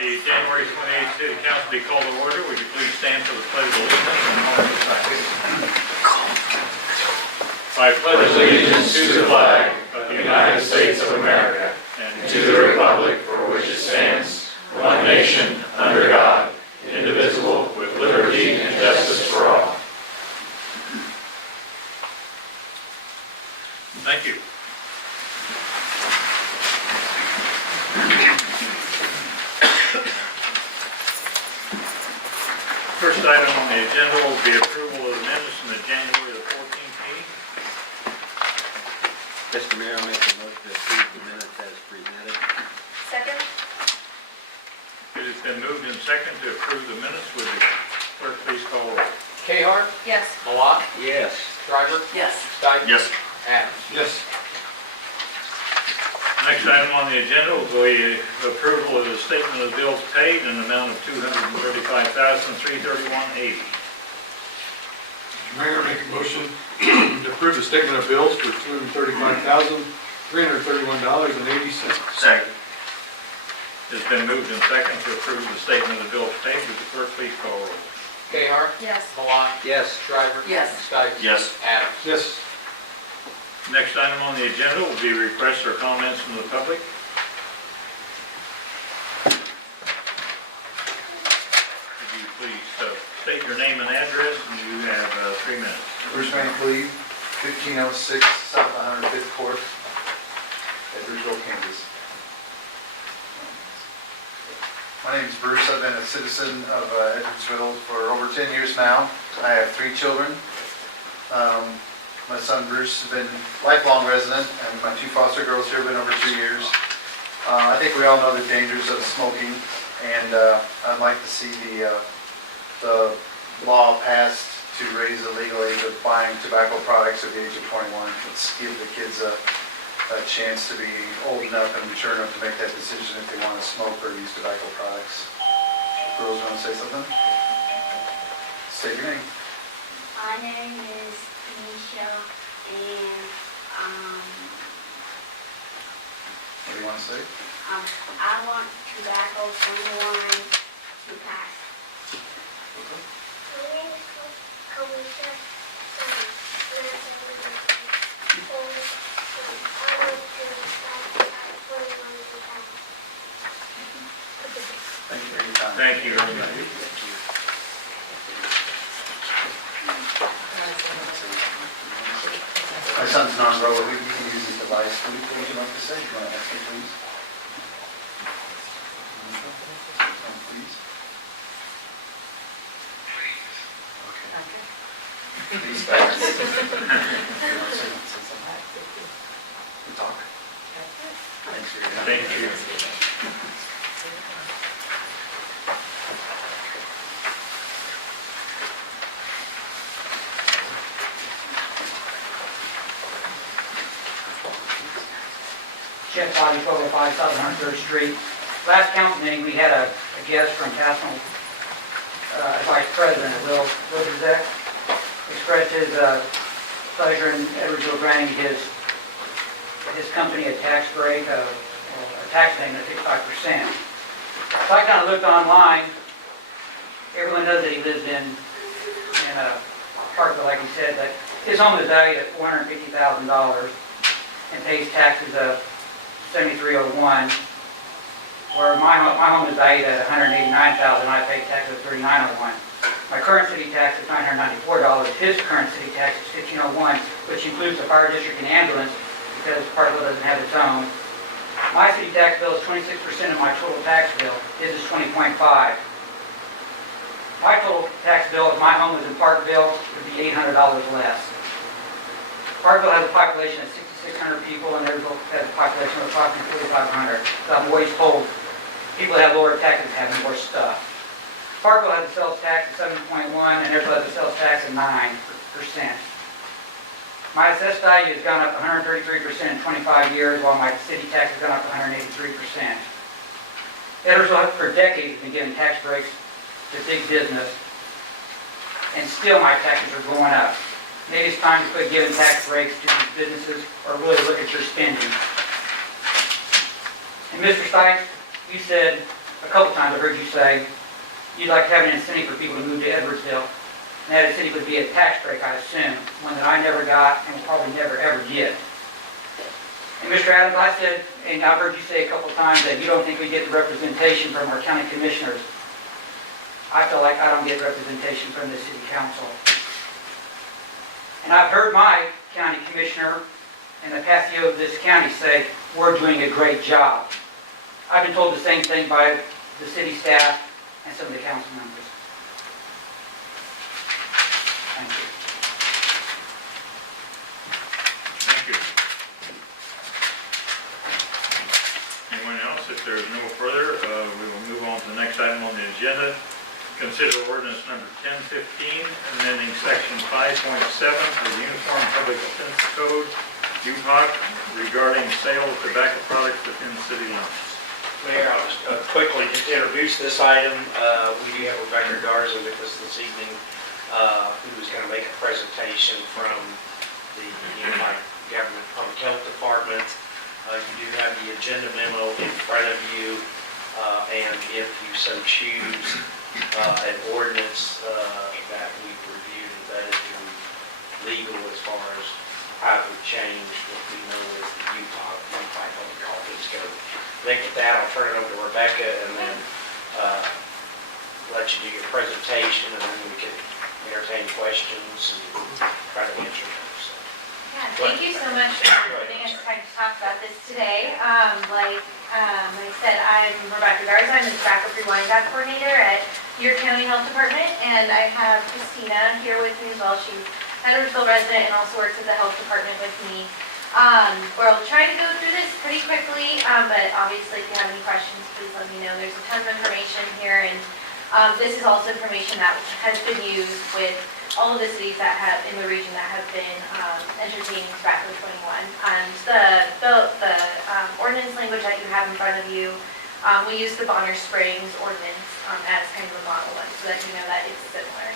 The January 28th City Council be called to order. Would you please stand for the pledge of allegiance and honor the flag? I pledge allegiance to the flag of the United States of America and to the republic for which it stands, one nation, under God, indivisible, with liberty and justice for all. Thank you. First item on the agenda will be approval of the minutes from the January the 14th meeting. Mr. Mayor, I'll make a motion to approve the minutes as presented. Second? It has been moved and second to approve the minutes. Would the clerk please call the roll? Cahart, Yes. Malott, Yes. Shriver, Yes. Stites. Yes. Adams. Yes. Next item on the agenda will be approval of the statement of bills paid in an amount of $235,331.80. Mayor, make a motion to approve the statement of bills for $235,331.80. Second. It's been moved and second to approve the statement of bills paid. Would the clerk please call roll? Cahart, Yes. Malott, Yes. Shriver, Yes. Stites. Yes. Adams. Yes. Next item on the agenda will be requests or comments from the public. Would you please state your name and address, and you have 3 minutes. Bruce Van Cleve, 1506 South 105th Court, Edwardsville, Kansas. My name is Bruce. I've been a citizen of Edwardsville for over 10 years now. I have 3 children. My son Bruce has been a lifelong resident, and my 2 foster girls here have been over 2 years. I think we all know the dangers of smoking, and I'd like to see the law passed to raise the legal age of buying tobacco products at the age of 21. Let's give the kids a chance to be old enough and mature enough to make that decision if they want to smoke or use tobacco products. Girls, want to say something? State your name. My name is Misha, and What do you want to say? I want tobacco 21 to pass. My name is Kamisha, Thank you for your time. Thank you very much. My son's non-verbal. He can use his device. What would you like to say? You want to ask me, please? Please? Okay. Please, guys. You want to say something? We talk. Thanks for your time. Thank you. Jeff Body, 1205 South 103rd Street. Last council meeting, we had a guest from Castle, Vice President Will Zek, expressed his pleasure in Edwardsville granting his company a tax break, a tax payment of 55%. So I kind of looked online. Everyone knows that he lives in Parkville, like he said, but his home is valued at $450,000 and pays taxes of $73.01, where my home is valued at $189,000, I pay taxes of $39.01. My current city tax is $994. His current city tax is $15.01, which includes the fire district and ambulance, because Parkville doesn't have its own. My city tax bill is 26% of my total tax bill. His is 20.5. My total tax bill, if my home was in Parkville, would be $800 less. Parkville has a population of 6,600 people, and Edwardsville has a population of approximately 4,500. So I'm always told people that have lower taxes have more stuff. Parkville has a sales tax of 7.1, and Edwardsville has a sales tax of 9%. My assessed value has gone up 133% in 25 years, while my city tax has gone up 183%. Edwardsville for decades has been giving tax breaks to big business, and still my taxes are going up. Maybe it's time to quit giving tax breaks to these businesses or really look at your spending. And Mr. Stites, you said a couple times I've heard you say you'd like to have an incentive for people to move to Edwardsville. And that incentive would be a tax break, I assume, one that I never got and will probably never ever get. And Mr. Adams, I said, and I've heard you say a couple times that you don't think we get the representation from our county commissioners. I feel like I don't get representation from the city council. And I've heard my county commissioner and the patio of this county say, we're doing a great job. I've been told the same thing by the city staff and some of the council members. Thank you. Thank you. Anyone else? If there's no further, we will move on to the next item on the agenda. Consider ordinance number 1015, amending section 5.7 of the Uniform Public Defense Code, UPOC, regarding sale of tobacco products within city limits. Mayor, I'll just quickly just introduce this item. We do have Rebecca Garza with us this evening, who is going to make a presentation from the Unified Government Public Health Department. You do have the agenda memo in front of you, and if you so choose, an ordinance that we've reviewed and vetted to be legal as far as how it would change what we know as the UPOC, Unified Public Office Code. I think with that, I'll turn it over to Rebecca and then let you do your presentation, and then we can entertain questions and try to answer them. So. Yeah, thank you so much for giving us time to talk about this today. Like I said, I'm Rebecca Garza. I'm the tobacco-free wine back coordinator at your county health department, and I have Christina here with me as well. She's an Edwardsville resident and also works at the health department with me. We'll try to go through this pretty quickly, but obviously if you have any questions, please let me know. There's a ton of information here, and this is also information that has been used with all of the cities that have in the region that have been entertaining Tobacco 21. And the ordinance language that you have in front of you, we use the Bonner Springs ordinance as kind of a model one, so that you know that it's similar.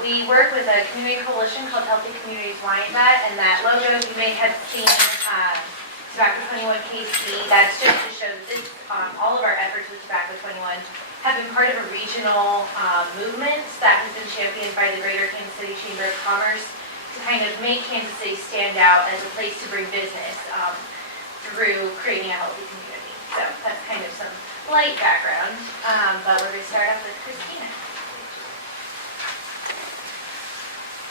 We work with a community coalition called Healthy Communities Wine Bet, and that logo you may have seen, Tobacco 21 KC. That's just to show that this, all of our efforts with Tobacco 21 have been part of a regional movement that has been championed by the Greater Kansas City Chamber of Commerce to kind of make Kansas City stand out as a place to bring business through creating a healthy community. So that's kind of some light background, but we're going to start off with Christina.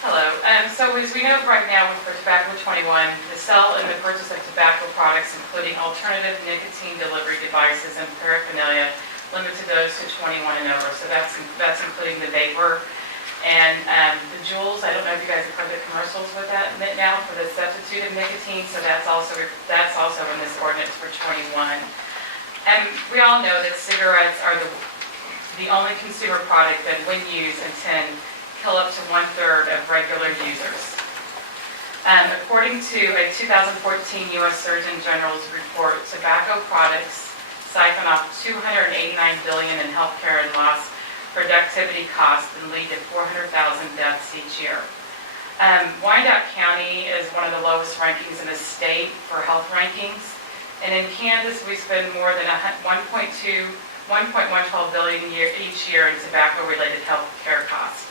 Hello. So as we know right now for Tobacco 21, the sale and the purchase of tobacco products, including alternative nicotine delivery devices and paraphernalia, limited those to 21 and over. So that's including the vapor and the Juuls. I don't know if you guys have heard the commercials with that now for the substitute of nicotine. So that's also in this ordinance for 21. And we all know that cigarettes are the only consumer product that, when used, intend kill up to 1/3 of regular users. According to a 2014 U.S. Surgeon General's report, tobacco products siphon off $289 billion in healthcare and lost productivity costs and lead to 400,000 deaths each year. Wyandotte County is one of the lowest rankings in the state for health rankings, and in Kansas we spend more than $1.112 billion each year in tobacco-related health care costs.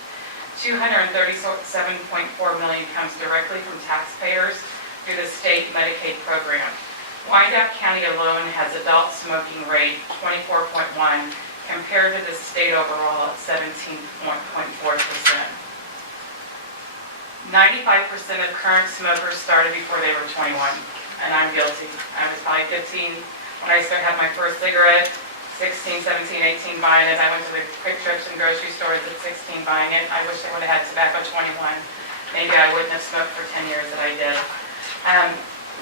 $237.4 million comes directly from taxpayers through the state Medicaid program. Wyandotte County alone has adult smoking rate 24.1 compared to the state overall at 17.4%. 95% of current smokers started before they were 21, and I'm guilty. I was probably 15 when I started having my first cigarette. 16, 17, 18 buying it. I went to the quick trips and grocery stores at 16 buying it. I wish I would have had tobacco 21. Maybe I wouldn't have smoked for 10 years that I did.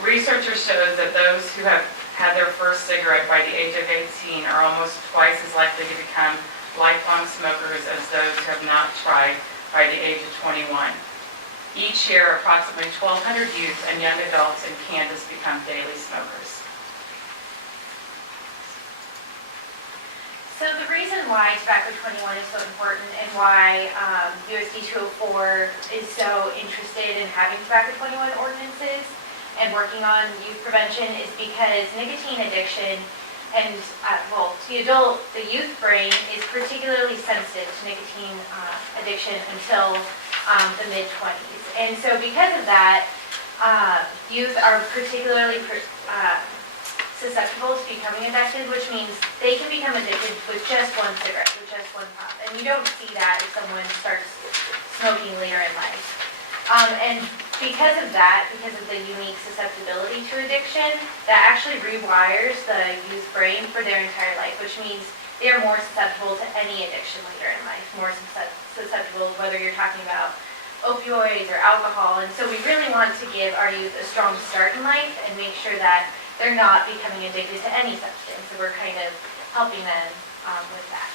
Researchers show that those who have had their first cigarette by the age of 18 are almost twice as likely to become lifelong smokers as those who have not tried by the age of 21. Each year, approximately 1,200 youth and young adults in Kansas become daily smokers. So the reason why Tobacco 21 is so important and why USD 204 is so interested in having Tobacco 21 ordinances and working on youth prevention is because nicotine addiction the youth brain is particularly sensitive to nicotine addiction until the mid-20s. And so because of that, youth are particularly susceptible to becoming addicted, which means they can become addicted with just one cigarette, with just one puff. And you don't see that if someone starts smoking later in life. And because of that, because of the unique susceptibility to addiction, that actually rewires the youth brain for their entire life, which means they are more susceptible to any addiction later in life, more susceptible whether you're talking about opioids or alcohol. And so we really want to give our youth a strong start in life and make sure that they're not becoming addicted to any substance. So we're kind of helping them with that.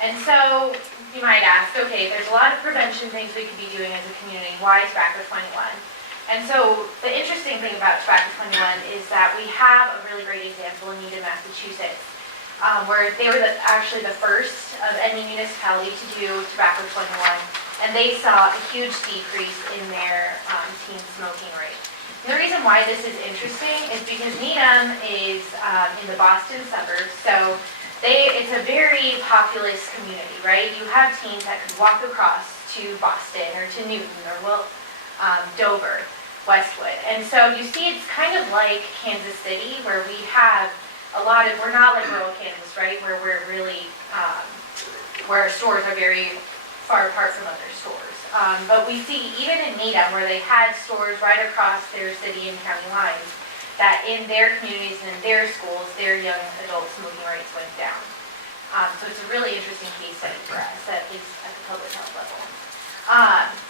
And so you might ask, okay, there's a lot of prevention things we could be doing as a community. Why Tobacco 21? And so the interesting thing about Tobacco 21 is that we have a really great example in Needham, Massachusetts, where they were actually the first of any municipality to do Tobacco 21, and they saw a huge decrease in their teen smoking rate. And the reason why this is interesting is because Needham is in the Boston suburbs, so it's a very populous community, right? You have teens that could walk across to Boston or to Newton or Dover, Westwood. And so you see it's kind of like Kansas City, where we have we're not like rural Kansas, right? Where we're really, where our stores are very far apart from other stores. But we see even in Needham, where they had stores right across their city and county lines, that in their communities and in their schools, their young adult smoking rates went down. So it's a really interesting case study for us, at least at the public health level.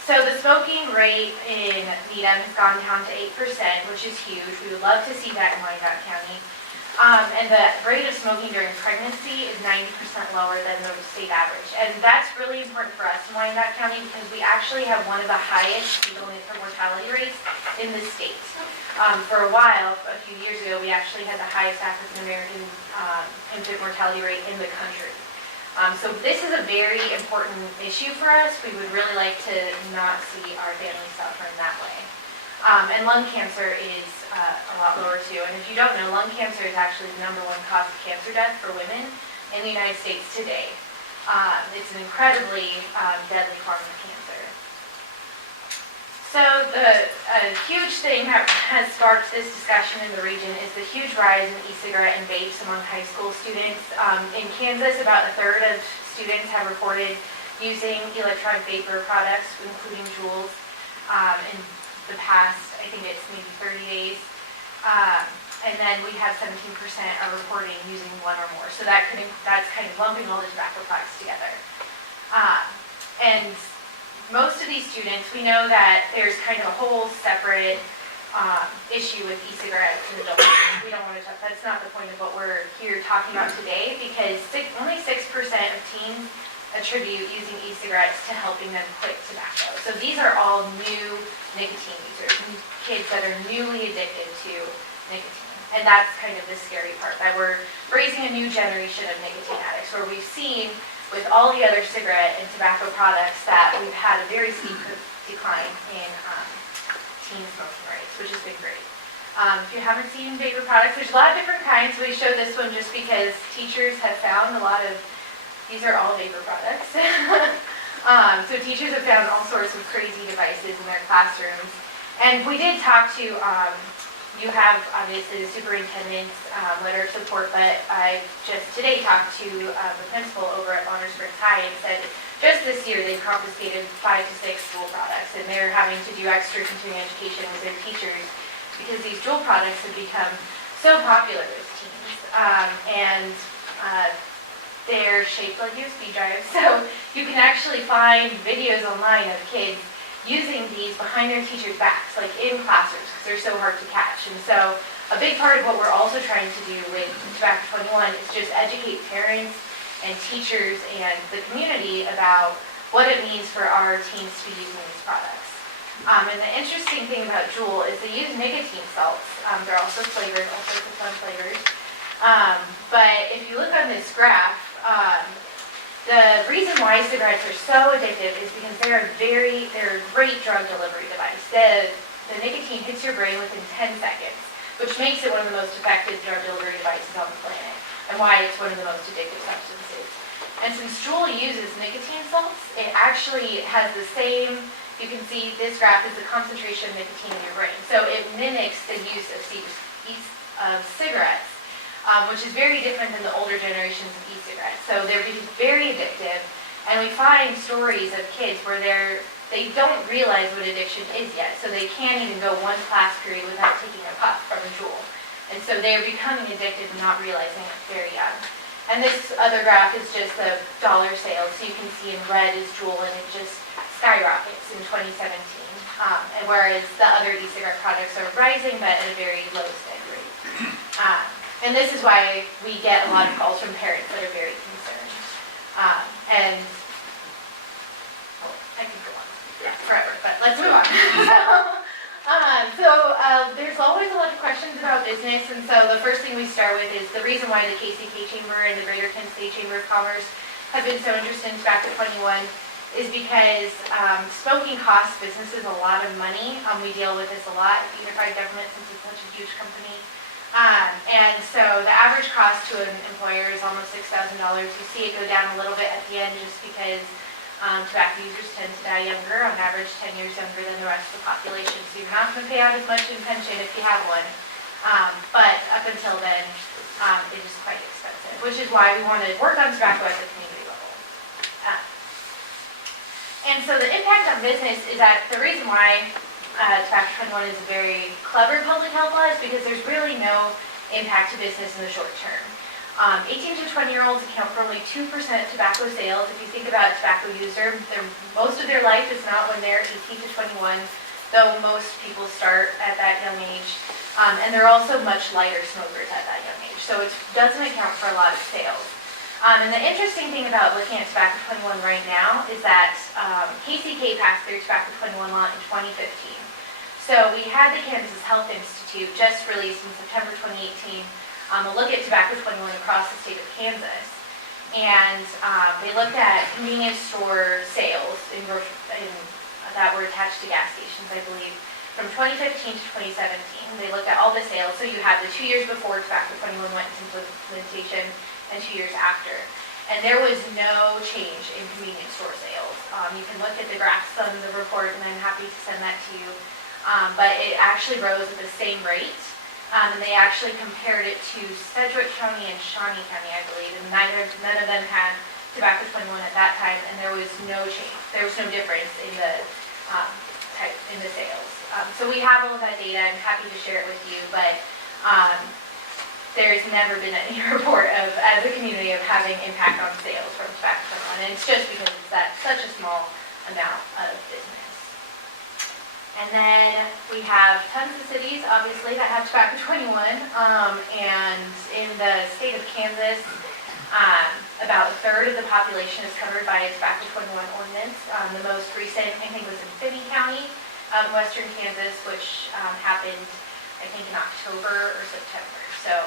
So the smoking rate in Needham has gone down to 8%, which is huge. We would love to see that in Wyandotte County. And the rate of smoking during pregnancy is 90% lower than the state average. And that's really important for us in Wyandotte County because we actually have one of the highest fetal infant mortality rates in the state. For a while, a few years ago, we actually had the highest African American infant mortality rate in the country. So this is a very important issue for us. We would really like to not see our families suffer in that way. And lung cancer is a lot lower too. And if you don't know, lung cancer is actually the #1 cause of cancer death for women in the United States today. It's an incredibly deadly form of cancer. So a huge thing that has sparked this discussion in the region is the huge rise in e-cigarette and vapes among high school students. In Kansas, about a third of students have reported using electronic vapor products, including Juuls, in the past, I think it's maybe 30 days. And then we have 17% are reporting using one or more. So that's kind of lumping all the tobacco products together. And most of these students, we know that there's kind of a whole separate issue with e-cigarettes and adults. We don't want to talk, that's not the point of what we're here talking about today, because only 6% of teens attribute using e-cigarettes to helping them quit tobacco. So these are all new nicotine users, kids that are newly addicted to nicotine. And that's kind of the scary part, that we're raising a new generation of nicotine addicts, where we've seen with all the other cigarette and tobacco products that we've had a very steep decline in teen smoking rates, which has been great. If you haven't seen vapor products, there's a lot of different kinds. We show this one just because teachers have found a lot of, these are all vapor products. So teachers have found all sorts of crazy devices in their classrooms. And we did talk to, you have obviously the superintendent's letter of support, but I just today talked to the principal over at Bonner Springs High and said just this year they've confiscated 5 to 6 Juul products, and they're having to do extra continuing education with their teachers because these Juul products have become so popular with teens. They're shaped like USB drives, so you can actually find videos online of kids using these behind their teachers' backs, like in classrooms, because they're so hard to catch. And so a big part of what we're also trying to do with Tobacco 21 is just educate parents and teachers and the community about what it means for our teens to be using these products. And the interesting thing about Juul is they use nicotine salts. They're also flavored, all sorts of fun flavors. But if you look on this graph, the reason why cigarettes are so addictive is because they're a great drug delivery device. The nicotine hits your brain within 10 seconds, which makes it one of the most effective drug delivery devices on the planet. and why it's one of the most addictive substances. And since Juul uses nicotine salts, it actually has the same, you can see this graph is the concentration of nicotine in your brain. So it mimics the use of cigarettes, which is very different than the older generations of e-cigarettes. So they're very addictive, and we find stories of kids where they don't realize what addiction is yet, so they can't even go one class period without taking a puff from a Juul. And so they're becoming addicted and not realizing it very young. And this other graph is just the dollar sales, so you can see in red is Juul, and it just skyrockets in 2017, and whereas the other e-cigarette products are rising, but at a very low steady rate. And this is why we get a lot of calls from parents that are very concerned. And I could go on forever, but let's move on. There's always a lot of questions about business, and so the first thing we start with is the reason why the KCK Chamber and the Greater Kent State Chamber of Commerce have been so interested in Tobacco 21 is because smoking costs businesses a lot of money. We deal with this a lot at the Unified Government since it's such a huge company. And so the average cost to an employer is almost $6,000. You see it go down a little bit at the end just because tobacco users tend to die younger, on average 10 years younger than the rest of the population. So you're not going to pay out as much in pension if you have one. But up until then, it is quite expensive, which is why we want to work on tobacco at the community level. And so the impact on business is that the reason why Tobacco 21 is a very clever public health law is because there's really no impact to business in the short term. 18 to 20-year-olds account for only 2% of tobacco sales. If you think about a tobacco user, most of their life is not when they're 18 to 21, though most people start at that young age. And they're also much lighter smokers at that young age, so it doesn't account for a lot of sales. And the interesting thing about looking at Tobacco 21 right now is that KCK passed their Tobacco 21 law in 2015. So we had the Kansas Health Institute just released in September 2018 a look at Tobacco 21 across the state of Kansas. And they looked at convenience store sales that were attached to gas stations, I believe, from 2015 to 2017. They looked at all the sales. So you have the 2 years before Tobacco 21 went into implementation and 2 years after. And there was no change in convenience store sales. You can look at the graphs on the report, and I'm happy to send that to you. But it actually rose at the same rate. And they actually compared it to Sedgwick County and Shawnee County, I believe, and none of them had Tobacco 21 at that time, and there was no change. There was no difference in the sales. So we have all of that data. I'm happy to share it with you, but there's never been any report of, as a community, of having impact on sales from Tobacco 21, and it's just because it's such a small amount of business. And then we have tons of cities, obviously, that have Tobacco 21, and in the state of Kansas, about a third of the population is covered by a Tobacco 21 ordinance. The most recent, I think, was in Finney County, western Kansas, which happened, I think, in October or September. So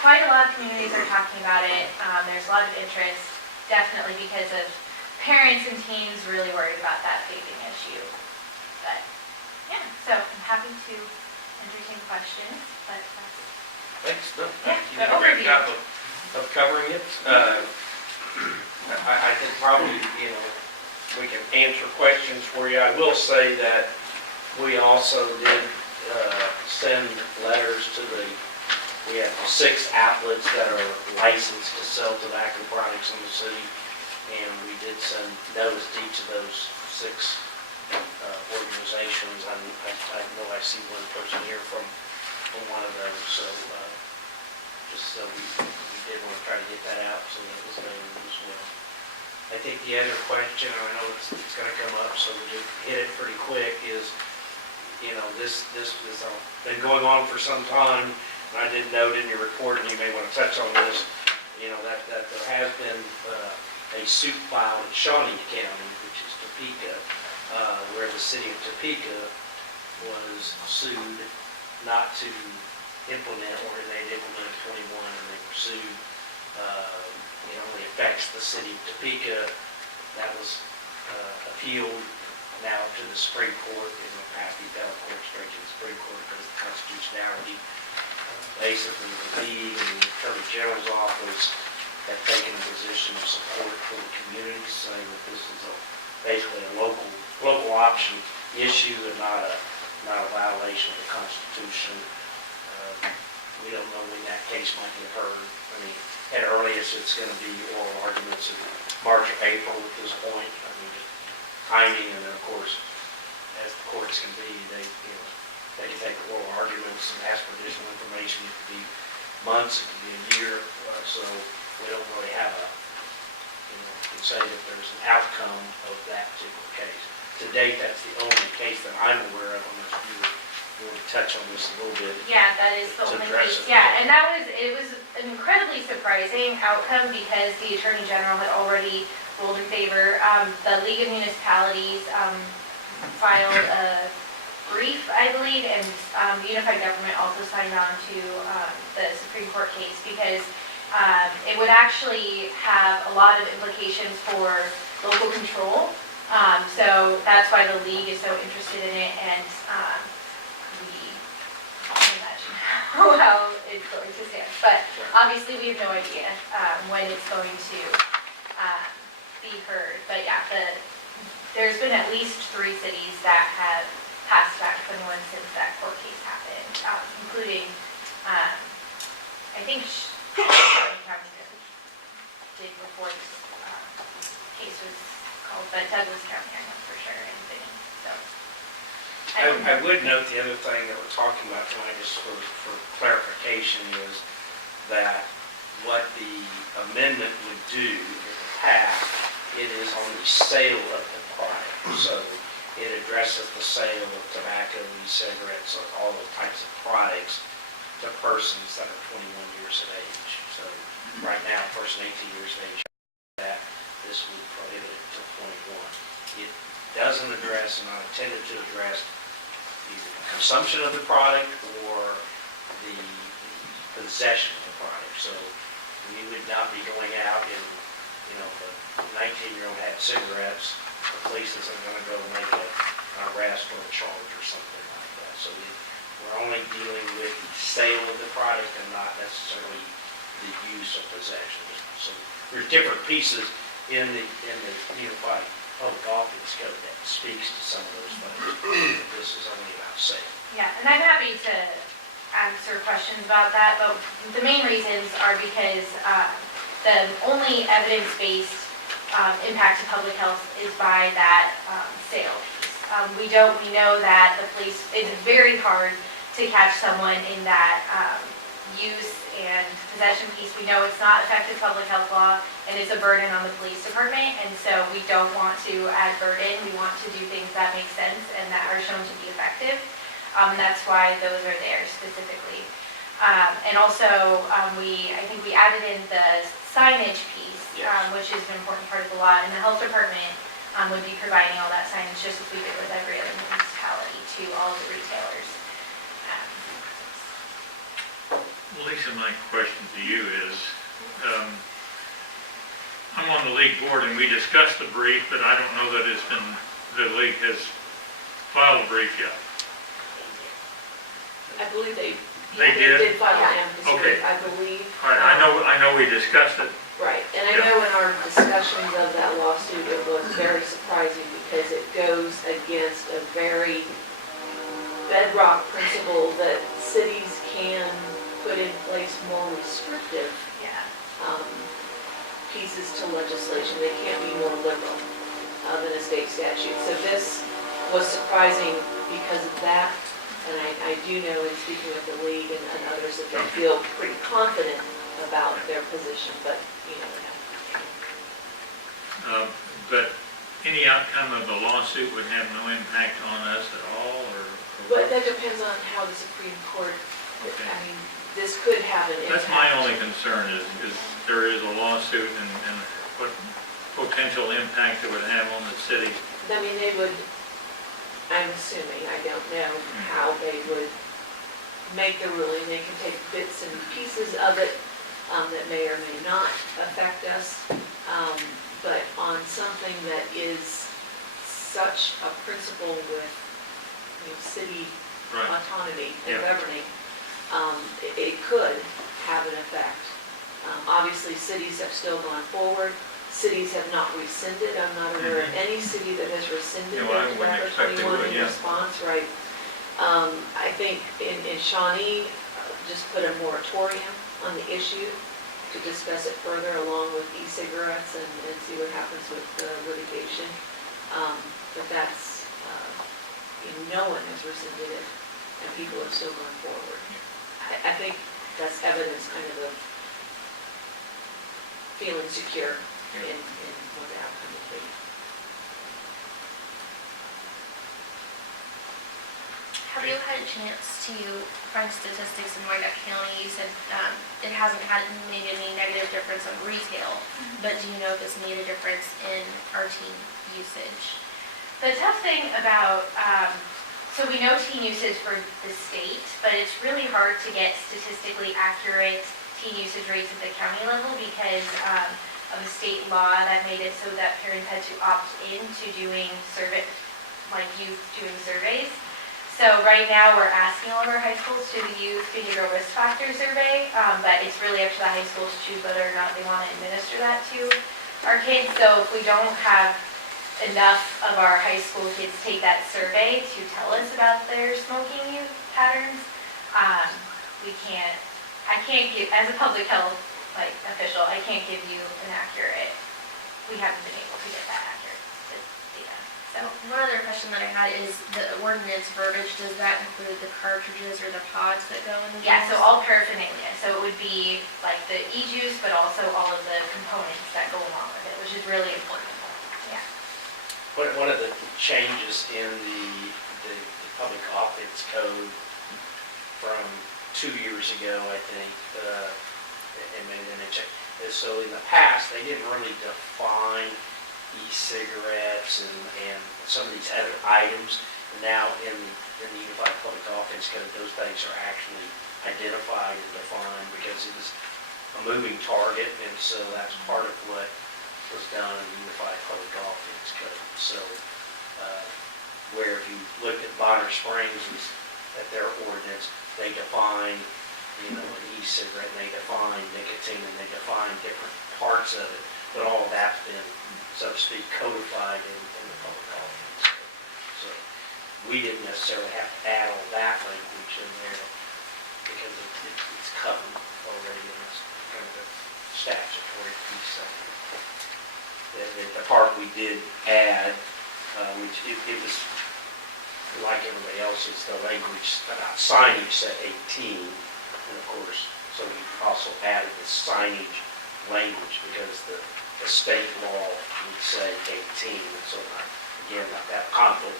quite a lot of communities are talking about it. There's a lot of interest, definitely because of parents and teens really worried about that vaping issue. But yeah, so I'm happy to entertain questions, but that's Thanks, Bill. Yeah, You good did a great overview. job of covering it. I think probably, we can answer questions for you. I will say that we also did send letters to we have 6 outlets that are licensed to sell tobacco products in the city, and we did send notice to each of those 6 organizations. I know I see one person here from one of those, so just so we did want to try to get that out so that it was known as well. I think the other question, and I know it's going to come up, so we'll just hit it pretty quick, is, this has been going on for some time, and I did note in your report, and you may want to touch on this, that there has been a suit filed in Shawnee County, which is Topeka, where the city of Topeka was sued not to implement, or they'd implemented 21 and they were sued. It only affects the city of Topeka. That was appealed now to the Supreme Court, past the appellate court straight to the Supreme Court because of the constitutionality. Basically, the league and the attorney General's office have taken a position of support for the community, saying that this is basically a local option issue and not a violation of the Constitution. We don't know when that case might get heard. I mean, at earliest, it's going to be oral arguments in March or April at this point. I mean, timing, and then, of course, as the courts can be, they can take oral arguments and ask for additional information. It could be months, it could be a year, so we don't really have can say that there's an outcome of that particular case. To date, that's the only case that I'm aware of, unless you want to touch on this a little bit. Yeah, that is the To only address case. it. Yeah, and it was an incredibly surprising outcome because the Attorney General had already ruled in favor. The League of Municipalities filed a brief, I believe, and Unified Government also signed on to the Supreme Court case because it would actually have a lot of implications for local control. So that's why the league is so interested in it, and we can't imagine how it's going to stand. But obviously, we have no idea when it's going to be heard. But yeah, there's been at least 3 cities that have passed Act 21 since that court case happened, including, I think, County did before this case was called, but Douglas County, I know for sure, and Vinny, so. I would note the other thing that we're talking about tonight, just for clarification, is that what the amendment would do, if it passed, it is on the sale of the product. So it addresses the sale of tobacco, e-cigarettes, all those types of products to persons that are 21 years of age. So right now, a person 18 years of age, that this would prohibit it to 21. It doesn't address, and not intended to address, either the consumption of the product or the possession of the product. So we would not be going out and, if a 19-year-old had cigarettes, the police isn't going to go make an arrest or a charge or something like that. So we're only dealing with the sale of the product and not necessarily the use or possession. So there's different pieces in the Unified Public Office Code that speaks to some of those things. This is only about sale. Yeah, and I'm happy to answer questions about that, but the main reasons are because the only evidence-based impact to public health is by that sale piece. We know that the police, it's very hard to catch someone in that use and possession piece. We know it's not effective public health law and it's a burden on the police department, and so we don't want to add burden. We want to do things that make sense and that are shown to be effective. That's why those are there specifically. And also, I think we added in the signage piece, which is an important part of the law, and the health department would be providing all that signage just as we did with every other municipality to all of the retailers. Lisa, my question to you is, I'm on the league board and we discussed the brief, but I don't know that the league has filed a brief yet. I believe they did? did file an amicus Okay. brief, I believe. I know we discussed it. Right, and I know in our discussions of that lawsuit, it was very surprising because it goes against a very bedrock principle that cities can put in place more restrictive pieces to legislation. They can't be more liberal than a state statute. So this was surprising because of that. And I do know in speaking with the league and others that they feel pretty confident about their position, but you never know. But any outcome of the lawsuit would have no impact on us at all, or? But that depends on how the Supreme Court, Okay. I mean, this could have an impact. That's my only concern is there is a lawsuit and what potential impact it would have on the city. I mean, they would, I'm assuming, I don't know how they would make the ruling. They can take bits and pieces of it that may or may not affect us. But on something that is such a principle with city autonomy and governing, it could have an effect. Obviously, cities have still gone forward. Cities have not rescinded. I'm not aware of any city that has rescinded Yeah, well, I their wouldn't tobacco expect they 21 would, in yeah. response, right? I think in Shawnee, just put a moratorium on the issue to discuss it further along with e-cigarettes and see what happens with the litigation. But that's, no one has rescinded it, and people are still going forward. I think that's evidence kind of feeling secure in what the outcome will be. Have you had a chance to find statistics in Wyandotte County? You said it hasn't made any negative difference on retail, but do you know if it's made a difference in our teen usage? The tough thing about, so we know teen usage for the state, but it's really hard to get statistically accurate teen usage rates at the county level because of a state law that made it so that parents had to opt into doing like youth doing surveys. So right now, we're asking all of our high schools to do the youth behavioral risk factor survey, but it's really up to the high schools to choose whether or not they want to administer that to our kids. So if we don't have enough of our high school kids take that survey to tell us about their smoking patterns, I can't give, as a public health official, I can't give you an accurate, we haven't been able to get that accurate data. So one other question that I had is the ordinance verbiage, does that include the cartridges or the pods that go in the juice? Yeah, so all paraphernalia. So it would be like the e-juice, but also all of the components that go along with it, which is really important. Yeah. One of the changes in the public offense code from 2 years ago, I think, and maybe then they checked, is so in the past, they didn't really define e-cigarettes and some of these other items. Now in the Unified Public Offense Code, those things are actually identified and defined because it is a moving target, and so that's part of what was done in the Unified Public Offense Code. So where if you look at Bonner Springs at their ordinance, they define, an e-cigarette, and they define nicotine, and they define different parts of it, but all of that's been, so to speak, codified in the public offense code. So we didn't necessarily have to add all that language in there because it's covered already in this kind of a statutory piece of it. The part we did add, which it was like everybody else, it's the language about signage said 18, and of course, so we also added the signage language because the state law would say 18, and so again, like that conflict,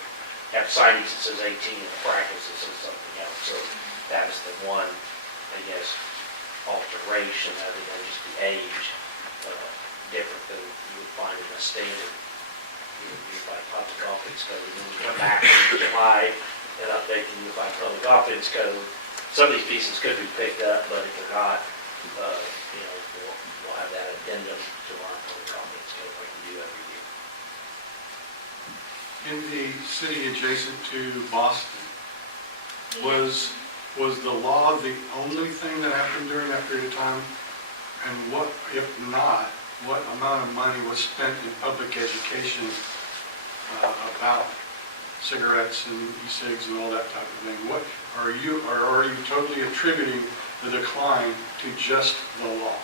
have signage that says 18 and the practice that says something else. So that is the one, I guess, alteration other than just the age, different than you would find in a standard Unified Public Offense Code. And then we come back in July and update the Unified Public Offense Code. Some of these pieces could be picked up, but if they're not, we'll have that addendum to our public offense code like we do every year. In the city adjacent to Boston, was the law the only thing that happened during that period of time? And what, if not, what amount of money was spent in public education about cigarettes and e-cigs and all that type of thing? What are you totally attributing the decline to just the law?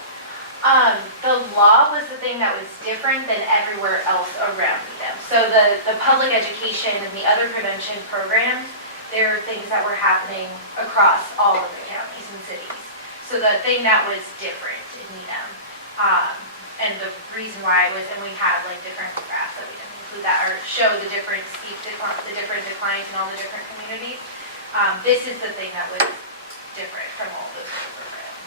The law was the thing that was different than everywhere else around them. So the public education and the other prevention programs, there are things that were happening across all of the counties and cities. So the thing that was different in Needham, and the reason why was, and we had like different graphs that we didn't include that or show the different different declines in all the different communities. This is the thing that was different from all those other programs.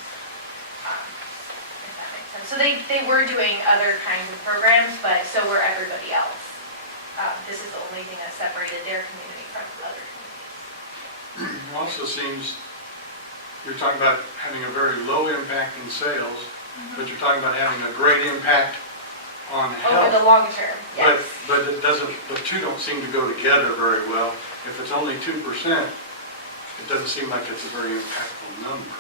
If that makes sense. So they were doing other kinds of programs, but so were everybody else. This is the only thing that separated their community from other communities. It also seems you're talking about having a very low impact in sales, but you're talking about having a great impact on health. Over the long term, yes. But it doesn't, the two don't seem to go together very well. If it's only 2%, it doesn't seem like it's a very impactful number.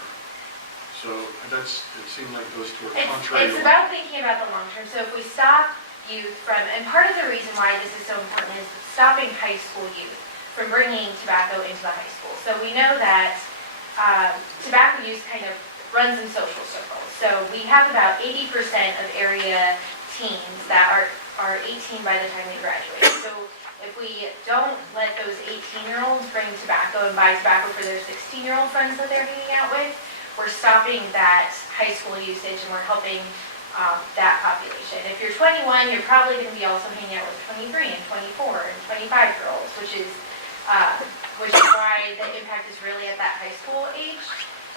So that's, it seemed like those two are It's, contrary. it's about thinking about the long term. So if we stop youth from, and part of the reason why this is so important is stopping high school youth from bringing tobacco into the high school. So we know that tobacco use kind of runs in social circles. So we have about 80% of area teens that are 18 by the time they graduate. So if we don't let those 18-year-olds bring tobacco and buy tobacco for their 16-year-old friends that they're hanging out with, we're stopping that high school usage and we're helping that population. If you're 21, you're probably going to be also hanging out with 23 and 24 and 25-year-olds, which is why the impact is really at that high school age.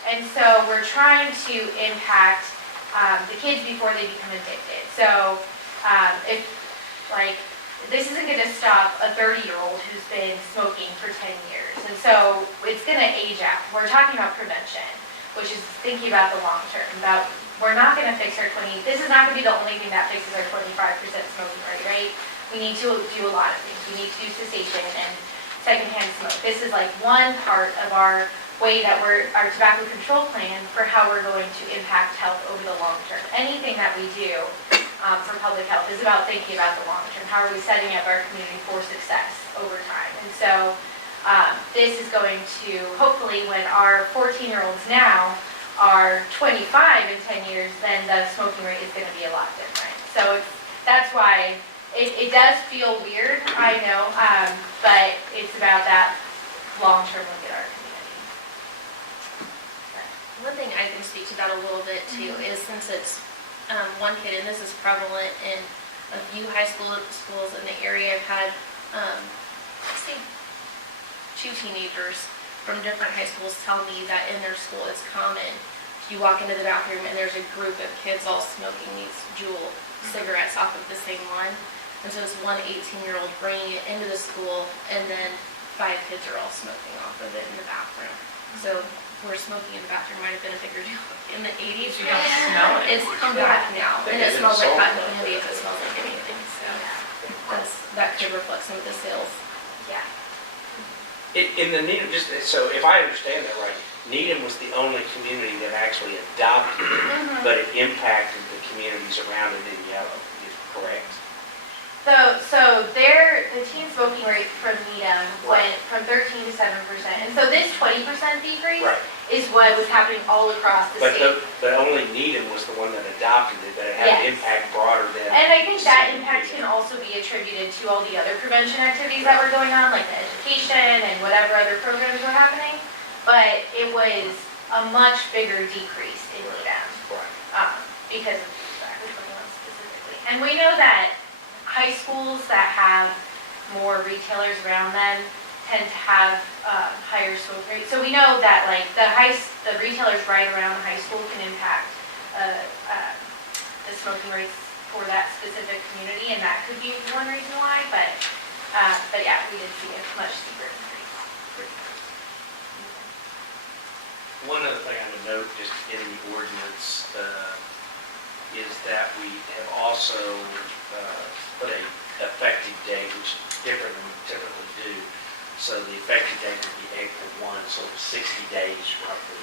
And so we're trying to impact the kids before they become addicted. So if, like, this isn't going to stop a 30-year-old who's been smoking for 10 years. And so it's going to age out. We're talking about prevention, which is thinking about the long term, about we're not going to fix our this is not going to be the only thing that fixes our 25% smoking rate, right? We need to do a lot of things. We need to do cessation and secondhand smoke. This is like one part of our way that our tobacco control plan for how we're going to impact health over the long term. Anything that we do for public health is about thinking about the long term. How are we setting up our community for success over time? And so this is going to, hopefully, when our 14-year-olds now are 25 in 10 years, then the smoking rate is going to be a lot different. So that's why it does feel weird, I know, but it's about that long-term look at our community. One thing I can speak to that a little bit too is since it's one kid, and this is prevalent in a few schools in the area. I've had, let's see, 2 teenagers from different high schools tell me that in their school it's common. You walk into the bathroom and there's a group of kids all smoking these Juul cigarettes off of the same one. And so it's one 18-year-old bringing it into the school, and then 5 kids are all smoking off of it in the bathroom. So where smoking in the bathroom might have been a bigger deal in the 80s. You don't smell it. It's come back now, and it smells like cotton candy if it smells like anything. So that could reflect some of the sales. Yeah. In the Needham, so if I understand that right, Needham was the only community that actually adopted it, but it impacted the communities around it in yellow, is correct? So the teen smoking rate from Needham went from 13 to 7%. And so this 20% decrease is what was happening all across the state. But only Needham was the one that adopted it, but it had an impact broader than. And I think that impact can also be attributed to all the other prevention activities that were going on, like the education and whatever other programs were happening. But it was a much bigger decrease in Needham because of tobacco specifically. And we know that high schools that have more retailers around them tend to have higher smoke rates. So we know that like the retailers right around the high school can impact the smoking rates for that specific community, and that could be one reason why. But yeah, we did see a much steeper increase. One other thing I would note, just in the ordinance, is that we have also put a effective date, which is different than we typically do. So the effective date would be April 1, so 60 days roughly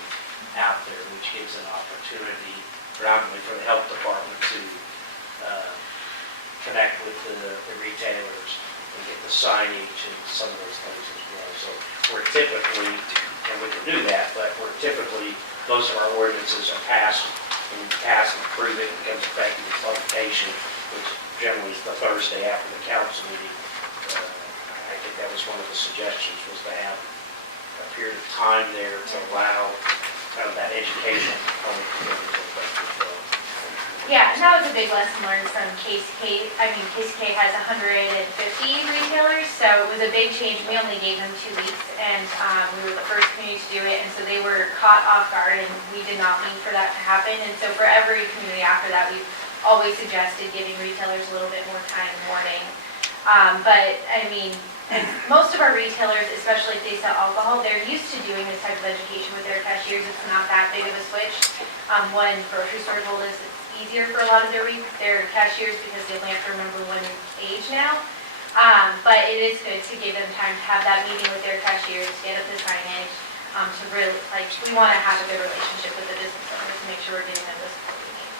out there, which gives an opportunity predominantly for the health department to connect with the retailers and get the signage and some of those things as well. So we're typically, and we can do that, but we're typically, most of our ordinances are passed, and we pass and approve it, it becomes effective in publication, which generally is the Thursday after the council meeting. I think that was one of the suggestions, was to have a period of time there to allow kind of that educational component to go into effect as well. Yeah, and that was a big lesson learned from KCK. I mean, KCK has 150 retailers, so it was a big change. We only gave them 2 weeks, and we were the first community to do it, and so they were caught off guard, and we did not mean for that to happen. And so for every community after that, we've always suggested giving retailers a little bit more time and warning. But, I mean, most of our retailers, especially if they sell alcohol, they're used to doing this type of education with their cashiers. It's not that big of a switch. One grocery store told us it's easier for a lot of their cashiers because they only have to remember one age now. But it is good to give them time to have that meeting with their cashiers, get up the signage, to really, like, we want to have a good relationship with the business owners to make sure we're getting them the support we need.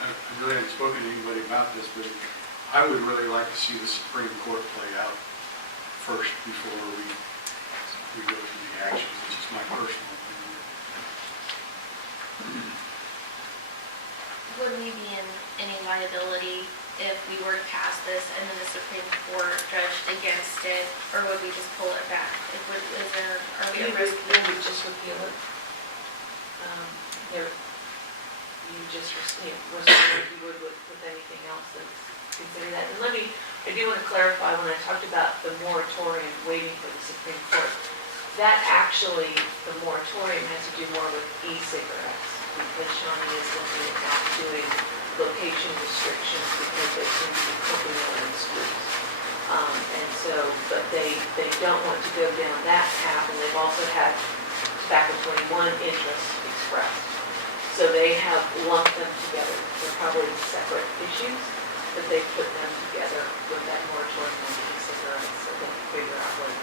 I really haven't spoken to anybody about this, but I would really like to see the Supreme Court play out first before we go through the actions. It's just my personal opinion. Would we be in any liability if we were to pass this and then the Supreme Court judged against it, or would we just pull it back? Are we at risk? You would just repeal it. You just, respond like you would with anything else that's considered that. And I do want to clarify, when I talked about the moratorium waiting for the Supreme Court, that actually, the moratorium has to do more with e-cigarettes, because Shawnee is looking at not doing location restrictions because they seem to be pumping out in schools. And so, but they don't want to go down that path, and they've also had tobacco 21 interests expressed. So they have lumped them together. They're probably separate issues, but they put them together with that moratorium on e-cigarettes, so they can figure out what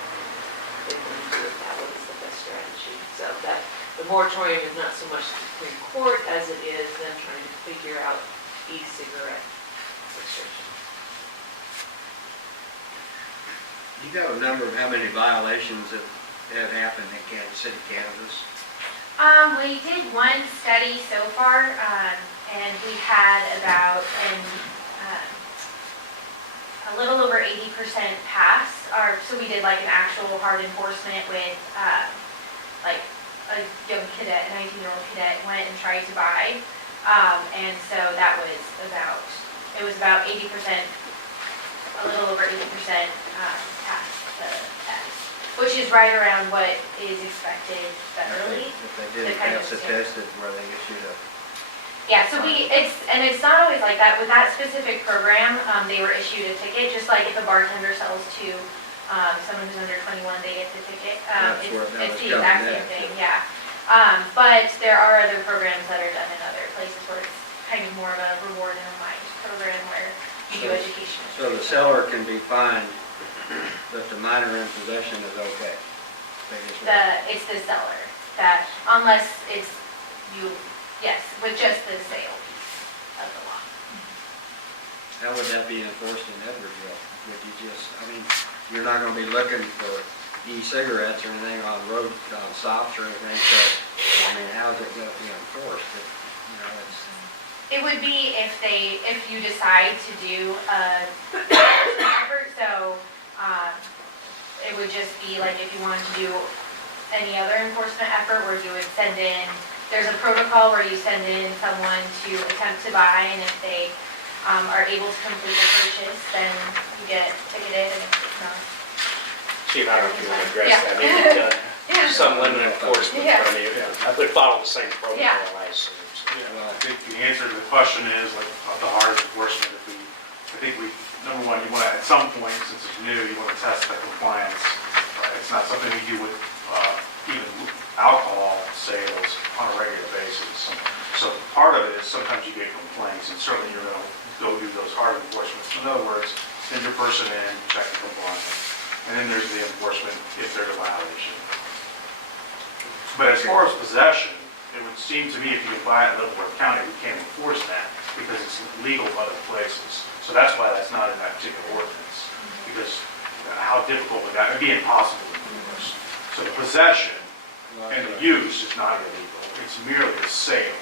they want to do with that, what is the best strategy. So that, the moratorium is not so much the Supreme Court as it is them trying to figure out e-cigarette restrictions. You got a number of how many violations that have happened in Kansas City, Kansas? We did one study so far, and we had about a little over 80% pass. So we did like an actual hard enforcement with like a young cadet, 19-year-old cadet went and tried to buy. And so that was about 80%, a little over 80% pass the test, which is right around what is expected federally. If they didn't pass the test, where they issued a... Yeah, so it's not always like that. With that specific program, they were issued a ticket, just like if a bartender sells to someone who's under 21, they get the ticket. It's the exact same thing, yeah. But there are other programs that are done in other places where it's kind of more of a reward and remind program where you do education. So the seller can be fined, but the minor in possession is okay? It's the seller that, unless it's you, yes, with just the sale piece of the law. How would that be enforced in Edwardsville? Would you just, you're not gonna be looking for e-cigarettes or anything on road stops or anything, so, how is it gonna be enforced? It would be if you decide to do an effort, so it would just be like if you wanted to do any other enforcement effort where you would send in, there's a protocol where you send in someone to attempt to buy, and if they are able to complete the purchase, then you get ticketed, and if it's not. Chief, I don't know if you want to address Yeah. that, maybe some limited enforcement from you, would follow the same protocol, I assume. I think the answer to the question is, like, the hardest enforcement, I think number one, you want to, at some point, since it's new, you want to test the compliance. It's not something we do with even alcohol sales on a regular basis. So part of it is sometimes you get complaints, and certainly you're going to go do those hard enforcements. In other words, send your person in, check the compliance. And then there's the enforcement if there's a violation. But as far as possession, it would seem to me if you can buy it in Leavenworth County, we can't enforce that because it's legal in other places. So that's why that's not in that particular ordinance. Because how difficult would that, it'd be impossible to enforce. So the possession and the use is not illegal. It's merely the sale.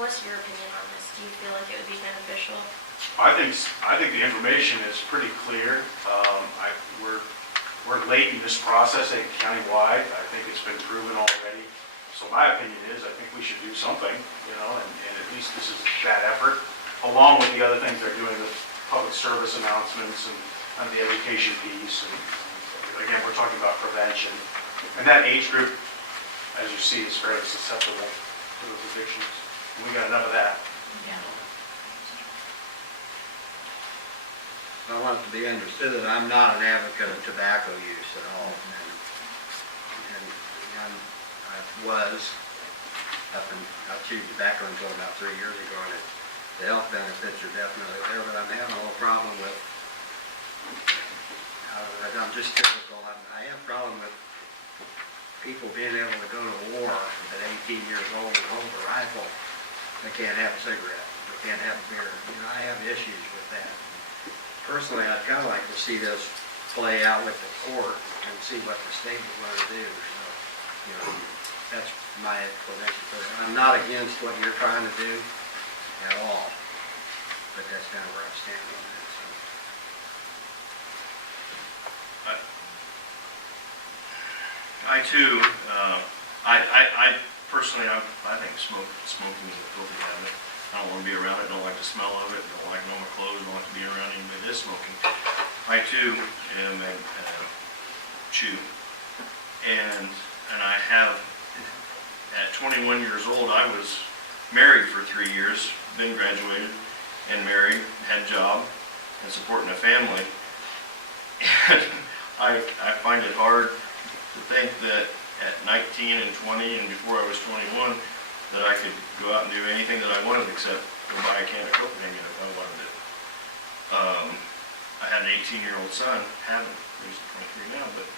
What's your opinion on this? Do you feel like it would be beneficial? I think the information is pretty clear. We're late in this process, I think countywide. I think it's been proven already. So my opinion is, I think we should do something, and at least this is that effort, along with the other things they're doing, the public service announcements and the education piece. And again, we're talking about prevention. And that age group, as you see, is fairly susceptible to those addictions. And we got enough of that. I want it to be understood that I'm not an advocate of tobacco use at all. And I chewed tobacco until about 3 years ago, and the health benefits are definitely there, but I'm having a little problem with I'm just typical, I have a problem with people being able to go to war at 18 years old and hold a rifle. They can't have a cigarette, they can't have a beer. You know, I have issues with that. Personally, I'd kind of like to see this play out with the court and see what the state is going to do. So, you know, that's my explanation for it. I'm not against what you're trying to do at all, but that's kind of where I stand on that. So. I too, I personally, I think smoking is a filthy habit. I don't want to be around it, don't like the smell of it, don't like it on my clothes, don't like to be around anybody that is smoking. I too am a chew. And I have, at 21 years old, I was married for 3 years, then graduated and married, had a job, and supporting a family. And I find it hard to think that at 19 and 20 and before I was 21, that I could go out and do anything that I wanted except go buy a can of cocaine if I wanted it. I had an 18-year-old son, haven't, he's 23 now, but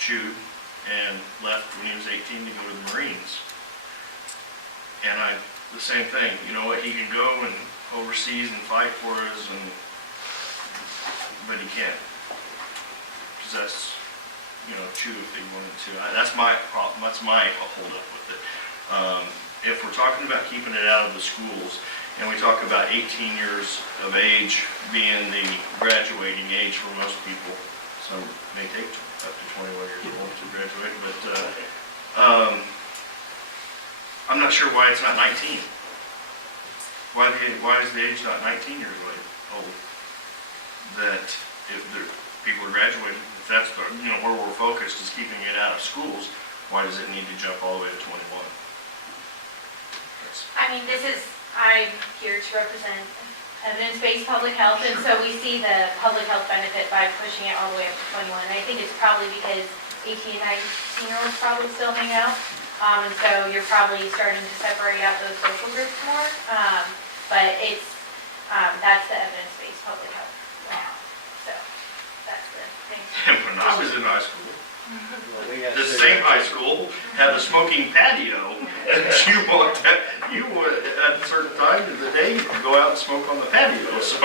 chewed and left when he was 18 to go to the Marines. And the same thing, you know what, he can go and overseas and fight for us, but he can't possess, you know, chew if he wanted to. That's my problem, that's my hold up with it. If we're talking about keeping it out of the schools, and we talk about 18 years of age being the graduating age for most people, some may take up to 21 years old to graduate, but I'm not sure why it's not 19. Why is the age not 19 years old? That if people are graduating, if that's the, you know, where we're focused is keeping it out of schools, why does it need to jump all the way to 21? I mean, I'm here to represent evidence-based public health, and so we see the public health benefit by pushing it all the way up to 21. And I think it's probably because 18 and 19-year-olds probably still hang out, and so you're probably starting to separate out those social groups more. But that's the evidence-based public health now. So that's the thing. And when I was in high school, Well, we had the same high school had a smoking patio. You would, at certain times of the day, you could go out and smoke on the patio. So,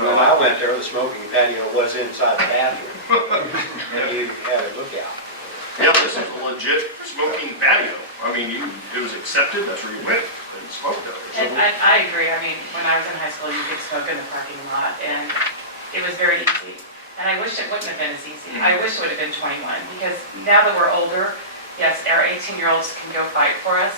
When I went there, the smoking patio was inside the bathroom, and you had a lookout. yeah, this is a legit smoking patio. I mean, it was accepted. That's where you went and smoked out there. And I agree. I mean, when I was in high school, you could smoke in the parking lot, and it was very easy. And I wish it wouldn't have been as easy. I wish it would have been 21, because now that we're older, yes, our 18-year-olds can go fight for us,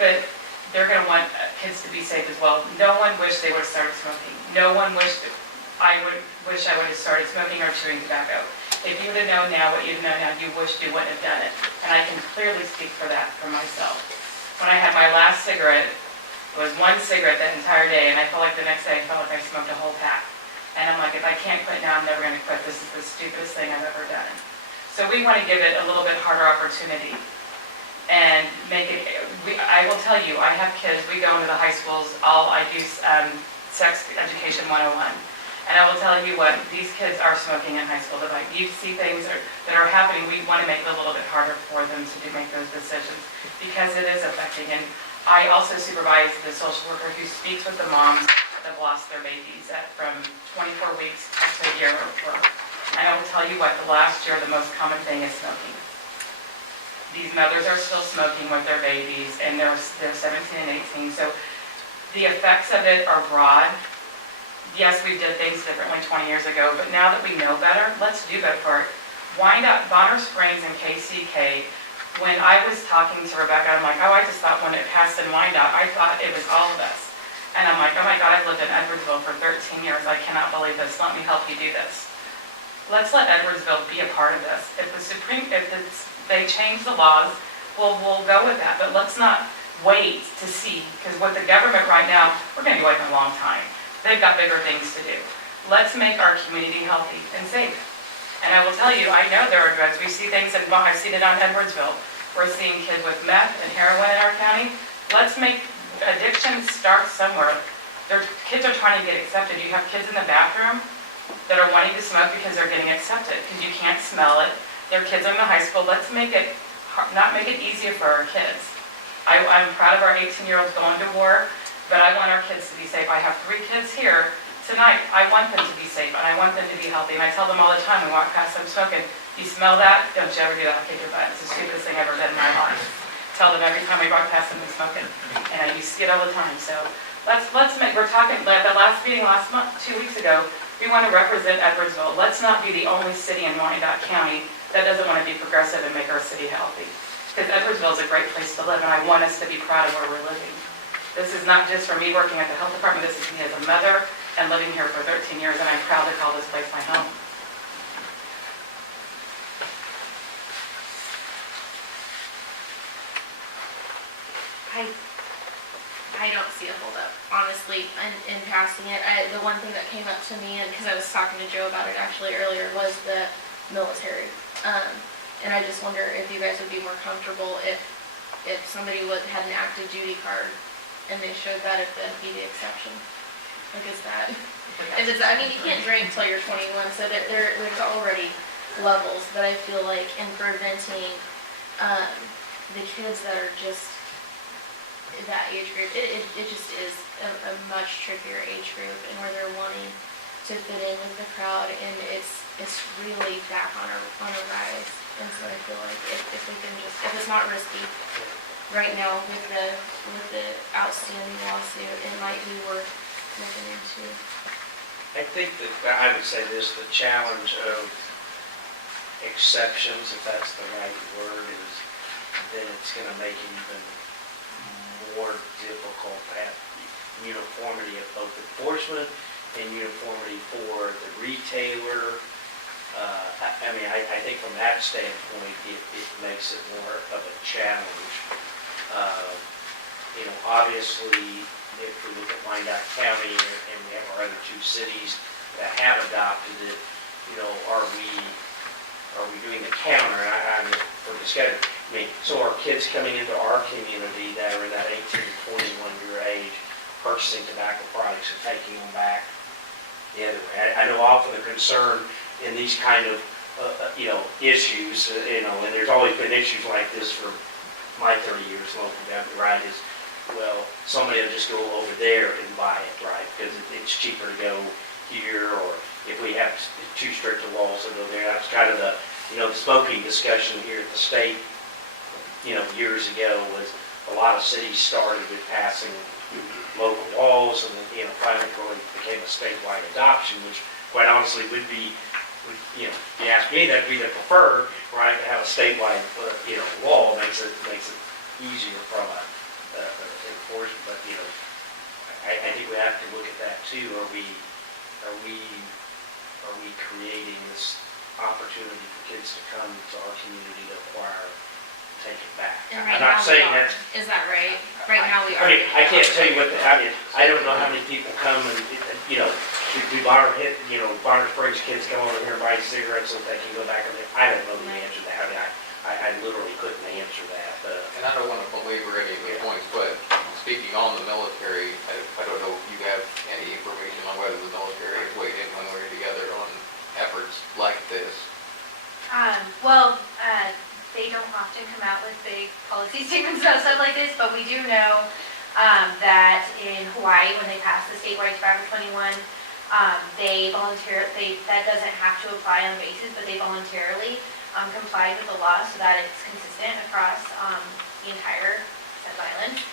but they're going to want kids to be safe as well. No one wished they would have started smoking. No one wished I would have started smoking or chewing tobacco. If you would have known now what you know now, you wished you wouldn't have done it. And I can clearly speak for that for myself. When I had my last cigarette, it was one cigarette that entire day, and I felt like the next day I felt like I smoked a whole pack. And I'm like, if I can't quit now, I'm never going to quit. This is the stupidest thing I've ever done. So we want to give it a little bit harder opportunity and make it, I will tell you, I have kids, we go into the high schools, I do sex education 101. And I will tell you what, these kids are smoking in high school. Like, you see things that are happening, we want to make it a little bit harder for them to make those decisions because it is affecting. And I also supervise the social worker who speaks with the moms that have lost their babies from 24 weeks up to a year or more. And I will tell you what, the last year, the most common thing is smoking. These mothers are still smoking with their babies, and they're 17 and 18. So the effects of it are broad. Yes, we did things differently 20 years ago, but now that we know better, let's do better for it. Wyandotte, Bonner Springs, and KCK, when I was talking to Rebecca, I'm like, oh, I just thought when it passed in Wyandotte, I thought it was all of us. And I'm like, oh my God, I've lived in Edwardsville for 13 years. I cannot believe this. Let me help you do this. Let's let Edwardsville be a part of this. If they change the laws, we'll go with that. But let's not wait to see, because with the government right now, we're going to be waiting a long time. They've got bigger things to do. Let's make our community healthy and safe. And I will tell you, I know there are drugs. We see things, I've seen it on Edwardsville. We're seeing kids with meth and heroin in our county. Let's make addiction start somewhere. Kids are trying to get accepted. You have kids in the bathroom that are wanting to smoke because they're getting accepted, because you can't smell it. Their kids are in the high school, let's make it, not make it easier for our kids. I'm proud of our 18-year-olds going to war, but I want our kids to be safe. I have 3 kids here tonight. I want them to be safe, and I want them to be healthy. And I tell them all the time, we walk past them smoking, you smell that? Don't you ever do that, I'll kick your butt. It's the stupidest thing I've ever done in my life. Tell them every time we walk past them, they're smoking. And I used to see it all the time, so let's make, we're talking, at the last meeting last month, 2 weeks ago, we want to represent Edwardsville. Let's not be the only city in Wyandotte County that doesn't want to be progressive and make our city healthy. Because Edwardsville is a great place to live, and I want us to be proud of where we're living. This is not just for me working at the health department, this is me as a mother and living here for 13 years, and I'm proud to call this place my home. I don't see a holdup, honestly, in passing it. The one thing that came up to me, and because I was talking to Joe about it actually earlier, was the military. And I just wonder if you guys would be more comfortable if somebody had an active duty card and they showed that, if that'd be the exception. Like, is that, if it's, I mean, you can't drink till you're 21, so there's already levels, but I feel like in preventing the kids that are just that age group, it just is a much trickier age group, and where they're wanting to fit in with the crowd, and it's really back on a rise. And so I feel like if we can just, if it's not risky right now with the outstanding lawsuit, it might be worth looking into. I think that, I would say this, the challenge of exceptions, if that's the right word, is then it's gonna make it even more difficult to have uniformity of both enforcement and uniformity for the retailer. I think from that standpoint, it makes it more of a challenge. Obviously, if we look at Wyandotte County and we have our other 2 cities that have adopted it, are we doing the counter? I mean, for discussion, so are kids coming into our community that are in that 18 to 21 year age purchasing tobacco products and taking them back the other way? I know often the concern in these kind of issues, and there's always been issues like this for my 30 years local government, right, is, well, somebody will just go over there and buy it, right, because it's cheaper to go here, or if we have too strict laws to go there. That's kind of the smoking discussion here at the state, years ago, was a lot of cities started with passing local laws, and then, finally really became a statewide adoption, which quite honestly would be, if you ask me, that'd be the preferred, right, to have a statewide, law. Makes it easier from a enforcement, but, I think we have to look at that too. Are we creating this opportunity for kids to come to our community to acquire, take it back? And right I'm not now saying we are. that's. Is that right? Right now we are. I can't tell you I don't know how many people come and, do Bonner Springs kids come over here and buy cigarettes so they can go back and I don't know the answer to that. I literally couldn't answer that. And I don't want to belabor any of the points, but speaking on the military, I don't know if you have any information on whether the military has weighed in one way or the other on efforts like this. They don't often come out with big policy statements about stuff like this, but we do know that in Hawaii, when they passed the statewide tobacco 21, that doesn't have to apply on the basis, but they voluntarily complied with the law so that it's consistent across the entire set of islands.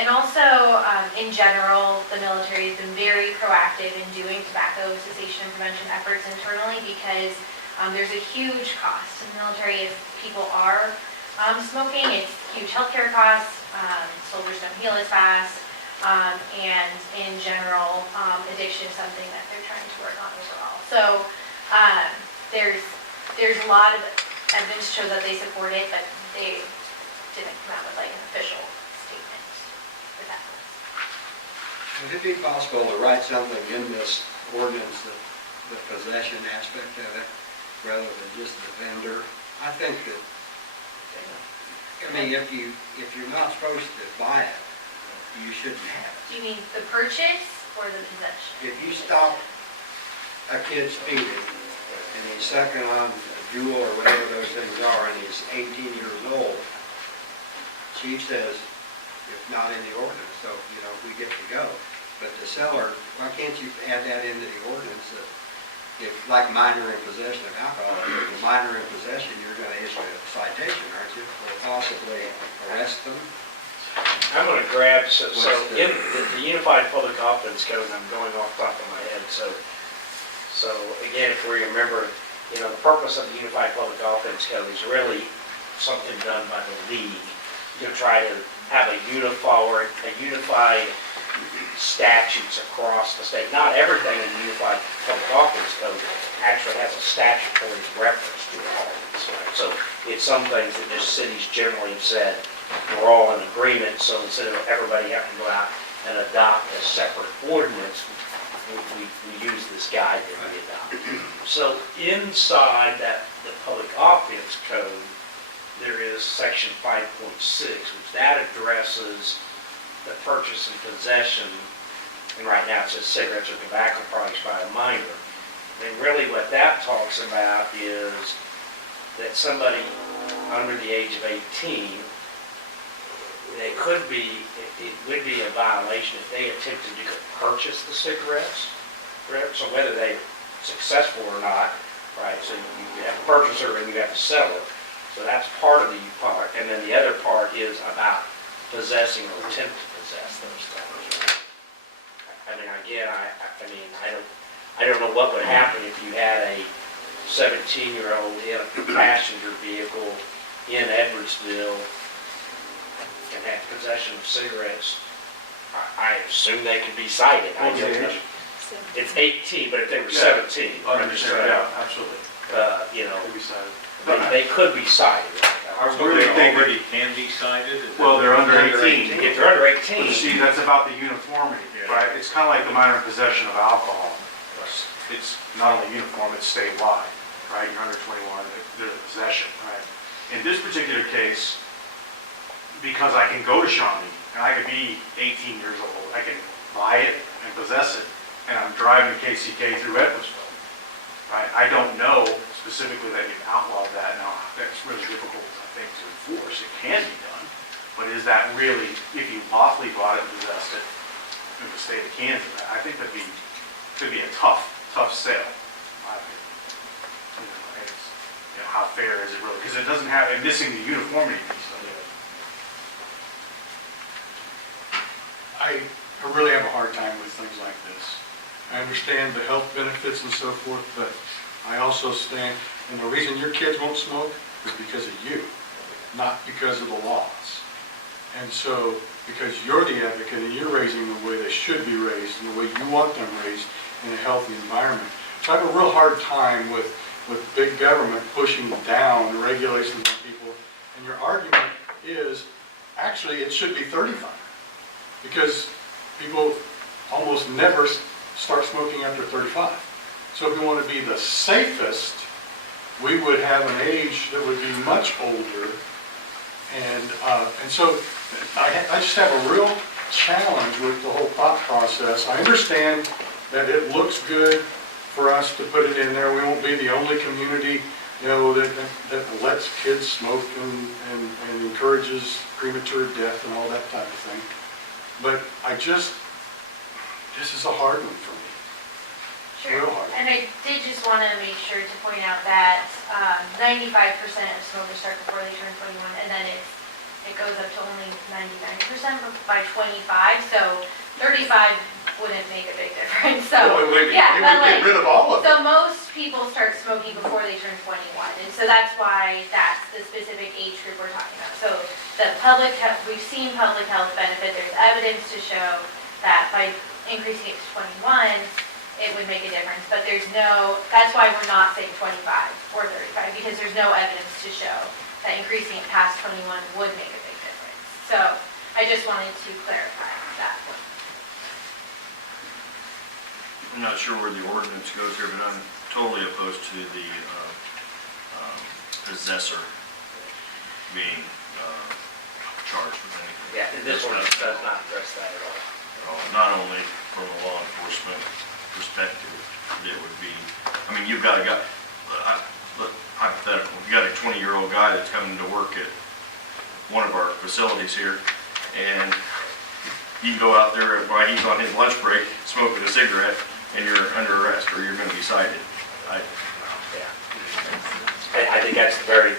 And also, in general, the military has been very proactive in doing tobacco cessation and prevention efforts internally, because there's a huge cost in the military if people are smoking. It's huge healthcare costs. Soldiers don't heal as fast. And in general, addiction is something that they're trying to work on overall. So there's a lot of evidence to show that they support it, but they didn't come out with like an official statement for that. Would it be possible to write something in this ordinance, the possession aspect of it, rather than just the vendor? I think that, if you're not supposed to buy it, you shouldn't have it. Do you mean the purchase or the possession? If you stop a kid speeding, and he's second on a Juul or whatever those things are, and he's 18 years old, chief says, it's not in the ordinance, so, we get to go. But the seller, why can't you add that into the ordinance that if, like minor in possession of alcohol, if you're minor in possession, you're gonna issue a citation, aren't you? Or possibly arrest them? I'm gonna grab, so What's the- in the Unified Public Offense Code, and I'm going off the top of my head, so again, if we remember, the purpose of the Unified Public Offense Code is really something done by the league, try to have a unified statutes across the state. Not everything in the Unified Public Offense Code actually has a statutory reference to all of this, right? So it's some things that just cities generally have said, we're all in agreement, so instead of everybody having to go out and adopt a separate ordinance, we use this guide that we adopt. So inside the Public Offense Code, there is section 5.6, which that addresses the purchase and possession, and right now it says cigarettes or tobacco products by a minor. And really what that talks about is that somebody under the age of 18, it would be a violation if they attempted to purchase the cigarettes, right? So whether they're successful or not, right? So you have a purchaser and you have a seller. So that's part of the part. And then the other part is about possessing or attempt to possess those things. I mean, again, I don't know what would happen if you had a 17-year-old in a passenger vehicle in Edwardsville and had possession of cigarettes. I assume they could be cited. I don't know. It's 18, but if they were 17. Yeah, absolutely. Could be cited. They could be cited. I really think already can be cited. Well, they're under 18. If they're under 18. But see, that's about the uniformity, right? It's kind of like the minor possession of alcohol. It's not only uniform, it's statewide, right? You're under 21, there's a possession, right? In this particular case, because I can go to Shawnee, and I could be 18 years old, I can buy it and possess it, and I'm driving to KCK through Edwardsville, right? I don't know specifically that you've outlawed that. Now, that's really difficult, I think, to enforce. It can be done, but is that really, if you lawfully bought it and possessed it in the state of Kansas, I think that'd be, could be a tough sale, in my opinion. How fair is it really? Because it doesn't have, and missing the uniformity piece of it. I really have a hard time with things like this. I understand the health benefits and so forth, but I also stand, and the reason your kids won't smoke is because of you, not because of the laws. And so, because you're the advocate and you're raising the way they should be raised and the way you want them raised in a healthy environment. So I have a real hard time with big government pushing down the regulations on people. And your argument is, actually, it should be 35. Because people almost never start smoking after 35. So if we want to be the safest, we would have an age that would be much older. And so I just have a real challenge with the whole thought process. I understand that it looks good for us to put it in there. We won't be the only community, that lets kids smoke and encourages premature death and all that type of thing. But this is a hard one for me. Sure. Real hard. And I did just want to make sure to point out that 95% of smokers start before they turn 21, and then it goes up to only 99% by 25. So 35 wouldn't make a big difference. So Well, it would yeah, but get rid of all of it. so most people start smoking before they turn 21, and so that's why that's the specific age group we're talking about. So the public health, we've seen public health benefit. There's evidence to show that by increasing it to 21, it would make a difference. But that's why we're not saying 25 or 35, because there's no evidence to show that increasing it past 21 would make a big difference. So I just wanted to clarify that point. I'm not sure where the ordinance goes here, but I'm totally opposed to the possessor being charged with anything. Yeah, and this one does not address that at all. Not only from a law enforcement perspective, that would be, I mean, you've got a guy, look, hypothetical, you got a 20-year-old guy that's coming to work at one of our facilities here, and you can go out there while he's on his lunch break, smoking a cigarette, and you're under arrest, or you're gonna be cited. I think that's the very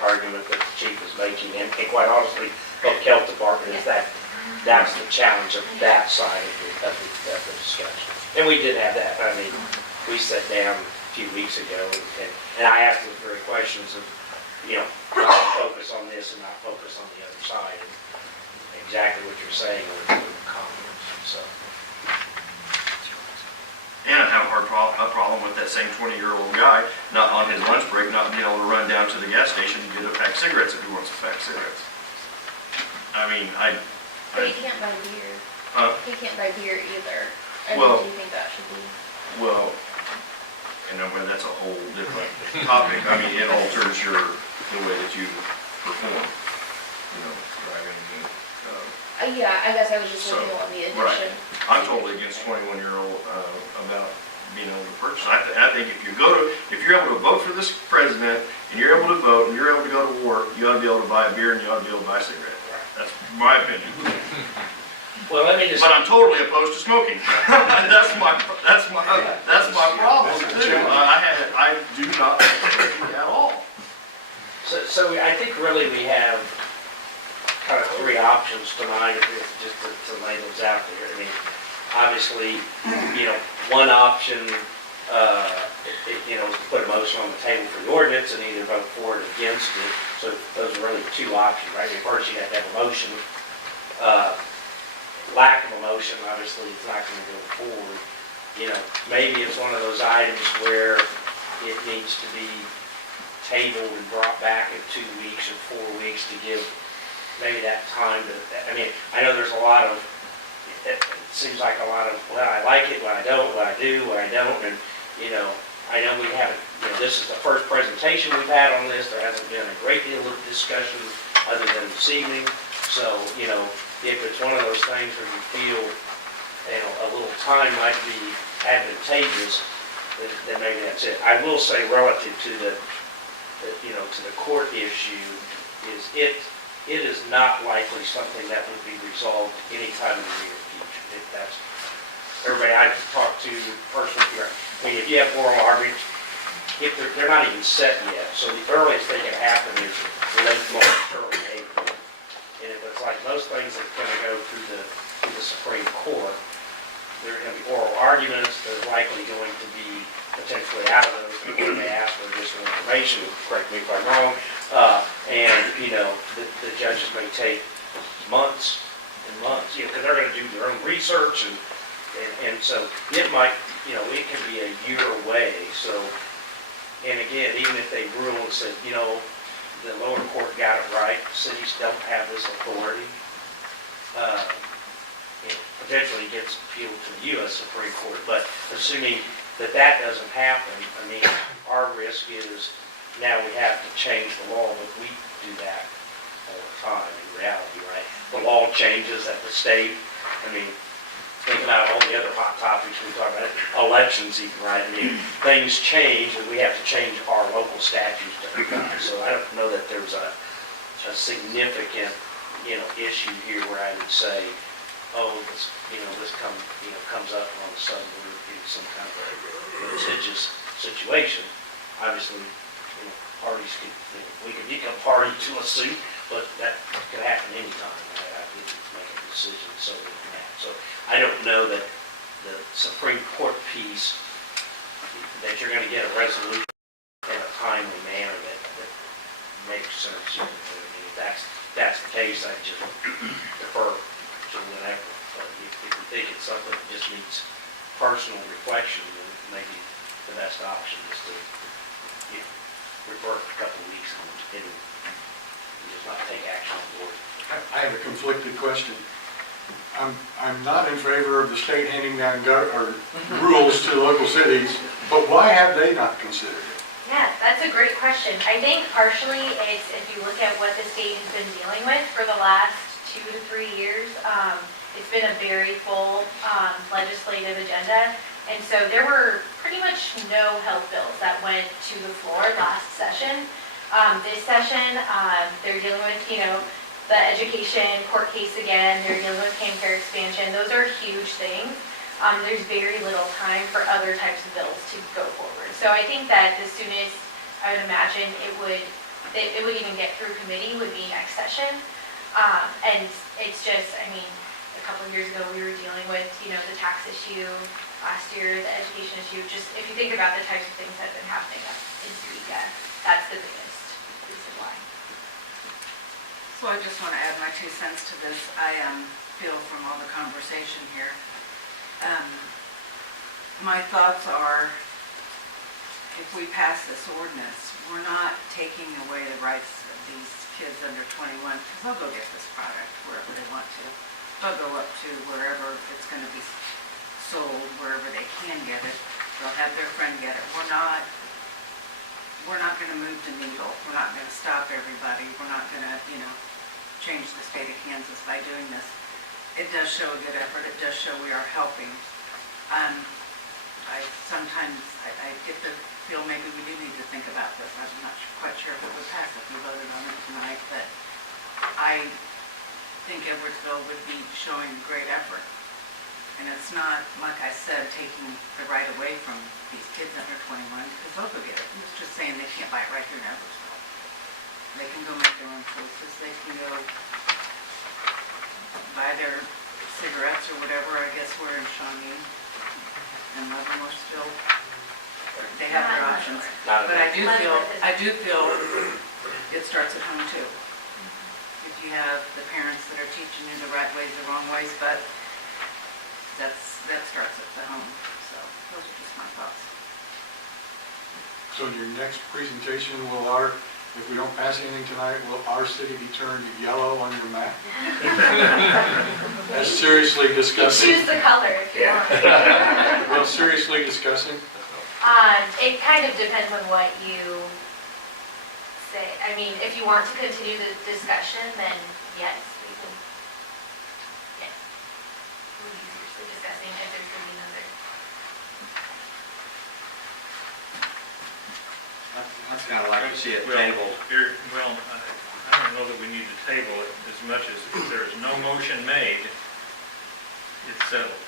argument that the chief is making, and quite honestly, the health department is that's the challenge of that side of the discussion. And we did have that, I mean, we sat down a few weeks ago, and I asked them very questions of, focus on this and not focus on the other side, and exactly what you're saying with comments, so. And I have a problem with that same 20-year-old guy, not on his lunch break, not being able to run down to the gas station and get a pack of cigarettes if he wants a pack of cigarettes. I mean, But you can't buy beer. You can't buy beer either. I Well- do you think that should be? well, well, that's a whole different topic. I mean, it alters the way that you perform, driving. Yeah, I guess I was just So, looking on the right. addition. I'm totally against 21-year-old about being able to purchase. I think if you're able to vote for this president, and you're able to vote, and you're able to go to work, you ought to be able to buy a beer, and you ought to be able to buy a cigarette. That's my opinion. Well, let me just. But I'm totally opposed to smoking. That's my problem too. I do not like smoking at all. So I think really we have kind of three options tonight, just to lay those out there. I mean, obviously, one option, is to put a motion on the table for the ordinance and either vote for it or against it. So those are really two options, right? First, you have to have a motion. Lack of a motion, obviously, it's not going to go forward. Maybe it's one of those items where it needs to be tabled and brought back in 2 weeks or 4 weeks to give maybe that time to, I know there's a lot of, it seems like a lot of, well, I like it, well, I don't, well, I do, well, I don't, and, I know we haven't, this is the first presentation we've had on this, there hasn't been a great deal of discussion other than this evening, so, if it's one of those things where you feel, a little time might be advantageous, then maybe that's it. I will say relative to to the court issue, is it is not likely something that would be resolved anytime in the near future. If that's, everybody I've talked to personally, if you have oral arguments, if they're not even set yet, so the earliest they can happen is late March, early April. And if it's like most things that are gonna go through the Supreme Court, there are gonna be oral arguments, there's likely going to be potentially out of those, people may ask for additional information, correct me if I'm wrong, and, the judges may take months and months, because they're gonna do their own research, and so it might, it can be a year away, so, and again, even if they rule and said, the lower court got it right, cities don't have this authority, it potentially gets appealed to the U.S. Supreme Court, but assuming that doesn't happen, our risk is now we have to change the law, but we do that all the time in reality, right? The law changes at the state, think about all the other hot topics we talk about, elections even, right? Things change and we have to change our local statutes to comply. So I don't know that there's a significant, issue here where I would say, this comes up and all of a sudden we're in some kind of a litigious situation. Obviously, parties could, we could become party to a suit, but that could happen anytime. I didn't make a decision so that. So I don't know that the Supreme Court piece, that you're going to get a resolution in a timely manner that makes sense. If that's the case, I just defer to whatever. But if you think it's something that just needs personal reflection, then maybe the best option is to refer it a couple of weeks and just not take action on board. I have a conflicted question. I'm not in favor of the state handing down rules to local cities, but why have they not considered it? Yeah, that's a great question. I think partially it's, if you look at what the state has been dealing with for the last 2 to 3 years, it's been a very full legislative agenda. And so there were pretty much no health bills that went to the floor last session. This session, they're dealing with, the education court case again, they're dealing with cane care expansion. Those are huge things. There's very little time for other types of bills to go forward. So I think that the soonest, I would imagine, it would even get through committee would be next session. And it's just, a couple of years ago, we were dealing with, the tax issue. Last year, the education issue. Just if you think about the types of things that have been happening up in Eureka, that's the biggest reason why. So I just want to add my 2 cents to this. I feel from all the conversation here. My thoughts are, if we pass this ordinance, we're not taking away the rights of these kids under 21, because they'll go get this product wherever they want to. They'll go up to wherever it's going to be sold, wherever they can get it. They'll have their friend get it. We're not going to move the needle. We're not going to stop everybody. We're not going to, change the state of Kansas by doing this. It does show a good effort. It does show we are helping. I get the feel maybe we do need to think about this. I'm not quite sure if it would pass if we voted on it tonight, but I think Edwardsville would be showing great effort. And it's not, like I said, taking the right away from these kids under 21, because they'll go get it. It's just saying they can't buy it right here in Edwardsville. They can go make their own choices. They can go buy their cigarettes or whatever, I guess we're in Shawnee. And Leavenworth still, they have their options. But I do feel it starts at home too. If you have the parents that are teaching you the right ways, the wrong ways, but that starts at the home. So those are just my thoughts. So in your next presentation, if we don't pass anything tonight, will our city be turned yellow on your map? That's seriously You discussing. choose the color if you want. Well, seriously discussing. It kind of depends on what you say. If you want to continue the discussion, then yes, we can. Yes. We'll be seriously discussing if there's going to be another. That's kind of like to see it Well, tabled. I don't know that we need to table it as much as if there is no motion made, it's settled.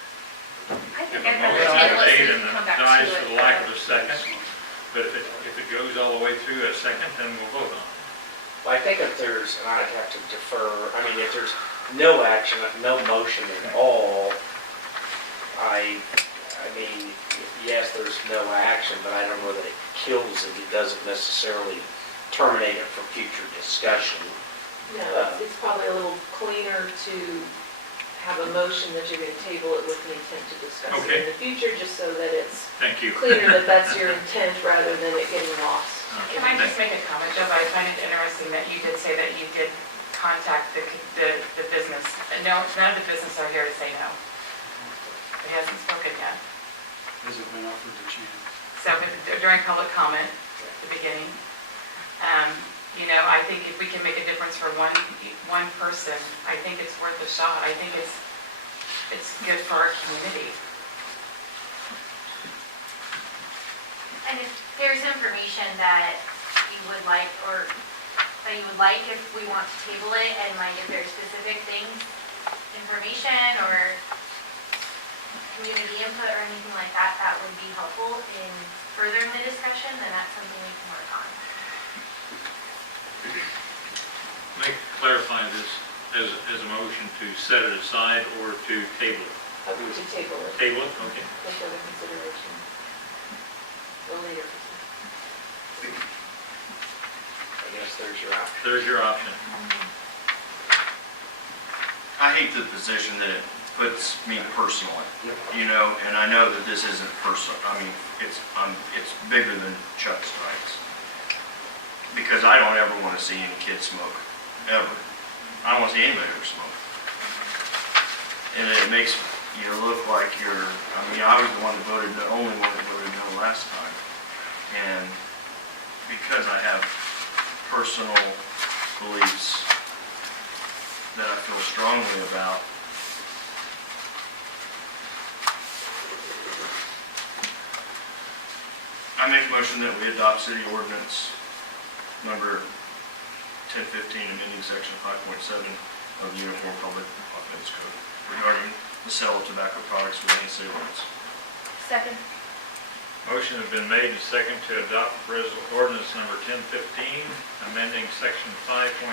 I If think a I'd rather motion table is it so made we and can come it back to dies it. for the lack of a second, but if it goes all the way through a second, then we'll vote on it. Well, I think if there's, and I'd have to defer, if there's no action, no motion at all, yes, there's no action, but I don't know that it kills it. It doesn't necessarily terminate it for future discussion. No, it's probably a little cleaner to have a motion that you're going to table it with an intent to discuss it Okay. in the future, just so that it's Thank you. cleaner that that's your intent rather than it getting lost. Can I just make a comment, Jeff? I find it interesting that you did say that you did contact the business. No, none of the business are here to say no. It hasn't spoken yet. Has it been offered to change? So during public comment at the beginning, I think if we can make a difference for one person, I think it's worth a shot. I think it's good for our community. And if there's information that you would like, or that you would like if we want to table it, and if there's specific things, information or community input or anything like that, that would be helpful in furthering the discussion, then that's something we can work on. Clarify this as a motion to set it aside or to table it. I think to table it, Table it, okay. for further consideration. Or later. I guess there's your option. There's your option. I hate the position that it puts me personally, and I know that this isn't personal. It's bigger than Chuck Strikes. Because I don't ever want to see any kids smoke, ever. I don't want to see anybody ever smoke. And it makes you look like I was the one that voted, the only one that voted no last time. And because I have personal beliefs that I feel strongly about, I make a motion that we adopt city ordinance number 1015, amending section 5.7 of the Uniform Public Offense Code regarding the sale of tobacco products within the city limits. Second. Motion has been made and second to adopt ordinance number 1015, amending section 5.7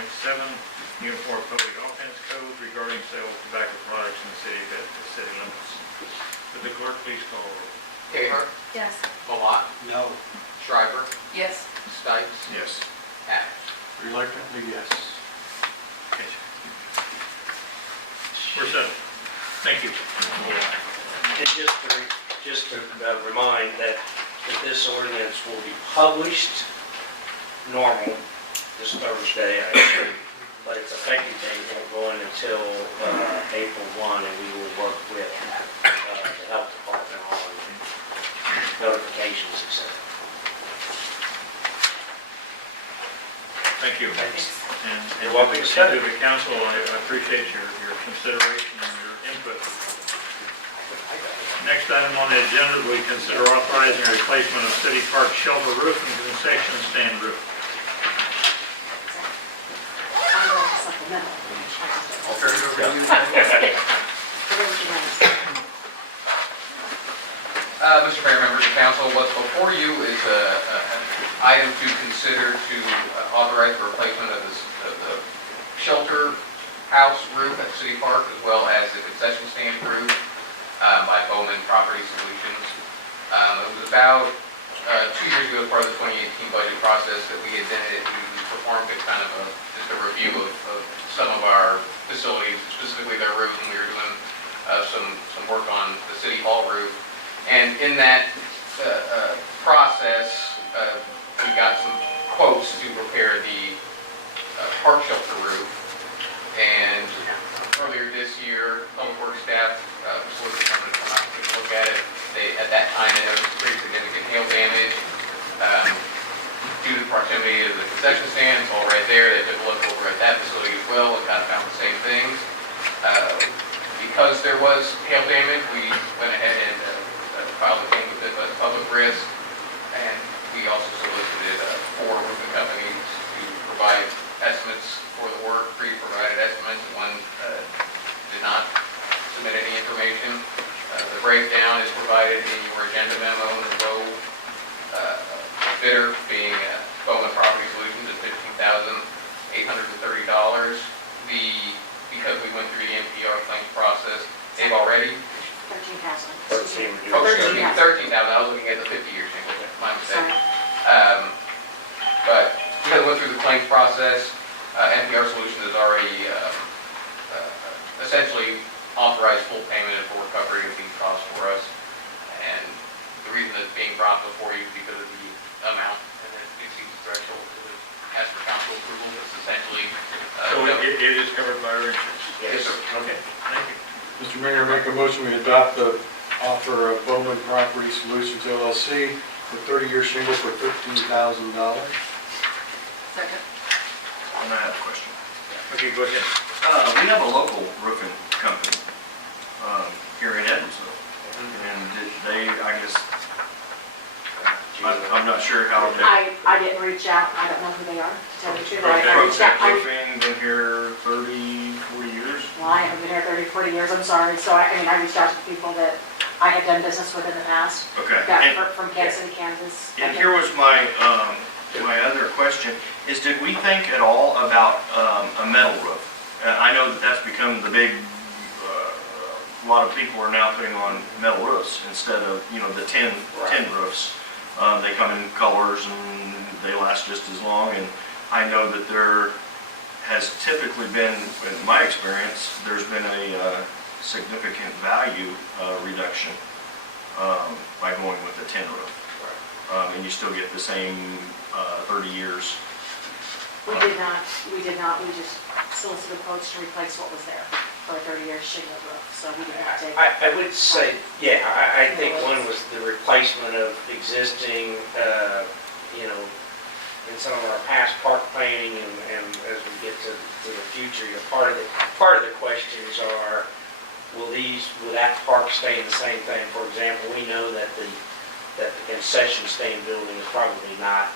Uniform Public Offense Code regarding sale of tobacco products in the city limits. Would the clerk please call the roll? Caher, Yes. Malat, No. Shriver, Yes. Stites, Yes. Adams. Reluctantly, yes. We're settled. Thank you. And just to remind that this ordinance will be published normal this Thursday, I assume, but its effective date won't go in until April 1, and we will work with the health department on notifications, etc. Thank you. Thanks. And You're welcome to study. to the council, I appreciate your consideration and your input. Next item on the agenda, we consider authorizing a replacement of city park shelter roof and concession stand roof. I'm going to supplemental. I'll turn it over to you. Mr. Mayor, members of council, what's before you is an item to consider to authorize the replacement of the shelter house roof at City Park, as well as the concession stand roof by Bowman Property Solutions. It was about 2 years ago, as part of the 2018 budget process, that we had performed a kind of just a review of some of our facilities, specifically their roofs, and we were doing some work on the City Hall roof. And in that process, we got some quotes to repair the park shelter roof. And earlier this year, Public Works staff was the company to come out and take a look at it. At that time, they noticed pretty significant hail damage due to the proximity of the concession stand. It's all right there. They took a look over at that facility as well and kind of found the same things. Because there was hail damage, we went ahead and filed a claim with the public risk, and we also solicited 4 roofing companies to provide estimates for the work. 3 provided estimates, and 1 did not submit any information. The breakdown is provided in your agenda memo, and the low bidder being Bowman Property Solutions at $15,830. Because we went through the NPR claims process, they've already 13,000. 13,000. I was looking at the 50-year single, my mistake. But because we went through the claims process, NPR Solutions has already essentially authorized full payment and full recovery of these costs for us. And the reason it's being brought before you is because of the amount, and it exceeds the threshold. As for council approval, it's essentially. So it is covered by our insurance? Yes, sir. Okay, thank you. Mr. Mayor, I make a motion we adopt the offer of Bowman Property Solutions LLC for 30-year shingles for $13,000. Second. And I have a question. Okay, go ahead. We have a local roofing company here in Edwardsville. And did they, I guess, I'm not sure how they. I didn't reach out, I don't know who they are, to tell you the truth. I reached out, Roofing, been here 30, 40 years? well, I haven't been here 30, 40 years, I'm sorry, so I mean, I reached out to people that I had done business with in the past. Okay. Got And- from Kansas City, Kansas. And here was my other question, is did we think at all about a metal roof? I know that that's become the big, a lot of people are now putting on metal roofs instead of, the tin roofs. They come in colors and they last just as long, and I know that there has typically been, in my experience, there's been a significant value reduction by going with the tin roof. And you still get the same 30 years. We did not, we just solicited quotes to replace what was there for a 30-year shingle roof, so we did not take. I would say, yeah, I think one was the replacement of existing, in some of our past park painting, and as we get to the future, part of the questions are, will that park stay in the same thing? For example, we know that the that the concession stand building is probably not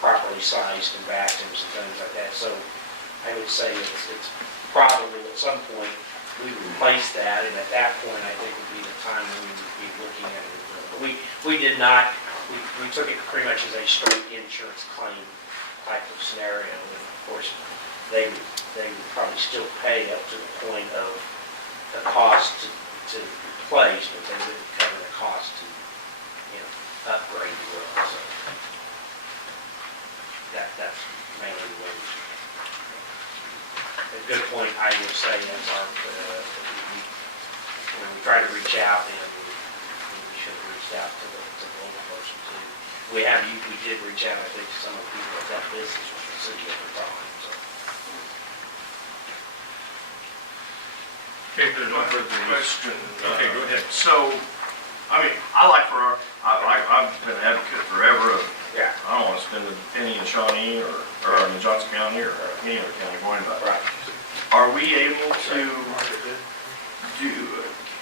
properly sized and bathrooms and things like that. So I would say it's probable at some point we would replace that, and at that point, I think would be the time when we would be looking at it. But we did not, we took it pretty much as a straight insurance claim type of scenario. And of course, they would probably still pay up to the point of the cost to replace, but they wouldn't cover the cost to, upgrade the roof. So that's mainly the way we should. A good point, I will say, that's our, when we try to reach out, and we should have reached out to the local person too. We did reach out, I think, to some of the people that business with the city at the time, so. Okay, there's no further Question. Okay, go ahead. So, I mean, I've been an advocate forever of, Yeah. I don't want to spend a penny in Shawnee or in Johnson County or any other county going about it. Right. Are we able to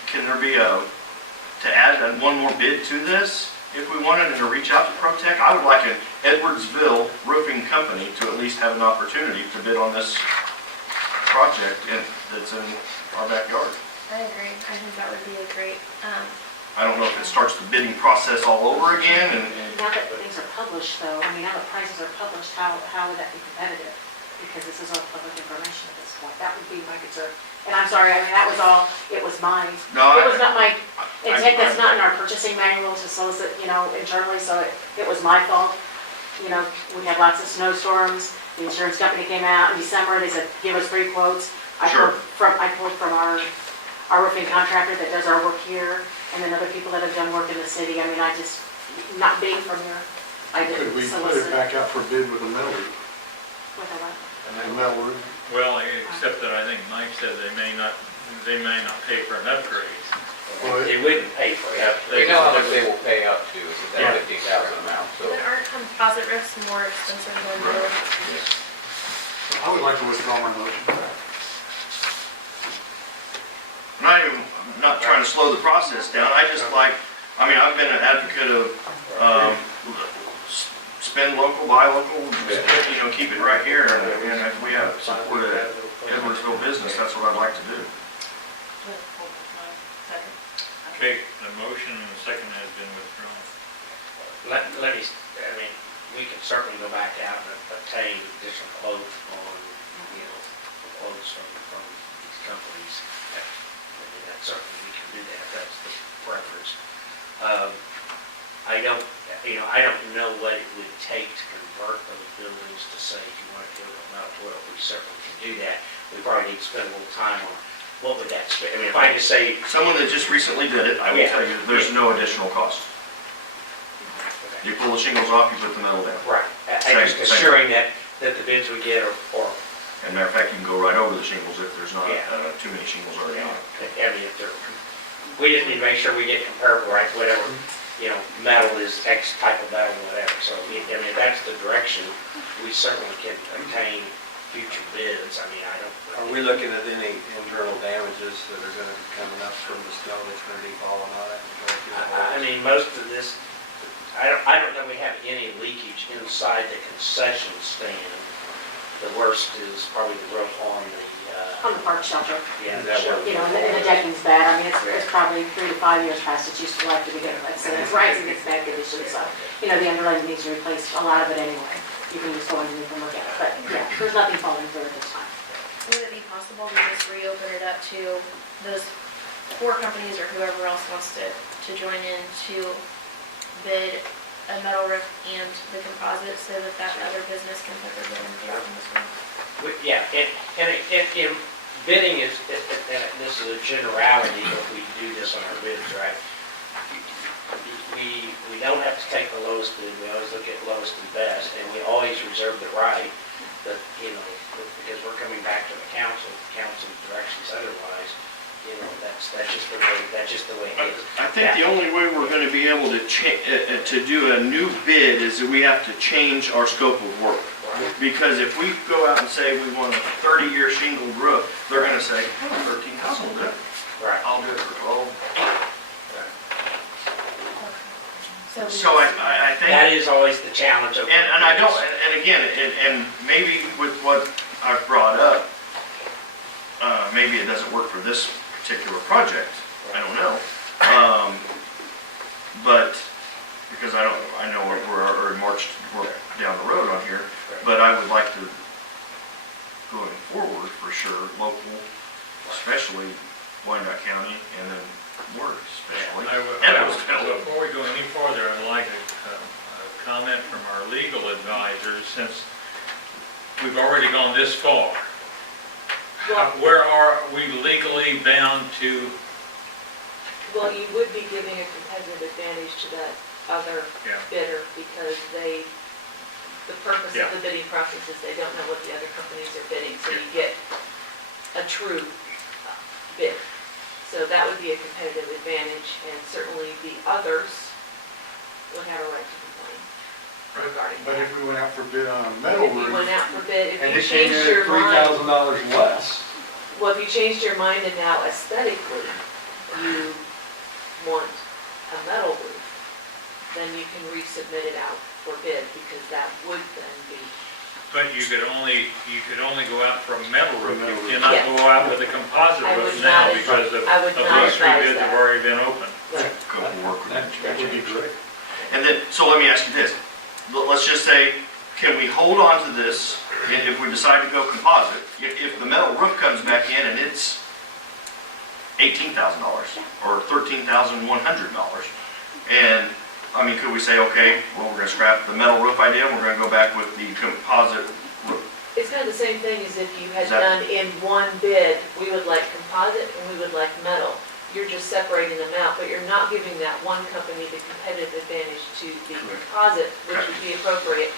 can there be to add one more bid to this if we wanted and to reach out to ProTech? I would like an Edwardsville roofing company to at least have an opportunity to bid on this project that's in our backyard. I agree. I think that would be a great, I don't know if it starts the bidding process all over again and Now that things are published though, I mean, now the prices are published, how would that be competitive? Because this is all public information at this point. That would be my concern. And I'm sorry, I mean, that was all, it was mine. No, It was not my intent, that's not in our purchasing manual to solicit, internally, so it was my fault. We had lots of snowstorms, the insurance company came out in December, they said, give us 3 quotes. Sure. I pulled from our roofing contractor that does our work here, and then other people that have done work in the city. I mean, I just, not being from here, I Could didn't we put solicit. it back out for bid with a metal roof? With a what? A metal roof? Well, except that I think Mike said they may not pay for an upgrade. Well, They wouldn't pay for it. They know how much they will pay up to, is Yeah. that 50,000 amount, so. but aren't composite roofs more expensive than wood? I would like to withdraw my motion. I'm not trying to slow the process down. I've been an advocate of spend local, buy local, keep it right here. And if we have support of Edwardsville business, that's what I'd like to do. Okay, the motion and the second has been withdrawn. We can certainly go back out and obtain additional quotes on, quotes from these companies. That certainly we can do that, that's the preference. I don't know what it would take to convert those buildings to say, if you want to do it or not, well, we certainly can do that. We probably need to spend a little time on what would that spend. I mean, if I just say, Someone that just recently did it, I will tell you, there's no additional cost. You pull the shingles off, you put the metal down. right, I just assuring that the bids we get are As a matter of fact, you can go right over the shingles if there's not Yeah. too many shingles already on. we just need to make sure we get comparable, right, whatever, metal is X type of metal, whatever. So, if that's the direction, we certainly can obtain future bids. Are we looking at any internal damages that are gonna be coming up from the snow that's gonna be falling on it? Most of this, I don't know we have any leakage inside the concession stand. The worst is probably the roof on the, On the park shelter. yeah, And the decking's bad. I mean, it's probably 3 to 5 years past its useful life to begin with. So it's rising, it's bad condition, so, the underlayment needs to replace a lot of it anyway. You can just go underneath and look at it, but yeah, there's nothing falling through at this time. Would it be possible to just reopen it up to those 4 companies or whoever else wants to join in to bid a metal roof and the composite so that other business can put their bid in on this one? Yeah, and bidding is, and this is a generality, but we do this on our bids, right? We don't have to take the lowest bid, we always look at lowest and best, and we always reserve the right that, because we're coming back to the council directions otherwise, that's just the way it is. I think the only way we're going to be able to do a new bid is that we have to change our scope of work. Because if we go out and say we want a 30-year shingled roof, they're going to say, oh, 13,000 will do it. Right. I'll do it for 12. So I think. That is always the challenge of. And I don't, and again, and maybe with what I've brought up, maybe it doesn't work for this particular project, I don't know. But, because I know we're already marched down the road on here, but I would like to, going forward, for sure, local, especially Wyandotte County, and then Ward especially. Before we go any farther, I'd like a comment from our legal advisors, since we've already gone this far. Where are we legally bound to? Well, you would be giving a competitive advantage to that other Yeah. bidder because the purpose Yeah. of the bidding process is they don't know what the other companies are bidding, so you get a true bid. So that would be a competitive advantage, and certainly the others would have a right to complain regarding But that. if we went out for bid on a metal If you roof, went out for bid, and if you it came changed in your at mind, $3,000 less, well, if you changed your mind and now aesthetically you want a metal roof, then you can resubmit it out for bid because that would then be. But you could only go out for a metal roof. You Yes. cannot go out with a composite I roof would now not because of I would those not three advise bids have that. already been opened. Go work with that would be great. And then, so let me ask you this, let's just say, can we hold on to this, and if we decide to go composite, if the metal roof comes back in and it's $18,000 or $13,100, and, I mean, could we say, okay, well, we're gonna scrap the metal roof idea, and we're gonna go back with the composite roof? It's kind of the same thing as if you had Is that- done in one bid, we would like composite and we would like metal. You're just separating them out, but you're not giving that one company the competitive advantage to the composite, which would be appropriate.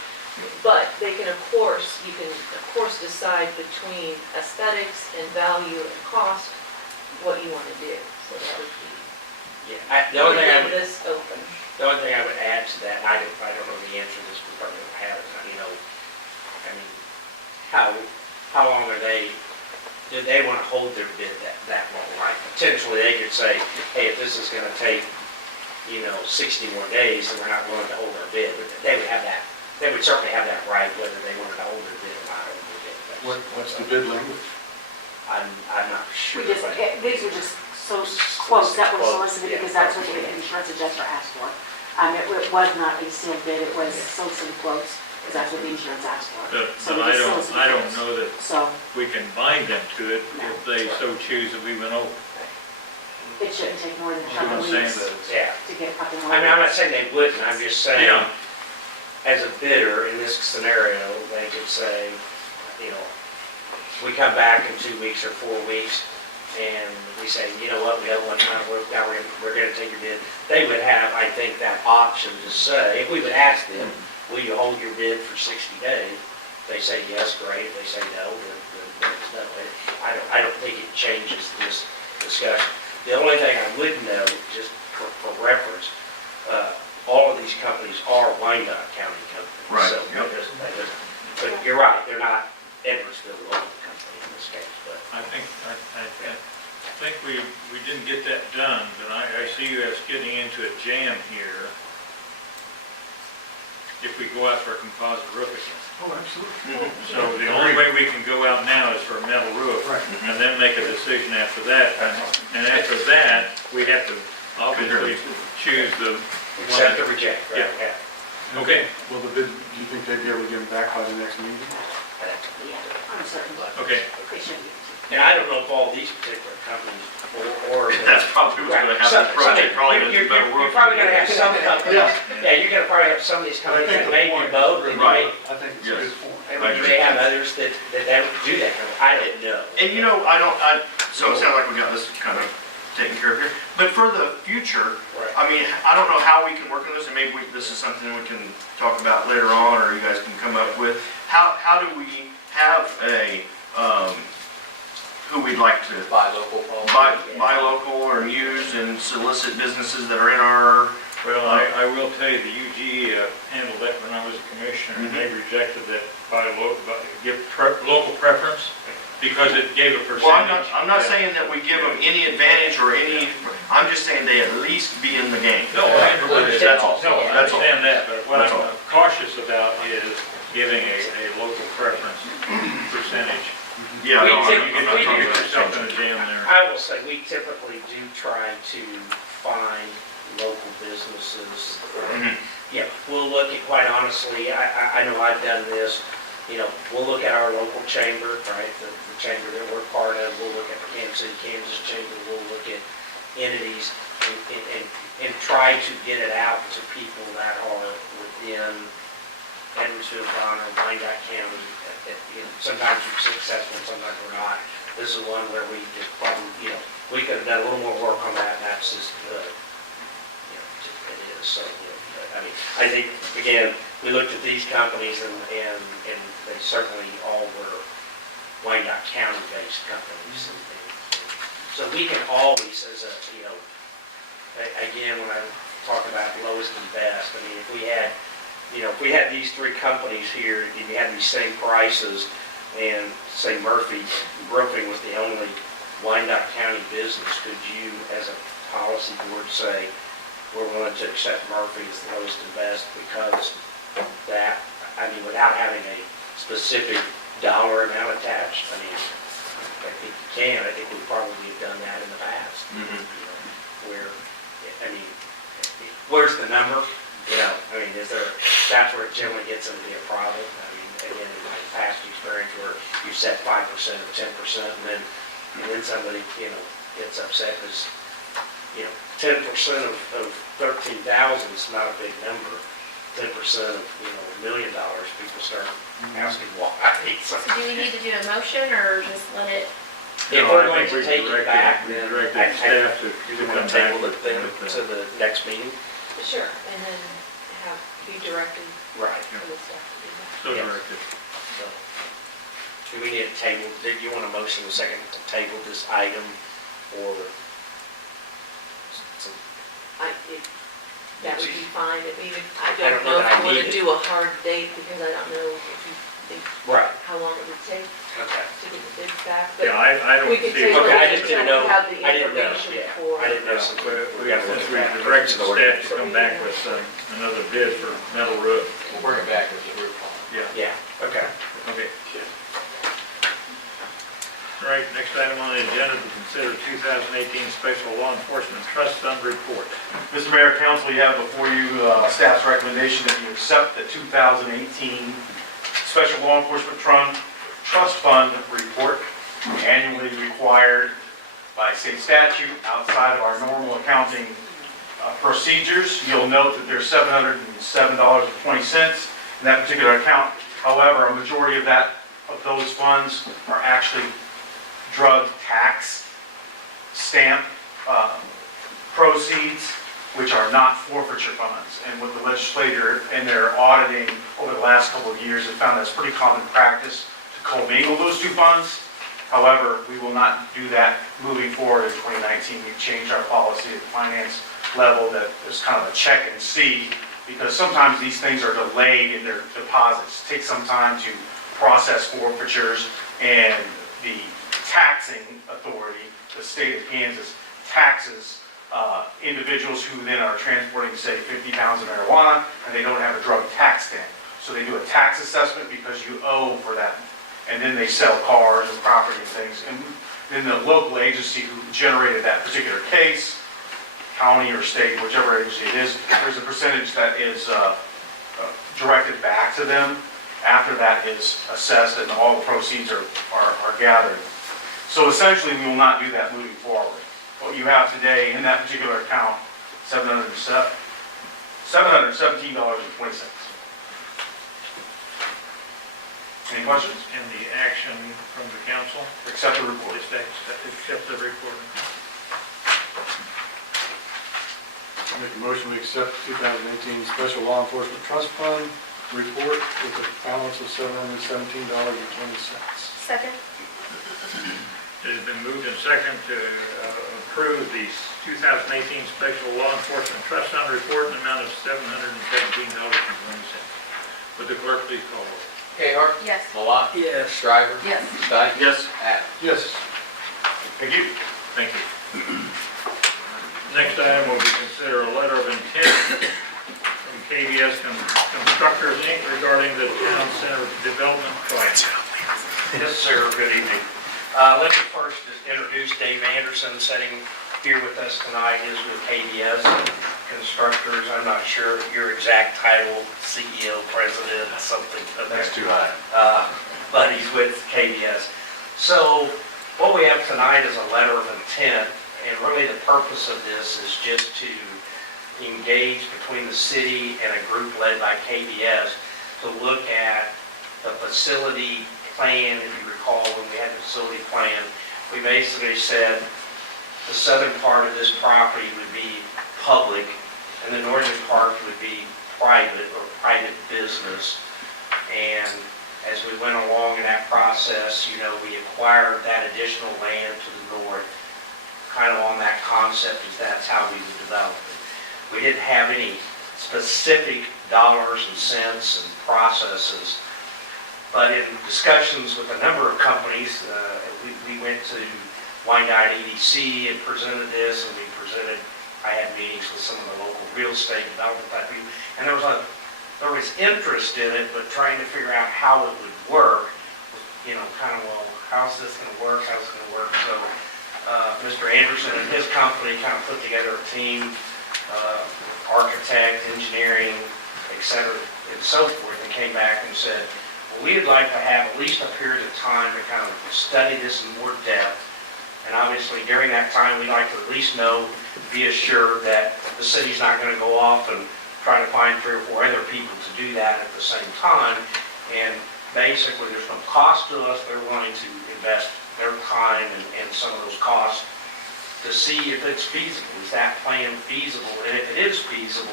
But they can, you can of course decide between aesthetics and value and cost, what you want to do. So that would be, Yeah, the only thing I leave would, this open. the only thing I would add to that, and I don't know the answer to this department of habits, I mean, how long do they want to hold their bid that long? Like, potentially, they could say, hey, if this is going to take, 60 more days, then we're not willing to hold our bid. But they would certainly have that right, whether they wanted to hold their bid or not hold their bid. What's the bid language? I'm not sure. We just, but- these were just quotes that were solicited because that's what the insurance adjuster asked for. It was not a sealed bid, it was solicited quotes, because that's what the insurance asked for. So But we just solicited I don't quotes. know that So we can bind them to it if they so choose that we went over. it shouldn't take more than a See what couple I'm of saying? weeks Yeah. to get a couple more. I'm not saying they wouldn't, I'm just saying, Yeah. as a bidder in this scenario, they could say, we come back in 2 weeks or 4 weeks, and we say, you know what, we don't want time, we're gonna take your bid. They would have, I think, that option to say, if we would ask them, will you hold your bid for 60 days? They say yes, great, if they say no, then it's no. I don't think it changes this discussion. The only thing I would note, just for reference, all of these companies are Wyandotte County companies. Right, So yep. but you're right, they're not Edwardsville local company in this case, but. I think we didn't get that done, but I see us getting into a jam here if we go out for a composite roof again. Oh, absolutely. So the only way we can go out now is for a metal roof, Right. and then make a decision after that. And after that, we have to obviously choose the one. Accept or reject, right? Yeah. Okay, Will the bid, do you think they'd be able to get them back by the next meeting? Yeah, I'm certain. okay. They should be. And I don't know if all these particular companies or. That's probably what's gonna happen, the project probably doesn't You're metal roof. probably gonna have some companies, Yeah. yeah, you're gonna probably have some of these But I companies think that the may do point both, is and really- you I think it's a Yes. good point. may, you may have others that don't do that kind of, I don't know. And so it sounds like we got this kind of taken care of here. But for the future, Right. I mean, I don't know how we can work on this, and maybe this is something we can talk about later on, or you guys can come up with. How do we have a, who we'd like to Buy local. buy local or use and solicit businesses that are in our, Well, I will tell you, the UG handled that when I was a commissioner, and they rejected that give local preference. because it gave a percentage. Well, I'm not saying that we give them any advantage or any, I'm just saying they at least be in the game. No, I understand, That's all. no, I That's all. understand that, but what That's all. I'm cautious about is giving a local preference percentage. Yeah, no, We You I'm can not get talking yourself in a jam there. I will say, we typically do try to find local businesses. Mhm. Yeah, we'll look at, quite honestly, I know I've done this, we'll look at our local chamber, right? The chamber that we're part of, we'll look at the Kansas City, Kansas chamber, we'll look at entities and try to get it out to people that are within Edwardsville, Bonner, Wyandotte County. Sometimes we're successful, sometimes we're not. This is one where we just probably, we could have done a little more work on that, and that's just, it is, so, I think, again, we looked at these companies and they certainly all were Wyandotte County-based companies. So we can always, as a, again, when I talk about lowest and best, if we had these three companies here and you had these same prices and say Murphy Roofing was the only Wyandotte County business, could you, as a policy board, say, we're willing to accept Murphy as the lowest and best because that, without having a specific dollar amount attached? I think you can. I think we probably have done that in the past. Where, where's the number? Is there, that's where it generally gets into be a problem. Again, in my past experience where you set 5% or 10% and then somebody, gets upset because 10% of 13,000 is not a big number. 10% of, $1 million, people start asking why. So So do we need to do a motion or just let it? if we're going to take it back, We then directed staff to you come want to back table with it then to the next meeting? Sure, and then be directed Right. for the staff to do that. so Yes. directed. So, do we need a table, do you want a motion in a second to table this item or? That would be fine. I I don't don't know know if that I you want need to it. do a hard date because I don't know if you think Right. how long it would take Okay. to get the bids back. Yeah, I don't We could see. table Okay, I it just didn't until we know, have the I didn't know, information yeah, for. I didn't know since we got to look Since we at that. directed staff to come back with another bid for metal roof. We'll bring it back with the roof on. Yeah. Yeah, okay. Okay. All right, next item on the agenda to consider 2018 Special Law Enforcement Trust Fund Report. Mr. Mayor, Council, you have before you staff's recommendation that you accept the 2018 Special Law Enforcement Trust Fund Report, annually required by state statute outside of our normal accounting procedures. You'll note that there's $707.20 in that particular account. However, a majority of those funds are actually drug tax stamp proceeds, which are not forfeiture funds. And with the legislature and their auditing over the last couple of years, have found that's pretty common practice to commingle those two funds. However, we will not do that moving forward in 2019. We've changed our policy at the finance level that is kind of a check and see, because sometimes these things are delayed in their deposits. It takes some time to process forfeitures, and the taxing authority, the state of Kansas, taxes individuals who then are transporting, say, 50 pounds of marijuana, and they don't have a drug tax stamp. So they do a tax assessment because you owe for that. And then they sell cars and property and things. And then the local agency who generated that particular case, county or state, whichever agency it is, there's a percentage that is directed back to them after that is assessed and all the proceeds are gathered. So essentially, we will not do that moving forward. What you have today in that particular account, $717.20. Any questions? And the action from the council? Accept the report. Is that accept the report? Make a motion, we accept 2018 Special Law Enforcement Trust Fund report with a balance of $717.20. Second? It has been moved and second to approve the 2018 Special Law Enforcement Trust Fund report in the amount of $717.20. Would the clerk please call roll? Gayheart? Yes. Malat? Yes. Shriver? Yes. Dyke? Yes. Adams? Yes. Thank you. Thank you. Next item will be consider a letter of intent from KBS Constructors, Inc. regarding the town center development project. Yes, sir, good evening. Let me first just introduce Dave Anderson, sitting here with us tonight, is with KBS Constructors. I'm not sure your exact title, CEO, president, something. That's too high. But he's with KBS. So what we have tonight is a letter of intent, and really the purpose of this is just to engage between the city and a group led by KBS to look at the facility plan. If you recall, when we had the facility plan, we basically said the southern part of this property would be public and the northern part would be private or private business. And as we went along in that process, we acquired that additional land to the north, kind of on that concept as that's how we would develop it. We didn't have any specific dollars and cents and processes, but in discussions with a number of companies, we went to Wyandotte EDC and presented this, and I had meetings with some of the local real estate development type people, and there was interest in it, but trying to figure out how it would work, well, how's this going to work, how's it going to work? So Mr. Anderson and his company kind of put together a team, architect, engineering, et cetera, and so forth, and came back and said, well, we would like to have at least a period of time to kind of study this in more depth. And obviously during that time, we'd like to at least be assured that the city's not going to go off and try to find 3 or 4 other people to do that at the same time. And basically, there's no cost to us. They're wanting to invest their time and some of those costs to see if it's feasible. Is that plan feasible? And if it is feasible,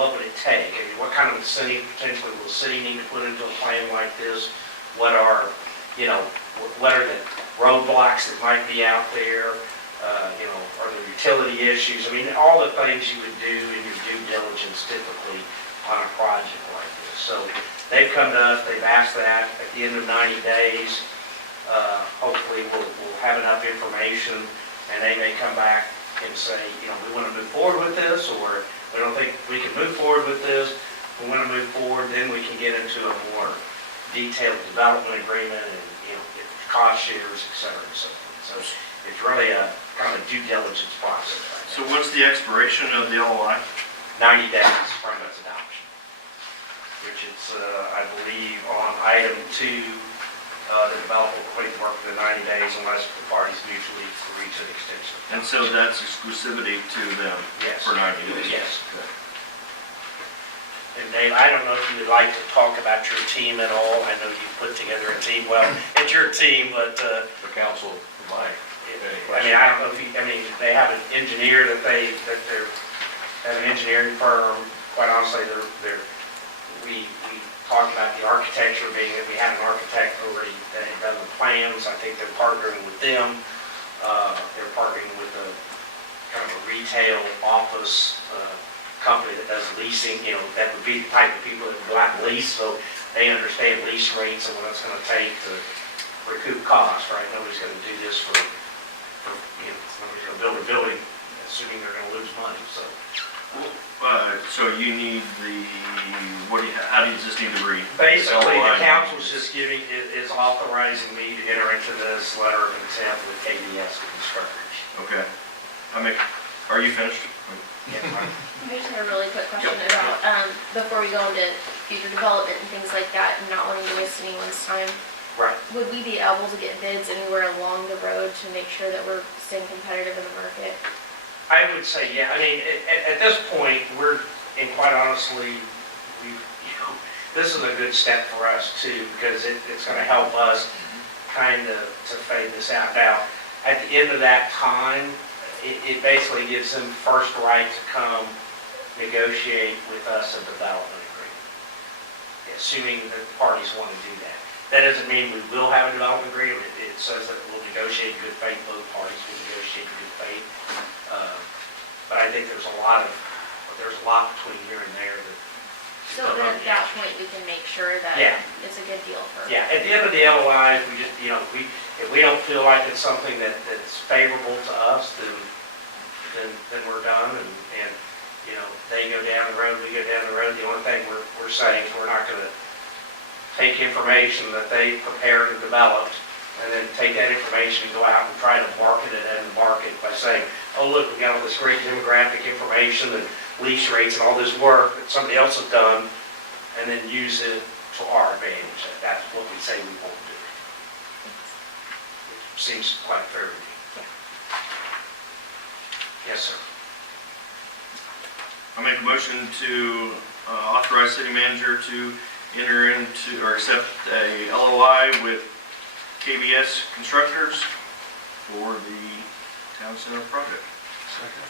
what would it take? I mean, what kind of incentive potentially will the city need to put into a plan like this? What are the roadblocks that might be out there? Are there utility issues? I mean, all the things you would do in your due diligence typically on a project like this. So they've come to us, they've asked that at the end of 90 days. Hopefully we'll have enough information, and they may come back and say, we want to move forward with this, or we don't think we can move forward with this. We want to move forward, then we can get into a more detailed development agreement and, cost shares, et cetera, and so forth. So it's really a kind of due diligence process right now. So what's the expiration of the LOI? 90 days from its adoption, which is, I believe, on item 2, the developer will complete work within 90 days unless the parties mutually agree to an extension. And so that's exclusivity to them Yes. for 90 days? Yes. Good. And Dave, I don't know if you would like to talk about your team at all. I know you've put together a team. Well, it's your team, but The council might. I don't know if they have an engineer they have an engineering firm. Quite honestly, we talked about the architecture being that we had an architect already that had done the plans. I think they're partnering with them. They're partnering with a kind of a retail office company that does leasing. That would be the type of people that would go out and lease, so they understand lease rates and what it's going to take to recoup costs, right? Nobody's going to do this for nobody's going to build a building assuming they're going to lose money, so. So you need how do you just need to read? Basically, the council's just is authorizing me to enter into this letter of intent with KBS Constructors. Okay. Are you finished? I just had a really quick question about, before we go into future development and things like that, and not wanting to waste anyone's time. Right. Would we be able to get bids anywhere along the road to make sure that we're staying competitive in the market? I would say, yeah. I mean, at this point, and quite honestly, this is a good step for us too, because it's going to help us kind of to fade this out. Now, at the end of that time, it basically gives them first right to come negotiate with us a development agreement, assuming that the parties want to do that. That doesn't mean we will have a development agreement. It says that we'll negotiate in good faith. Both parties will negotiate in good faith. But I think there's a lot between here and there that So then at that point, we can make sure that Yeah. it's a good deal for. Yeah, at the end of the LOI, if we just, if we don't feel like it's something that's favorable to us, then we're done, and, they go down the road, we go down the road. The only thing we're saying is we're not gonna take information that they prepared and developed, and then take that information and go out and try to market it in the market by saying, oh, look, we got all this great demographic information and lease rates and all this work that somebody else has done, and then use it to our advantage. That's what we say we won't do. It seems quite fair to me. Yes, sir. I make a motion to authorize city manager to enter into or accept a LOI with KBS Constructors for the town center project. Second.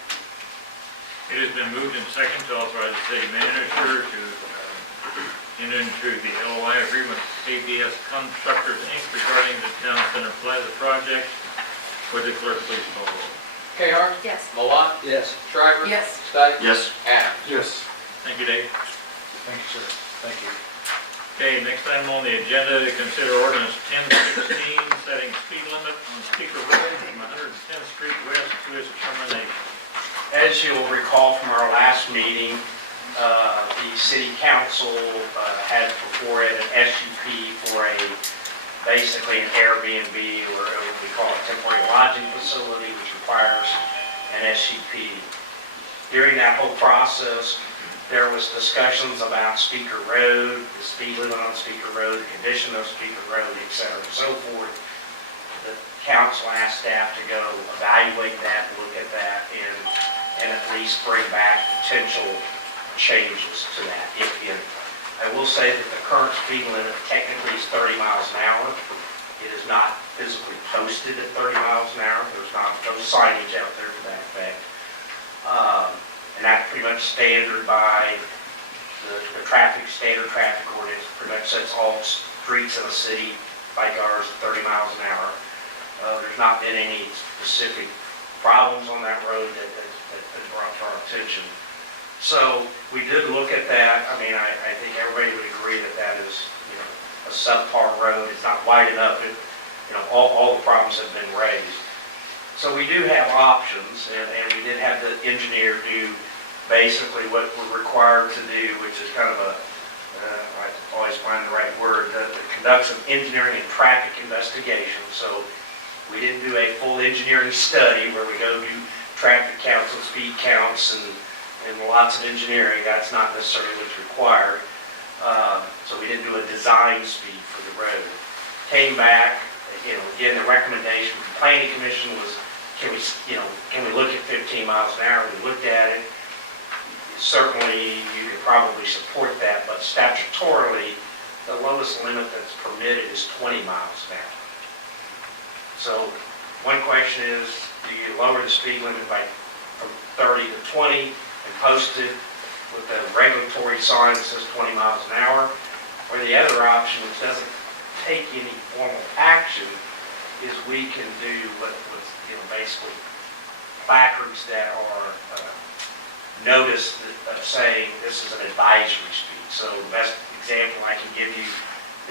It has been moved and second to authorize the city manager to enter into the LOI agreement with KBS Constructors, Inc. regarding the Town Center Plaza project. Would the clerk please call roll? Kayar, Yes. Malott, Yes. Shriver, Yes. Stike, Yes. Adams. Yes. Thank you, Dave. Thank you, sir. Thank you. Okay, next item on the agenda, to consider ordinance 1016, setting speed limit on Speaker Road from 110th Street west to its termination. As you'll recall from our last meeting, the city council had before it an SUP for basically an Airbnb, or what we call a temporary lodging facility, which requires an SUP. During that whole process, there was discussions about Speaker Road, the speed limit on Speaker Road, the condition of Speaker Road, et cetera, and so forth. The council asked staff to go evaluate that, look at that, and at least bring back potential changes to that, if any. I will say that the current speed limit technically is 30 miles an hour. It is not physically posted at 30 miles an hour. There's no signage out there to that effect. And that's pretty much standard by the standard traffic ordinance, pretty much sets all streets in a city, like ours, at 30 miles an hour. There's not been any specific problems on that road that been brought to our attention. So we did look at that. I mean, I think everybody would agree that that is, a subpar road. It's not wide enough. All the problems have been raised. So we do have options, and we did have the engineer do basically what we're required to do, which is kind of I always find the right word, conduct some engineering and traffic investigation. So we didn't do a full engineering study where we go do traffic counts and speed counts and lots of engineering. That's not necessarily what's required. So we didn't do a design speed for the road. Came back, again, the recommendation from the planning commission was, can we look at 15 miles an hour? We looked at it. Certainly, you could probably support that, but statutorily, the lowest limit that's permitted is 20 miles an hour. So one question is, do you lower the speed limit from 30 to 20 and post it with a regulatory sign that says 20 miles an hour? Or the other option, which doesn't take any formal action, is we can do what's basically placards that are notice of saying this is an advisory speed. So the best example I can give you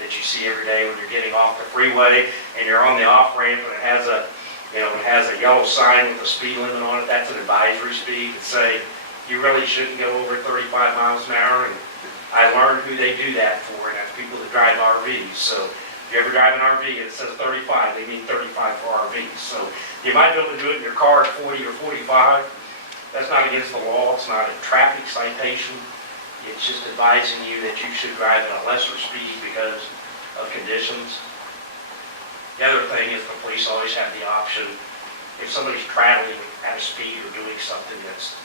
that you see every day when you're getting off the freeway and you're on the off ramp and it has a yellow sign with a speed limit on it, that's an advisory speed to say you really shouldn't go over 35 miles an hour. And I learned who they do that for, and that's people that drive RVs. So if you ever drive an RV and it says 35, they mean 35 for RVs. So you might be able to do it in your car at 40 or 45. That's not against the law. It's not a traffic citation. It's just advising you that you should drive at a lesser speed because of conditions. The other thing is the police always have the option, if somebody's traveling at a speed or doing something that's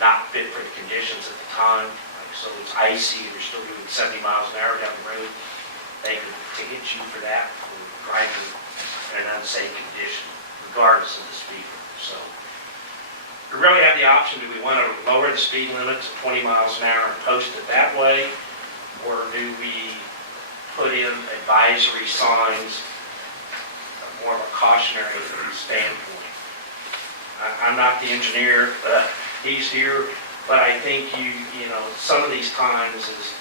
not fit for the conditions at the time, like so it's icy and you're still doing 70 miles an hour down the road, they could ticket you for that, for driving in an unsafe condition, regardless of the speed limit. So we really have the option, do we want to lower the speed limit to 20 miles an hour and post it that way? Or do we put in advisory signs, more of a cautionary standpoint? I'm not the engineer, he's here, but I think some of these times is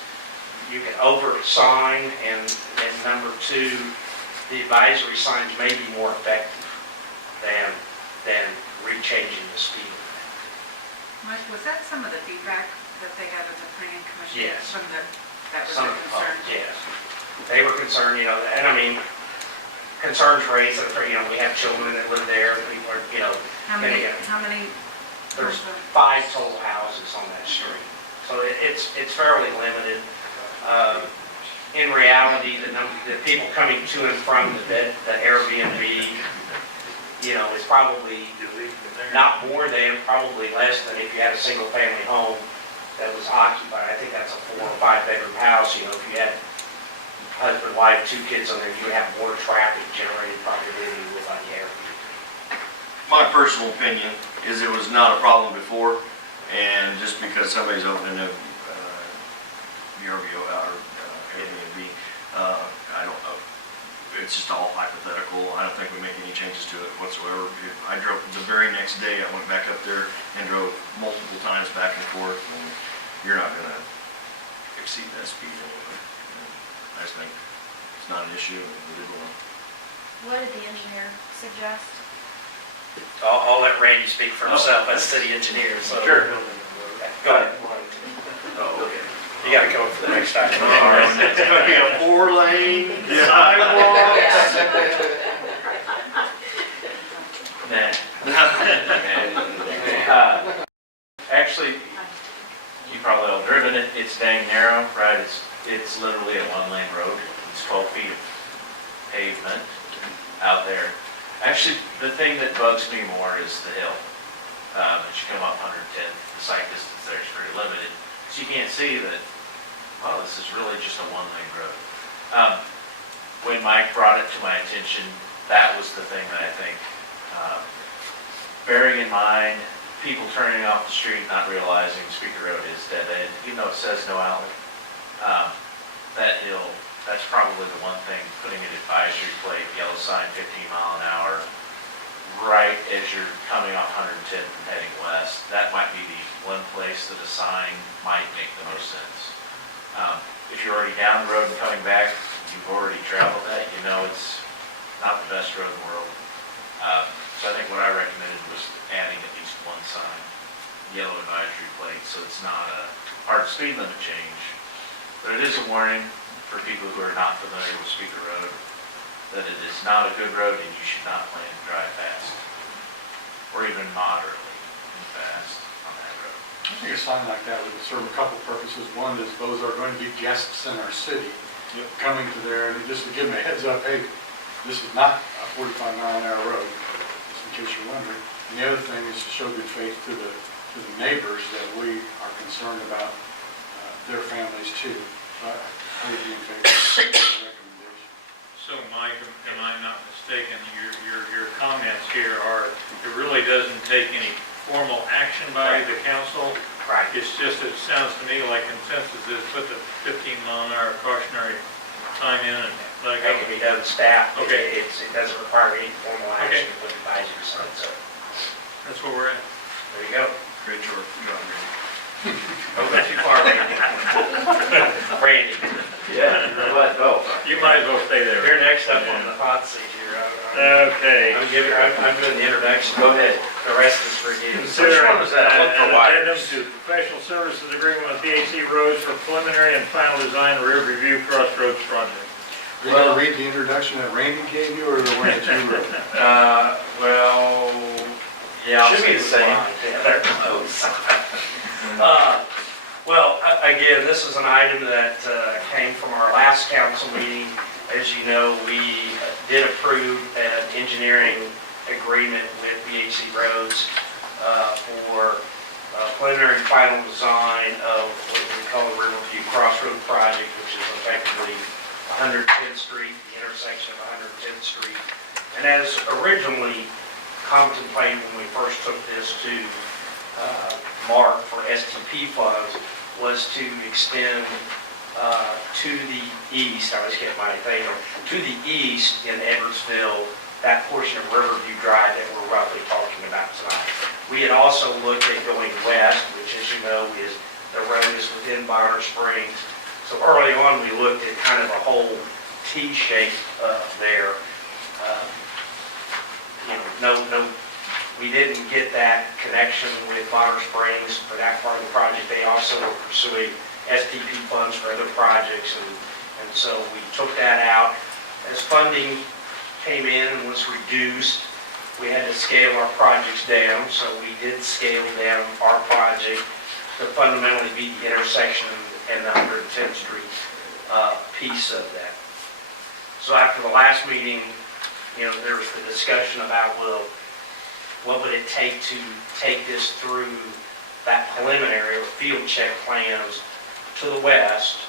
you can over-sign, and number two, the advisory signs may be more effective than re-changing the speed limit. Mike, was that some of the feedback that they got at the planning commission? Yes. From the, that was Some their of the concern? Yes. They were concerned, and I mean, concerns raised, we have children that live there, people are, How many? there's 5 total houses on that street. So it's fairly limited. In reality, the people coming to and from the Airbnb, is probably not more than, probably less than if you had a single family home that was occupied. I think that's a 4 or 5 bedroom house. If you had husband, wife, 2 kids on there, you would have more traffic generated probably than you would on the Airbnb. My personal opinion is it was not a problem before, and just because somebody's opening a VRBO or Airbnb, I don't know. It's just all hypothetical. I don't think we make any changes to it whatsoever. I drove the very next day. I went back up there and drove multiple times back and forth, and you're not going to exceed that speed anyway. I just think it's not an issue, and we did one. What did the engineer suggest? I'll let Randy speak for himself as city engineer, so. Sure. Go ahead. Oh, okay. You gotta go for the next item. It's gonna be a 4-lane sidewalks. Actually, you probably all driven it, it's dang narrow, right? It's literally a 1-lane road. It's 12 feet of pavement out there. Actually, the thing that bugs me more is the hill. As you come up 110th, the sight distance there is pretty limited. So you can't see that, wow, this is really just a 1-lane road. When Mike brought it to my attention, that was the thing that I think, bearing in mind, people turning off the street, not realizing Speaker Road is dead end, even though it says no outlet. That hill, that's probably the one thing, putting an advisory plate, yellow sign, 15 mile an hour, right as you're coming off 110th and heading west. That might be the one place that a sign might make the most sense. If you're already down the road and coming back, you've already traveled that, it's not the best road in the world. So I think what I recommended was adding at least one sign, yellow advisory plate, so it's not a hard speed limit change. But it is a warning for people who are not familiar with Speaker Road that it is not a good road and you should not plan to drive fast, or even moderately fast on that road. I think a sign like that would serve a couple purposes. One is those are going to be guests in our city coming to there, and just to give them a heads up, hey, this is not a 45 mile an hour road, just in case you're wondering. And the other thing is to show good faith to the neighbors that we are concerned about their families too. So I would be in favor of the recommendation. So Mike, am I not mistaken, your comments here are, it really doesn't take any formal action by the council? Right. It's just, it sounds to me like consensus is put the 15 mile an hour cautionary sign in and let it go. That can be done with staff. Okay. It doesn't require any formal action to put advisory signs, so That's where we're at. there you go. Great job. Don't go too far, Randy. Randy, Yeah, let go. You might as well stay there. you're next up on the hot seat here. Okay. I'm doing the introduction. Go ahead. The rest is for you. Consider Which one was that? I looked for an addendum wires. to professional services agreement with BAC Roads for preliminary and final design of Riverview Crossroads project. Are you going to read the introduction that Randy gave you, or the one that you wrote? Yeah, I'll Should be say the same. They're close. Well, again, this is an item that came from our last council meeting. As you know, we did approve an engineering agreement with BAC Roads for preliminary and final design of what we call the Riverview Crossroads project, which is effectively 110th Street, the intersection of 110th Street. And as originally contemplated when we first took this to Mark for STP funds, was to extend to the east, I was getting my thing, to the east in Edwardsville, that portion of Riverview Drive that we're roughly talking about tonight. We had also looked at going west, which, as you know, is the road is within Bonner Springs. So So early on, we looked at kind of a whole T shape there. We didn't get that connection with Bonner Springs for that part of the project. They also were pursuing SPP funds for other projects, and so we took that out. As funding came in and was reduced, we had to scale our projects down, so we did scale down our project to fundamentally be the intersection and the 110th Street piece of that. So after the last meeting, there was the discussion about, well, what would it take to take this through that preliminary or field check plans to the west,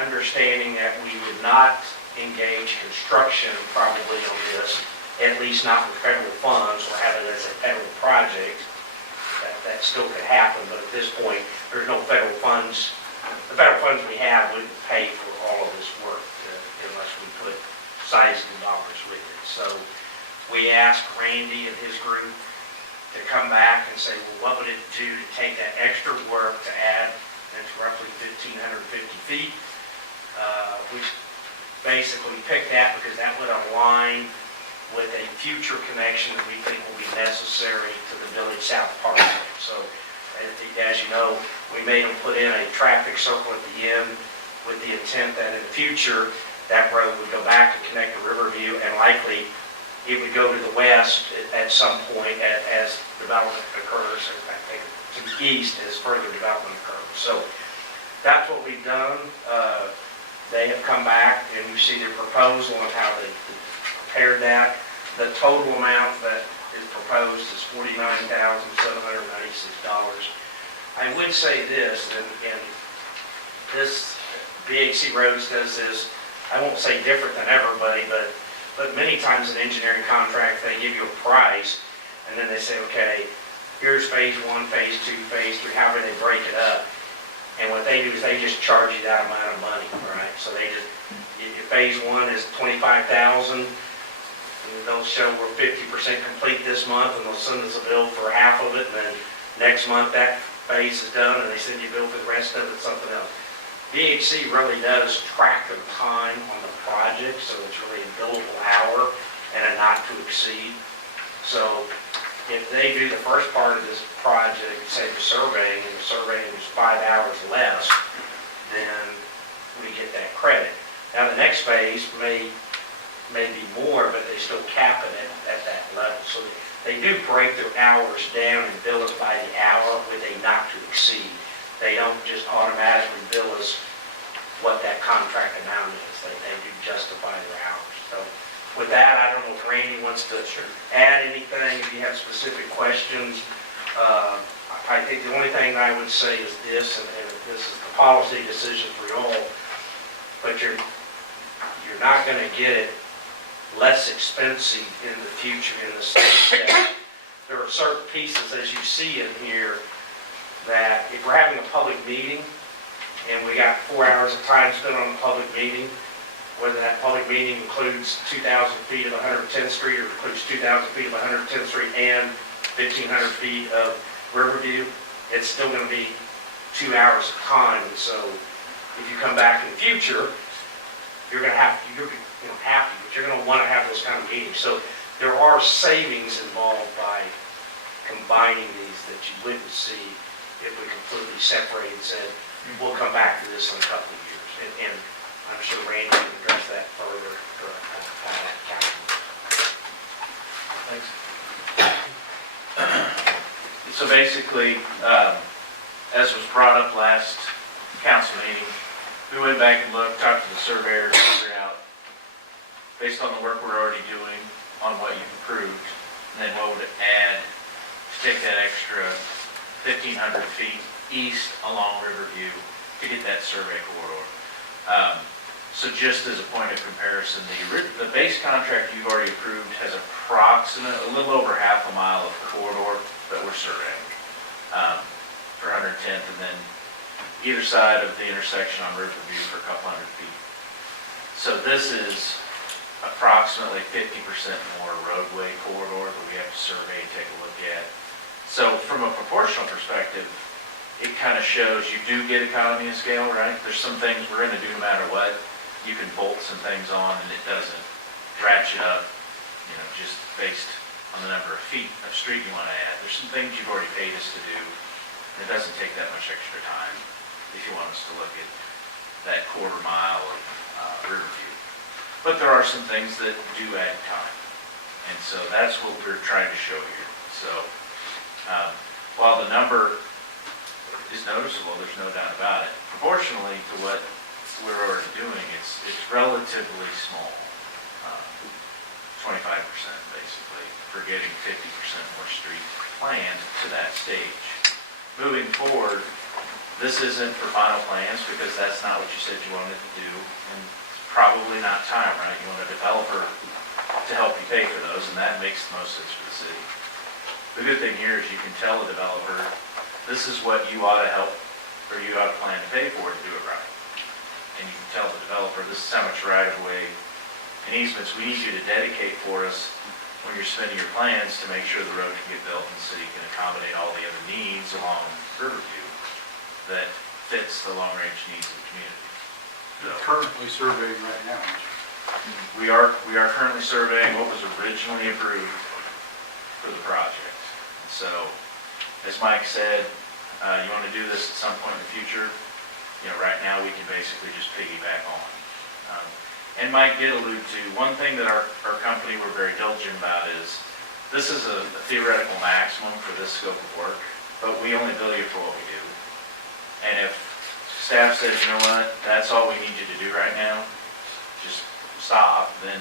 understanding that we would not engage construction probably on this, at least not with federal funds or have it as a federal project. That still could happen, but at this point, there's no federal funds. The federal funds we have wouldn't pay for all of this work unless we put sizable dollars with it. So we asked Randy and his group to come back and say, well, what would it do to take that extra work to add, it's roughly 1,550 feet, which basically picked that because that would align with a future connection that we think will be necessary to the Village South Parkway. So, as you know, we made them put in a traffic circle at the end with the intent that in the future, that road would go back and connect to Riverview, and likely it would go to the west at some point as development occurs, and I think to the east as further development occurs. So that's what we've done. They have come back, and you see their proposal on how they prepared that. The total amount that is proposed is $49,796. I would say this, and this BHC Roads does this, I won't say different than everybody, but many times in engineering contract, they give you a price, and then they say, okay, here's phase 1, phase 2, phase 3, however they break it up. And what they do is they just charge you that amount of money, right? So they just, if phase 1 is $25,000, they'll show we're 50% complete this month, and they'll send us a bill for half of it, and then next month that phase is done, and they send you a bill for the rest of it, something else. BHC really does track their time on the project, so it's really a billable hour and a not to exceed. So if they do the first part of this project, say the surveying, and the surveying is 5 hours less, then we get that credit. Now the next phase may be more, but they still cap it at that level. So they do break their hours down and bill us by the hour with a not to exceed. They don't just automatically bill us what that contract amount is. They do justify their hours. So with that, I don't know if Randy wants to add anything, if you have specific questions. I think the only thing I would say is this, and this is the policy decision for you all, but you're not going to get it less expensive in the future in the state. There are certain pieces, as you see in here, that if we're having a public meeting and we got 4 hours of time spent on a public meeting, whether that public meeting includes 2,000 feet of 110th Street or includes 2,000 feet of 110th Street and 1,500 feet of Riverview, it's still going to be 2 hours of time. And so if you come back in the future, you're going to have to, but you're going to want to have those kind of meetings. So there are savings involved by combining these that you wouldn't see if we completely separated and said, we'll come back to this in a couple of years. And I'm sure Randy can address that further. Thanks. So basically, as was brought up last council meeting, we went back and looked, talked to the surveyor to figure out, based on the work we're already doing, on what you've approved, and then what would it add to take that extra 1,500 feet east along Riverview to get that survey corridor. So just as a point of comparison, the base contract you've already approved has a little over half a mile of corridor that we're surveying for 110th, and then either side of the intersection on Riverview for a couple hundred feet. So this is approximately 50% more roadway corridor that we have to survey and take a look at. So from a proportional perspective, it kind of shows you do get economy of scale, right? There's some things we're gonna do no matter what. You can bolt some things on and it doesn't ratchet up, just based on the number of feet of street you want to add. There's some things you've already paid us to do, and it doesn't take that much extra time if you want us to look at that quarter mile of Riverview. But there are some things that do add time, and so that's what we're trying to show here. So while the number is noticeable, there's no doubt about it, proportionally to what we're already doing, it's relatively small. 25% basically, for getting 50% more street planned to that stage. Moving forward, this isn't for final plans because that's not what you said you wanted to do, and it's probably not time, right? You want a developer to help you pay for those, and that makes the most sense for the city. The good thing here is you can tell the developer, this is what you ought to help, or you ought to plan to pay for to do it right. And you can tell the developer, this is how much right-of-way and easements we need you to dedicate for us when you're submitting your plans to make sure the road can get built and the city can accommodate all the other needs along Riverview that fits the long-range needs of the community. You're currently surveying right now, aren't We you? are currently surveying what was originally approved for the project. So, as Mike said, you want to do this at some point in the future, right now we can basically just piggyback on. And Mike did allude to, one thing that our company were very diligent about is, this is a theoretical maximum for this scope of work, but we only bill you for what we do. And if staff says, you know what, that's all we need you to do right now, just stop, then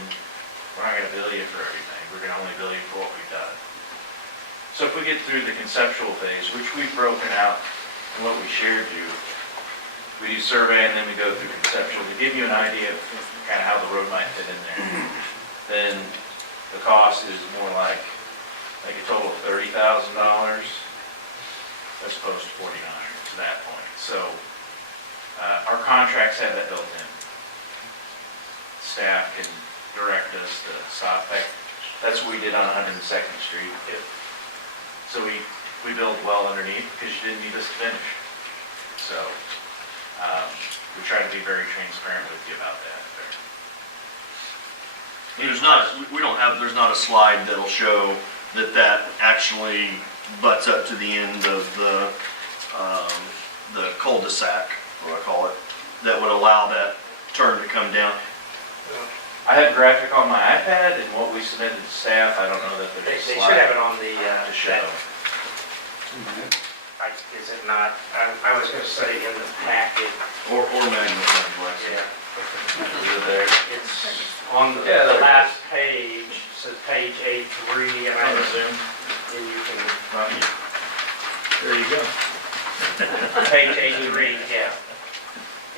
we're not gonna bill you for everything. We're gonna only bill you for what we've done. So if we get through the conceptual phase, which we've broken out in what we shared you, we do survey and then we go through conceptual to give you an idea of kind of how the road might fit in there. Then the cost is more like a total of $30,000 as opposed to $49 to that point. So our contracts have that built in. Staff can direct us to stop. That's what we did on 102nd Street. So we built well underneath because you didn't need us to finish. So we try to be very transparent with you about that. There's not a slide that'll show that actually butts up to the end of the cul-de-sac, what I call it, that would allow that turn to come down. I have a graphic on my iPad and what we submitted to staff, I don't know that there's a They slide should have it on the, to show. is it not? I was gonna say in the packet. Or magnifying glass. Yeah. Is it there? It's on the there it last page, it says page A3, and On the Zoom? and you can, There you go. page A3, yeah.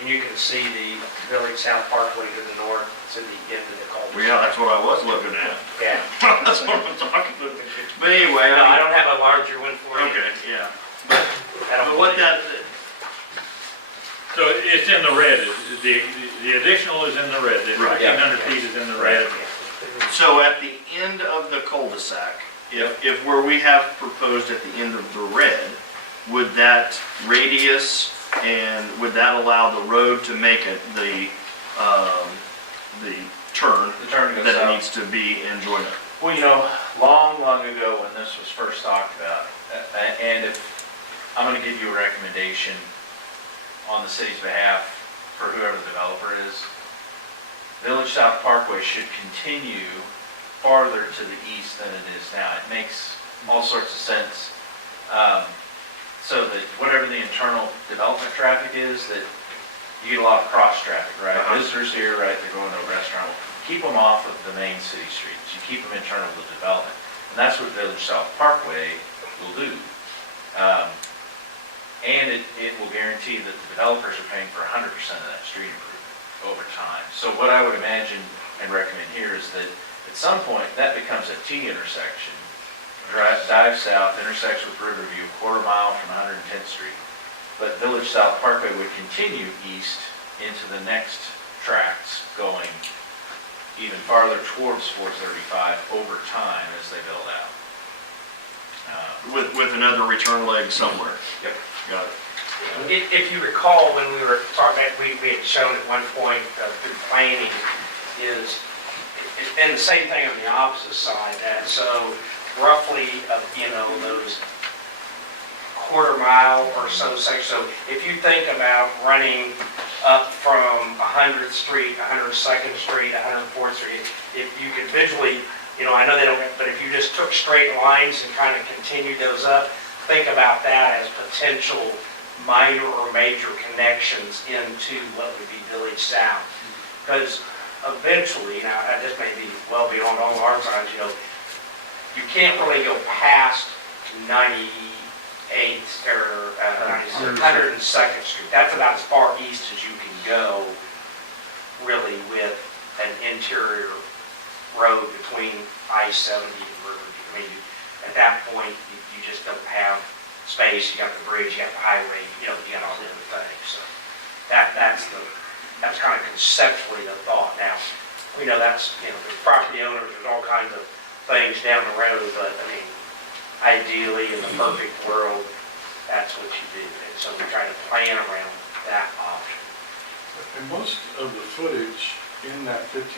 And you can see the Village South Parkway to the north, to the end of the cul-de-sac. Well, yeah, that's what I was looking at. Yeah. That's what I'm talking about. But anyway, No, I don't have a larger one for you. okay, yeah. I don't But what that, So it's in the red, the additional is in the red, the Right. 1,500 feet is in the red. so at the end of the cul-de-sac, if where we have proposed at the end of the red, would that radius and would that allow the road to make it the turn The turn goes that it south. needs to be in Joyner? Well, long ago when this was first talked about, and if, I'm gonna give you a recommendation on the city's behalf for whoever the developer is. Village South Parkway should continue farther to the east than it is now. It makes all sorts of sense. So that whatever the internal development traffic is, that you get a lot of cross traffic, right? Visitors here, right, they're going to a restaurant. Keep them off of the main city streets. You keep them internal to the development. And that's what Village South Parkway will do. And it will guarantee that the developers are paying for 100% of that street improvement over time. So what I would imagine and recommend here is that at some point, that becomes a T intersection. Dive south, intersects with Riverview, quarter mile from 110th Street. But Village South Parkway would continue east into the next tracts, going even farther towards 435 over time as they build out. With another return leg somewhere. Yep. Got it. If you recall, when we were talking about, we had shown at one point through planning is, and the same thing on the opposite side, that so roughly, those quarter mile or so section. So if you think about running up from 100th Street, 102nd Street, 104th Street, if you could visually, I know they don't, but if you just took straight lines and kind of continued those up, think about that as potential minor or major connections into what would be Village South. Because eventually, now this may be well beyond all our times, you can't really go past 98th or 102nd Street. That's about as far east as you can go, really, with an interior road between I-70 and Riverview. I mean, at that point, you just don't have space. You got the bridge, you got the highway, you got all the other things. So that's kind of conceptually the thought. Now, we know that's, there's property owners, there's all kinds of things down the road, but I mean, ideally, in the perfect world, that's what you do. And so we try to plan around that option. And most of the footage in that 1,500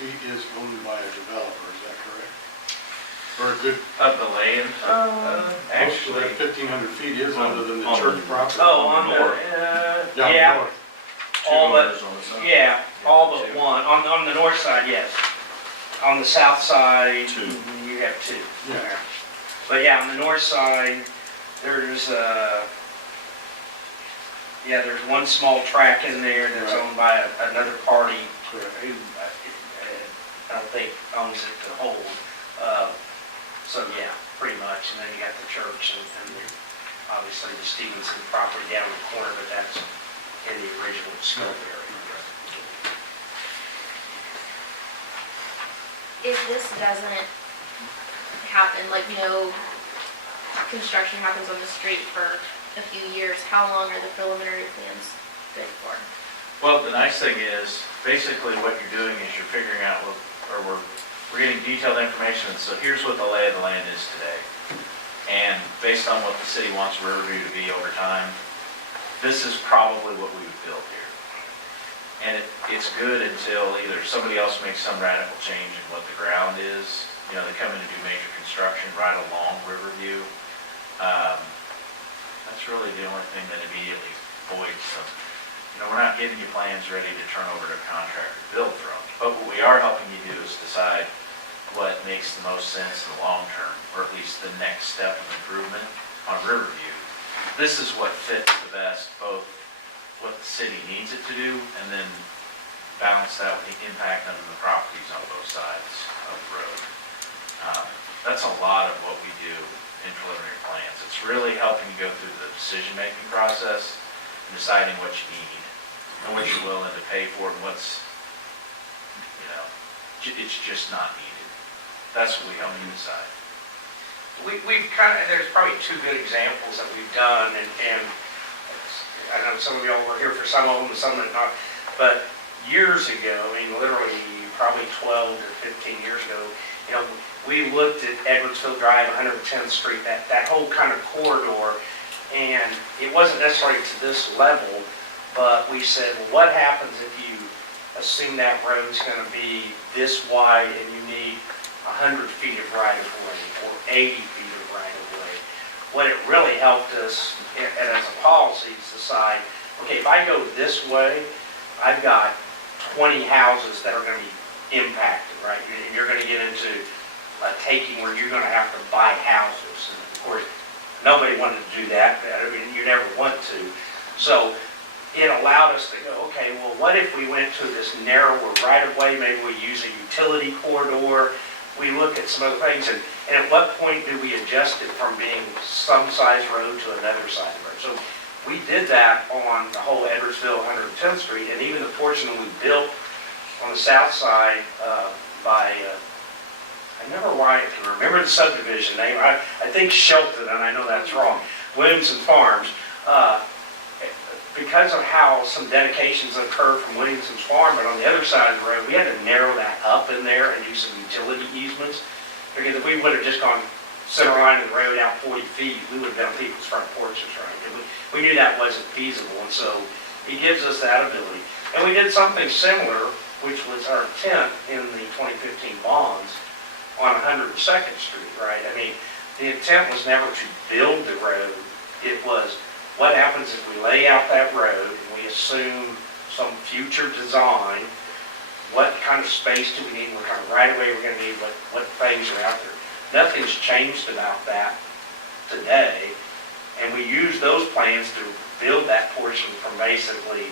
feet is owned by a developer, is that correct? Or a good, Of the land? most of that 1,500 feet is other than the church property? Oh, on the, Down yeah. north. All but, owners on the side. yeah, all but one. On the north side, yes. On the south side, Two. you have two. Yeah. But yeah, on the north side, there's there's one small tract in there that's Right. owned by another party Correct. who I don't think owns it to hold. So yeah, pretty much. And then you got the church and obviously the Stevenson property down in the corner, but that's in the original scope area. If this doesn't happen, construction happens on the street for a few years, how long are the preliminary plans good for? Well, the nice thing is, basically what you're doing is you're figuring out, we're getting detailed information, so here's what the lay of the land is today. And based on what the city wants Riverview to be over time, this is probably what we would build here. And it's good until either somebody else makes some radical change in what the ground is, they come in to do major construction right along Riverview. That's really the only thing that immediately voids them. We're not giving you plans ready to turn over to a contractor to build from. But what we are helping you do is decide what makes the most sense in the long term, or at least the next step of improvement on Riverview. This is what fits the best, both what the city needs it to do, and then balance that with the impact on the properties on both sides of the road. That's a lot of what we do in preliminary plans. It's really helping you go through the decision-making process and deciding what you need and what you're willing to pay for and what's, it's just not needed. That's what we help you decide. We've there's probably two good examples that we've done, and I know some of y'all were here for some of them and some that not, but years ago, literally probably 12 or 15 years ago, we looked at Edwardsville Drive, 110th Street, that whole kind of corridor, and it wasn't necessarily to this level, but we said, well, what happens if you assume that road's going to be this wide and you need 100 feet of right-of-way or 80 feet of right-of-way? What it really helped us, and as a policy, is decide, okay, if I go this way, I've got 20 houses that are going to be impacted, right? And you're going to get into a taking where you're going to have to buy houses. And of course, nobody wanted to do that. You never want to. So it allowed us to go, okay, well, what if we went to this narrower right-of-way? Maybe we use a utility corridor. We look at some other things. And at what point do we adjust it from being some size road to another size road? So we did that on the whole Edwardsville 110th Street, and even the portion that we built on the south side by, I never why I can remember the subdivision name. I think Shelton, and I know that's wrong, Williamson Farms. Because of how some dedications occurred from Williamson's farm, but on the other side of the road, we had to narrow that up in there and do some utility easements. Because if we would have just gone center line of the road out 40 feet, we would have been on people's front porches, right? And we knew that wasn't feasible, and so he gives us that ability. And we did something similar, which was our intent in the 2015 bonds on 102nd Street, right? I mean, the intent was never to build the road. It was, what happens if we lay out that road and we assume some future design? What kind of space do we need? What kind of right-of-way we're going to need? What things are out there? Nothing's changed about that today. And we used those plans to build that portion from basically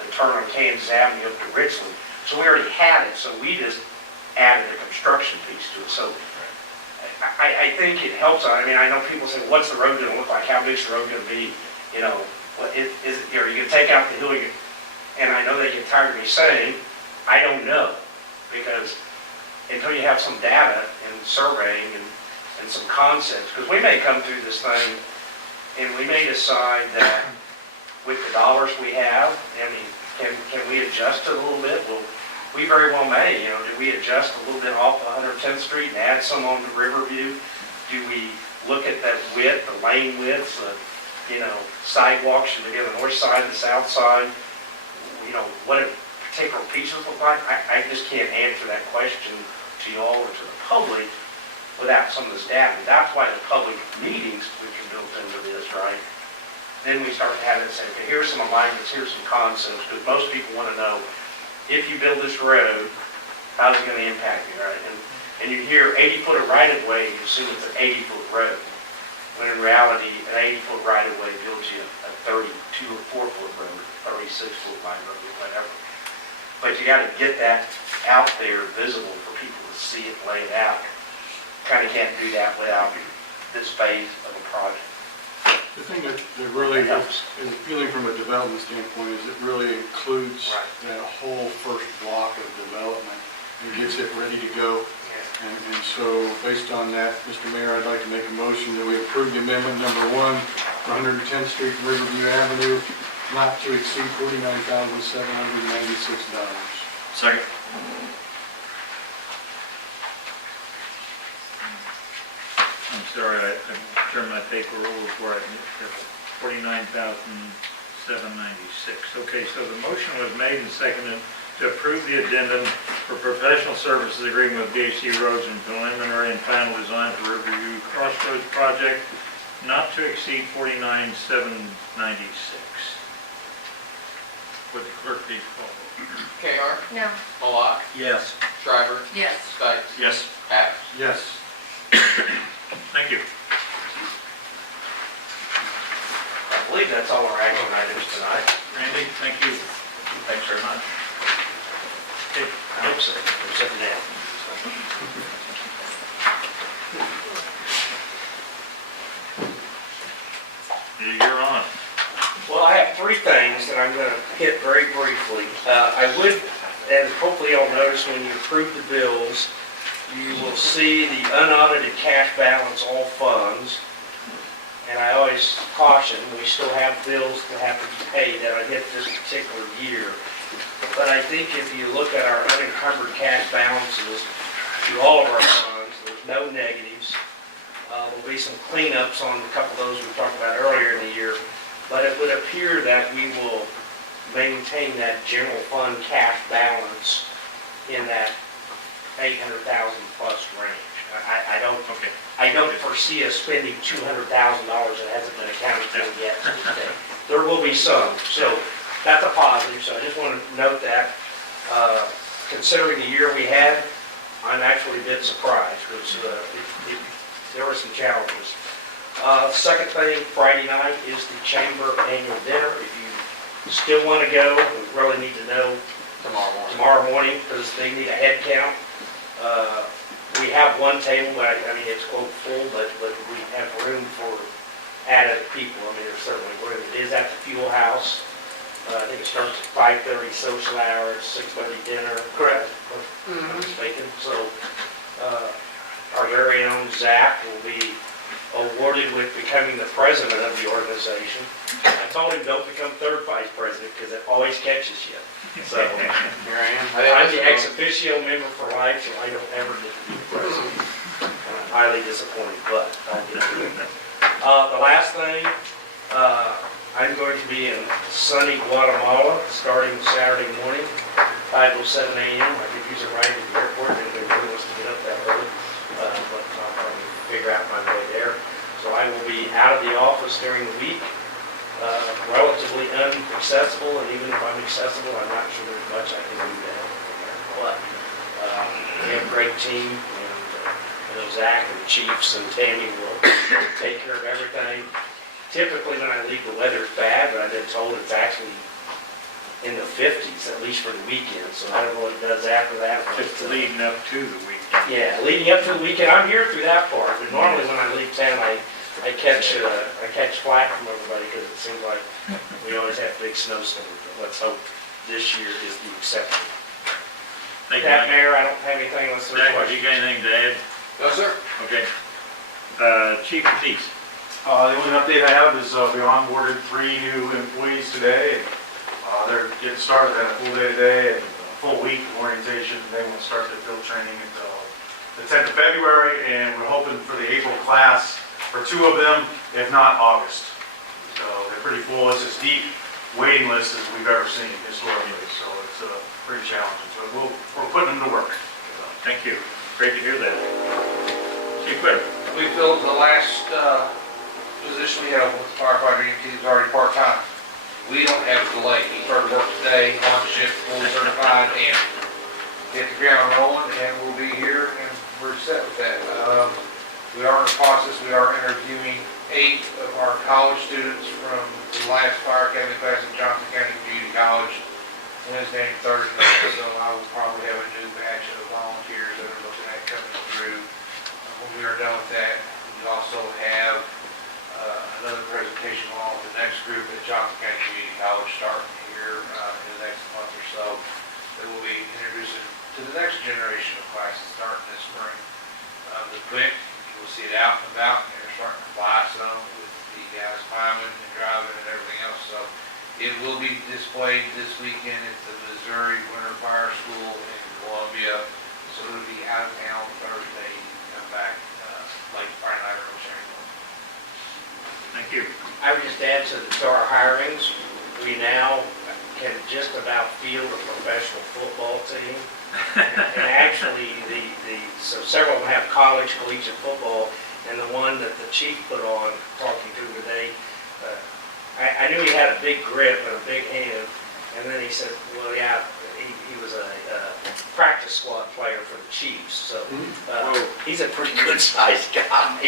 the turn on Kansas Avenue up to Richland. So we already had it, so we just added a construction piece to it. So I think it helps. I mean, I know people say, what's the road going to look like? How big's the road going to be? You know, are you going to take out the hill? And I know they get tired of me saying, I don't know, because until you have some data and surveying and some concepts, because we may come through this thing and we may decide that with the dollars we have, I mean, can we adjust it a little bit? Well, we very well may. You know, do we adjust a little bit off 110th Street and add some on to Riverview? Do we look at that width, the lane widths, you know, sidewalks, should we get the north side and the south side? You know, what do particular pieces look like? I just can't answer that question to you all or to the public without some of this data. That's why the public meetings we can build into this, right? Then we start to have it say, okay, here's some alignments, here's some concepts, because most people want to know, if you build this road, how's it going to impact you, right? And you hear 80-foot of right-of-way, you assume it's an 80-foot road, when in reality, an 80-foot right-of-way builds you a 32 or 4-foot road, 36-foot line road, whatever. But you got to get that out there visible for people to see it laid out. Kind of can't do that without this phase of a project. The thing that really is appealing from a development standpoint is it really includes that whole first block of development and gets it ready to go. And so based on that, Mr. Mayor, I'd like to make a motion that we approve the amendment number 1 for 110th Street, Riverview Avenue, not to exceed $49,796. Second. I'm sorry, I turned my paper over before I hit 49,796. Okay, so the motion was made and seconded to approve the addendum for professional services agreement with BHC Roads and preliminary and final design for Riverview Crossroads project, not to exceed 49,796. Would the clerk please call? KR, No. Malak, Yes. Shriver, Yes. Stites, Yes. Adams. Yes. Thank you. I believe that's all our action items tonight. Randy, thank you. Thanks very much. I hope so. I'm sitting down. You're on. Well, I have 3 things that I'm going to hit very briefly. I would, and hopefully you'll notice when you approve the bills, you will see the unaudited cash balance, all funds. And I always caution, we still have bills that have to be paid that I hit this particular year. But I think if you look at our unencumbered cash balances to all of our funds, there's no negatives. There'll be some cleanups on a couple of those we talked about earlier in the year. But it would appear that we will maintain that general fund cash balance in that 800,000 plus range. I don't foresee us spending $200,000 that hasn't been accounted for yet. There will be some, so that's a positive. So I just want to note that. Considering the year we had, I'm actually a bit surprised because there were some challenges. Second thing, Friday night is the Chamber Annual Dinner. If you still want to go, we really need to know tomorrow morning because they need a head count. We have one table, but I mean, it's quote full, but we have room for added people. I mean, there's certainly room. It is at the Fuel House. I think it starts at 5:30 social hour, 6:30 dinner. Correct. If I'm not mistaken. So our very own Zach will be awarded with becoming the president of the organization. I told him don't become third vice president because it always catches you. So here I am. I'm the ex officio member for life, so I don't ever get to be the president. highly disappointed, but I'll get to it. The last thing, I'm going to be in sunny Guatemala starting Saturday morning, 5:07 a.m. I could use a ride to the airport if anybody really wants to get up that early, but I'll probably figure out my way there. So I will be out of the office during the week, relatively inaccessible, and even if I'm accessible, I'm not sure there's much I can do there. But we have a great team, and Zach and the Chiefs and Tammy will take care of everything. Typically, when I leave, the weather's bad, but I've been told it's actually in the 50s, at least for the weekend, so I don't know what it does after that. Just leading up to the weekend. Yeah, leading up to the weekend, I'm here through that part, but normally when I leave town, I catch flack from everybody, because it seems like we always have big snowstorms, but let's hope this year is the exception. Thank you, That, Mike. Mayor, I don't have anything unless there's Zach, have you questions. got anything to add? No, sir. Okay. Chief Peace. The only update I have is we onboarded 3 new employees today. They're getting started at a full day today and a full week of orientation. They won't start their field training until the 10th of February, and we're hoping for the April class for 2 of them, if not August. So they're pretty full. It's as deep waiting list as we've ever seen historically, so it's pretty challenging. So we're putting them to work. Thank you. Great to hear that. Chief Whitaker. We filled the last position we have with the firefighter EMT is already part-time. We don't have a delay. He started work today, on shift, fully certified, and get the ground rolling, and we'll be here, and we're set with that. We are in the process, we are interviewing 8 of our college students from the last fire academy class at Johnson County Community College, Wednesday and Thursday, so I will probably have a new batch of volunteers that are looking at coming through. When we are done with that, we also have another presentation along with the next group at Johnson County Community College starting here in the next month or so. That will be introducing to the next generation of classes starting this spring. The quick, you will see it out and about, and they're starting to fly some with the guys climbing and driving and everything else. So it will be displayed this weekend at the Missouri Winter Fire School in Columbia. So it'll be out of town Thursday and come back late Friday night or early Saturday morning. Thank you. I would just add to our hirings, we now can just about field a professional football team. And actually, so several of them have college, collegiate football, and the one that the chief put on, talking to today, I knew he had a big grip and a big hand, and then he said, well, yeah, he was a practice squad player for the Chiefs, so he's a pretty good-sized guy.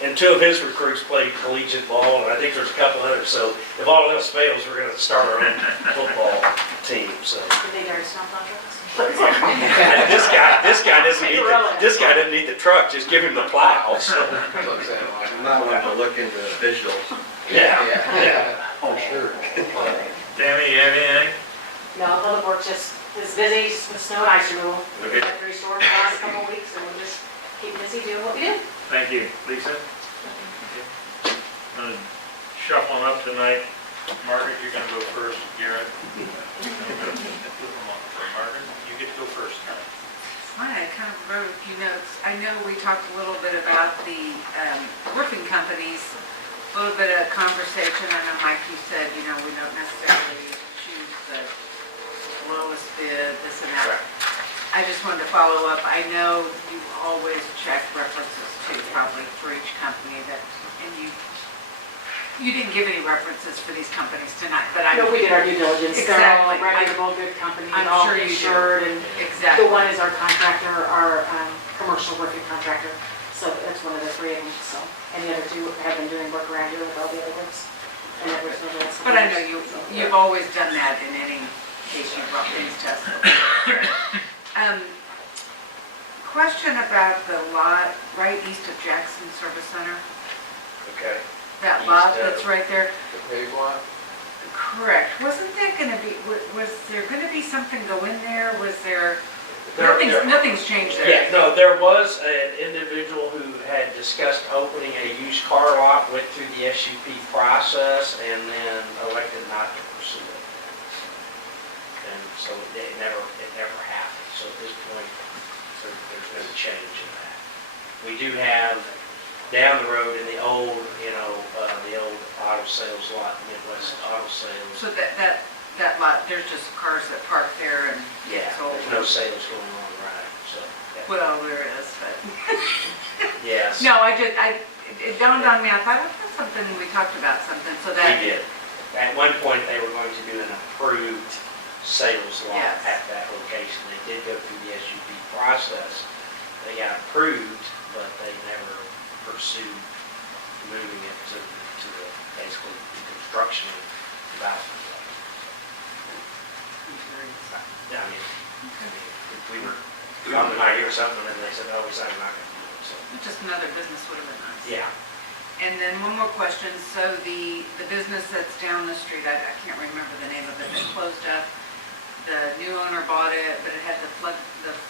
And 2 of his recruits played collegiate ball, and I think there's a couple others. So if all else fails, we're going to start our own football team. So Did they already stump on drugs? this guy doesn't need the truck. Just give him the plow. So. You might want to look into visuals. Yeah. Oh, sure. Tammy, you have anything? No, public works just is busy with snow and ice removal. Okay. We've had 3 storms the last couple of weeks, and we'll just keep busy doing what we do. Thank you. Lisa? Okay. I'm gonna shuffle them up tonight. Margaret, you're gonna go first. Garrett? Flip them on. Margaret, you get to go first. I kind of wrote a few notes. I know we talked a little bit about the roofing companies, a little bit of conversation. I know, Mike, you said, we don't necessarily choose the lowest bid, this and that. I just wanted to follow up. I know you always check references to probably for each company and you didn't give any references for these companies tonight, but I. No, we did our due diligence. Exactly. They're all reputable, good companies, I'm all sure you do. insured, and Exactly. the one is our contractor, our commercial roofing contractor. So that's one of the 3 of them, so. And the other 2 have been doing work around here with all the other ones. And Edwardsville and some But I know others. you've always done that in any case you brought things to us. Question about the lot right east of Jackson Service Center, Okay. that East lot of- that's right there. The paved lot? Correct. Wasn't that gonna be, was there gonna be something go in there? Was there, There- nothing's changed there? Yeah, no, there was an individual who had discussed opening a used car lot, went through the SUP process, and then elected not to pursue it. And so it never happened. So at this point, there's been a change in that. We do have down the road in the old, the old auto sales lot, Midwest Auto Sales. So that lot, there's just cars that park there and Yeah, sold. there's no sales going on, right, so. Well, there is, but. Yes. No, it dawned on me, I thought, that's something, we talked about something, so that. We did. At one point, they were going to do an approved sales lot Yes. at that location. They did go through the SUP process. They got approved, but they never pursued moving it to the, basically, the construction development. I mean, if we were on the night or something, and they said, oh, we decided not going to do it, so. Just another business would have been nice. Yeah. And then one more question, so the business that's down the street, I can't remember the name of it, that closed up. The new owner bought it, but it had the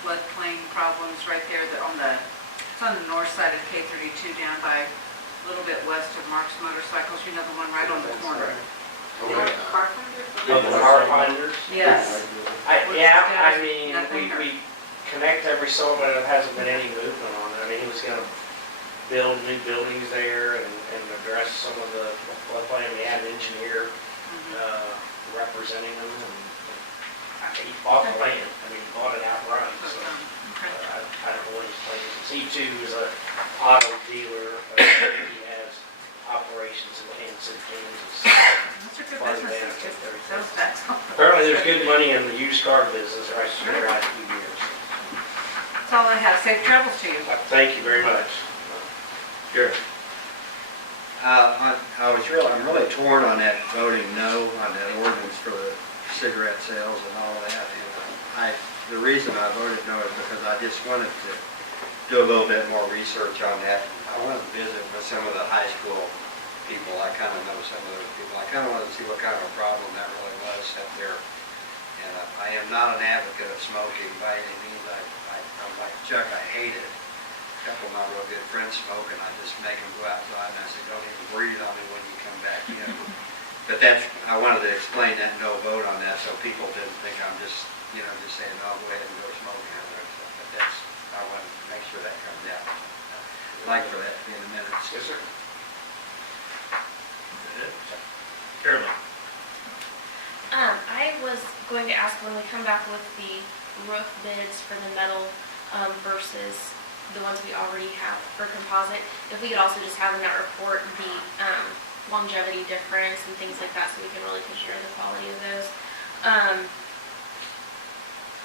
floodplain problems right there, it's on the north side of K32 down by a little bit west of Mark's Motorcycles, you know, the one right on the corner. Car finder? Oh, the car finders? Yes. Yeah, I mean, Nothing or- we connect every so, but there hasn't been any movement on it. I mean, he was gonna build new buildings there and address some of the floodplain. We had an engineer representing them, and he bought the land. I mean, he bought it outright, so I don't know what his plan is. C2 is an auto dealer, he has operations in Kansas City, Kansas. That's a good Part of business, that. it's sales tax. Apparently, there's good money in the used car business right here the last few years. That's all I have, safe travels to you. Thank you very much. Gary? I'm really torn on that voting no on that ordinance for the cigarette sales and all that. And the reason I voted no is because I just wanted to do a little bit more research on that. I wanted to visit with some of the high school people. I kind of know some of those people. I kind of wanted to see what kind of a problem that really was up there. And I am not an advocate of smoking by any means. I'm like Chuck, I hate it. A couple of my real good friends smoke, and I just make them go outside, and I say, don't even breathe on me when you come back in. But I wanted to explain that no vote on that, so people didn't think I'm just saying, no, go ahead and go smoking or stuff. But I want to make sure that comes out. I'd like for that to be in the minutes. Yes, sir. Carolyn? I was going to ask when we come back with the roof bids for the metal versus the ones we already have for composite, if we could also just have in that report the longevity difference and things like that, so we can really compare the quality of those.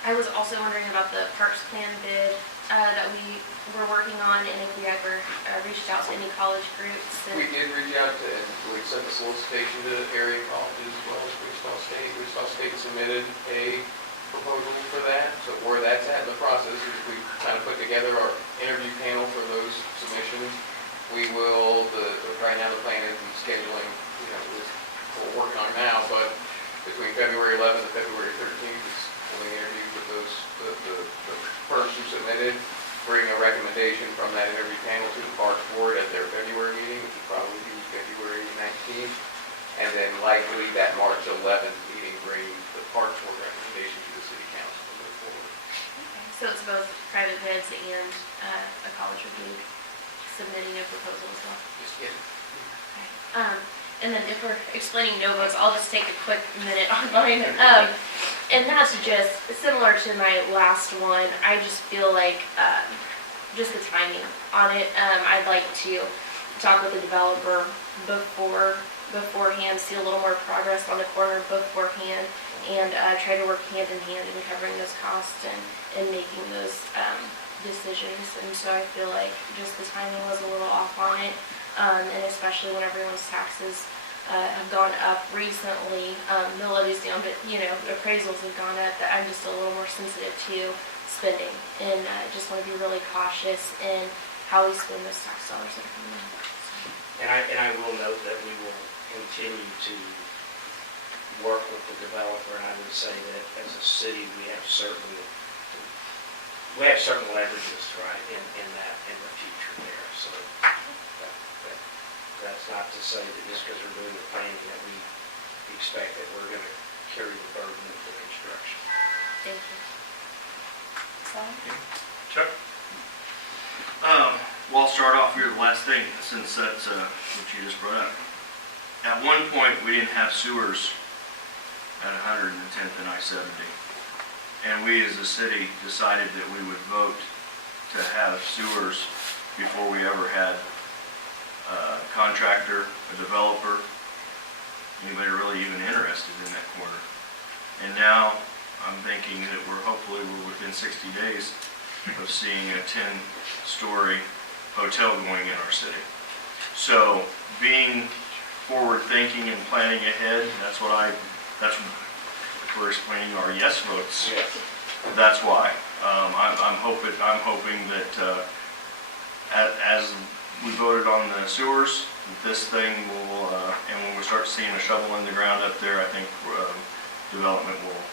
I was also wondering about the parks plan bid that we were working on, and if we ever reached out to any college groups. We did reach out to, we sent a solicitation to area colleges as well as Wichita State. Wichita State submitted a proposal for that. So where that's at in the process is we kind of put together our interview panel for those submissions. We will, right now the plan is scheduling, we're working on it now, but between February 11th and February 13th is holding interviews with the firms who submitted, bring a recommendation from that interview panel to the Parks Board at their February meeting, which will probably be February 19th, and then likely that March 11th meeting bring the Parks Board recommendation to the City Council to move forward. Okay. So it's both private bids and a college review submitting a proposal as well? Yes. Okay. And then if we're explaining no votes, I'll just take a quick minute on mine. And that's just similar to my last one. I just feel like just the timing on it. I'd like to talk with the developer beforehand, see a little more progress on the corner beforehand, and try to work hand in hand in covering those costs and making those decisions. And so I feel like just the timing was a little off on it. And especially when everyone's taxes have gone up recently, the levy's down, but appraisals have gone up, that I'm just a little more sensitive to spending, and just want to be really cautious in how we spend those tax dollars that are coming in. And I will note that we will continue to work with the developer, and I would say that as a city, we have certain leverages, right, in the future there, so. That's not to say that just because we're doing the planning that we expect that we're going to carry the burden of the construction. Thank you. Chuck? I'll start off here, the last thing, since that's what you just brought up. At one point, we didn't have sewers at 110th and I-70. And we as a city decided that we would vote to have sewers before we ever had a contractor, a developer, anybody really even interested in that corner. And now I'm thinking that hopefully we're within 60 days of seeing a 10-story hotel going in our city. So being forward-thinking and planning ahead, that's if we're explaining our yes votes. That's why. I'm hoping that as we voted on the sewers, this thing will, and when we start seeing a shovel in the ground up there, I think development will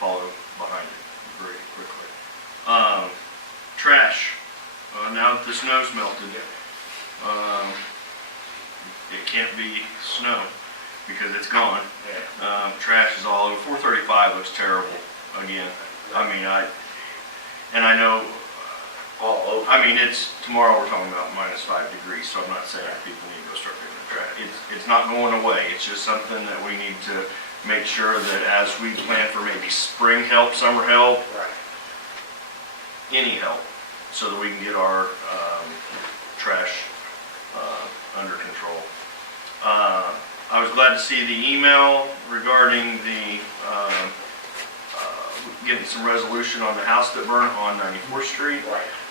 follow behind it very quickly. Trash. Now that the snow's melted, it can't be snow because it's gone. Trash is all over. 435 looks terrible again. I mean, I know, All over. I mean, tomorrow we're talking about -5 degrees, so I'm not saying people need to go start picking up trash. It's not going away. It's just something that we need to make sure that as we plan for maybe spring help, summer help, any help, so that we can get our trash under control. I was glad to see the email regarding the getting some resolution on the house that burned on 94th Street.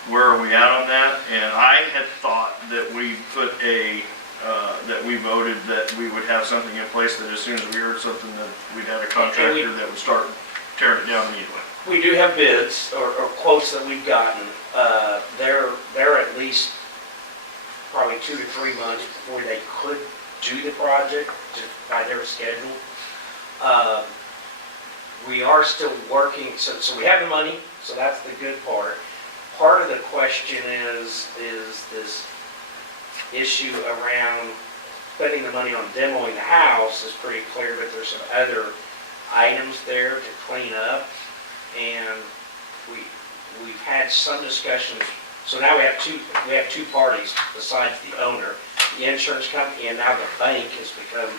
Where are we at on that? And I had thought that we put that we voted that we would have something in place that as soon as we heard something that we'd have a contractor that would start tearing it down immediately. We do have bids or quotes that we've gotten. They're at least probably 2 to 3 months before they could do the project just by their schedule. We are still working, so we have the money, so that's the good part. Part of the question is this issue around spending the money on demoing the house is pretty clear, but there's some other items there to clean up. And we've had some discussions, so now we have two parties besides the owner, the insurance company, and now the bank has become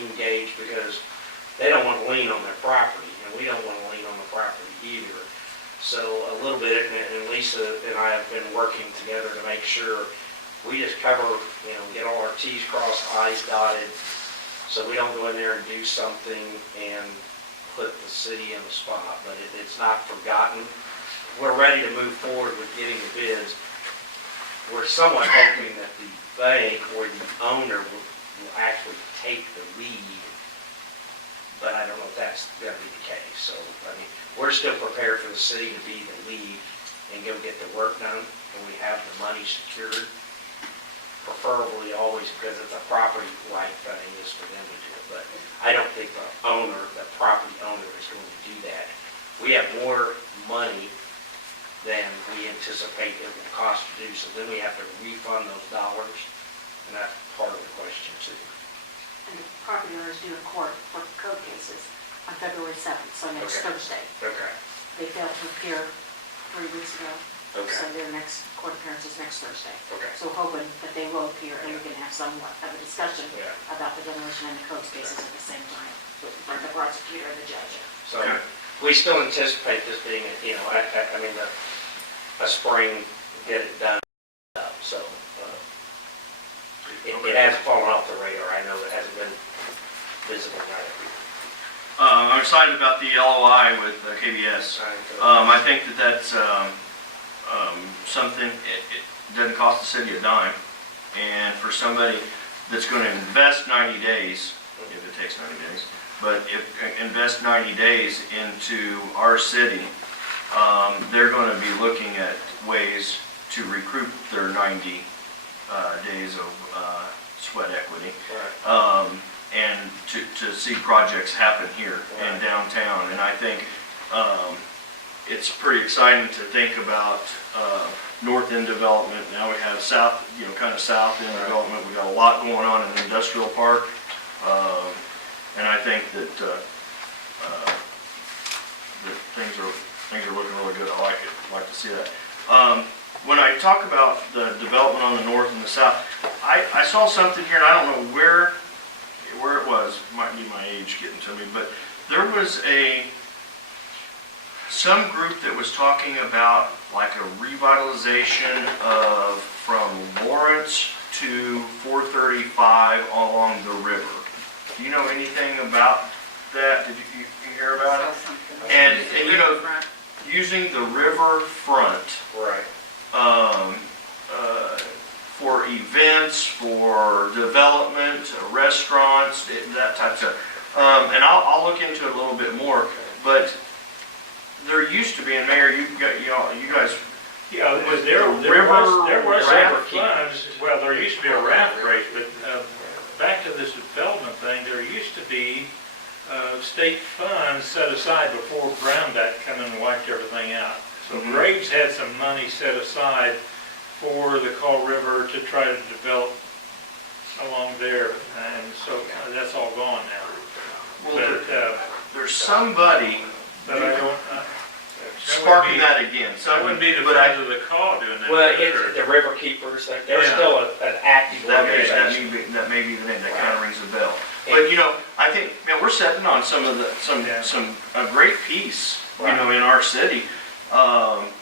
engaged because they don't want to lien on their property, and we don't want to lien on the property either. So a little bit, and Lisa and I have been working together to make sure we just cover, get all our T's crossed, I's dotted, so we don't go in there and do something and put the city in the spot, but it's not forgotten. We're ready to move forward with getting the bids. We're somewhat hoping that the bank or the owner will actually take the lead, but I don't know if that's going to be the case. So, I mean, we're still prepared for the city to be the lead and go get the work done, and we have the money secured. Preferably always, because it's a property right thing, is for them to do it. But I don't think the property owner is going to do that. We have more money than we anticipate it will cost to do, so then we have to refund those dollars, and that's part of the question too. And the property owner is due in court for code cases on February 7th, so next Thursday. Okay. They failed to appear 3 weeks ago. Okay. So their next court appearance is next Thursday. Okay. So hoping that they will appear and we can have somewhat of a discussion Yeah. about the demolition and the code cases at the same time with the prosecutor and the judge. So we still anticipate this being, I mean, a spring, get it done. So it hasn't fallen off the radar. I know it hasn't been visible right. I'm excited about the LOI with KBS. I think that that's something, it doesn't cost the city a dime. And for somebody that's going to invest 90 days, if it takes 90 days, but if invest 90 days into our city, they're going to be looking at ways to recoup their 90 days of sweat equity. And to see projects happen here in downtown. And I think it's pretty exciting to think about north end development. Now we have south, kind of south end development. We've got a lot going on in the industrial park. And I think that things are looking really good. I like it. I like to see that. when I talk about the development on the north and the south, I saw something here, and I don't know where it was, might be my age getting to me, but there was some group that was talking about like a revitalization of from Lawrence to 435 along the river. Do you know anything about that? Did you hear about it? And you know, using the river front. Right. For events, for development, restaurants, that type of stuff. And I'll look into it a little bit more, but there used to be, and Mayor, you guys. Yeah, there was funds, well, there used to be a raft race, but back to this development thing, there used to be state funds set aside before Brownback come in and wiped everything out. So Graves had some money set aside for the Call River to try to develop along there, and so that's all gone now. Well, But there's somebody but I don't, sparking that again. that wouldn't be the friends of the call doing that. Well, it's the river keepers, they're Yeah. still an active That organization. may be the name that kind of rings a bell. But you know, I think, man, we're sitting on some a great piece, you know, in our city.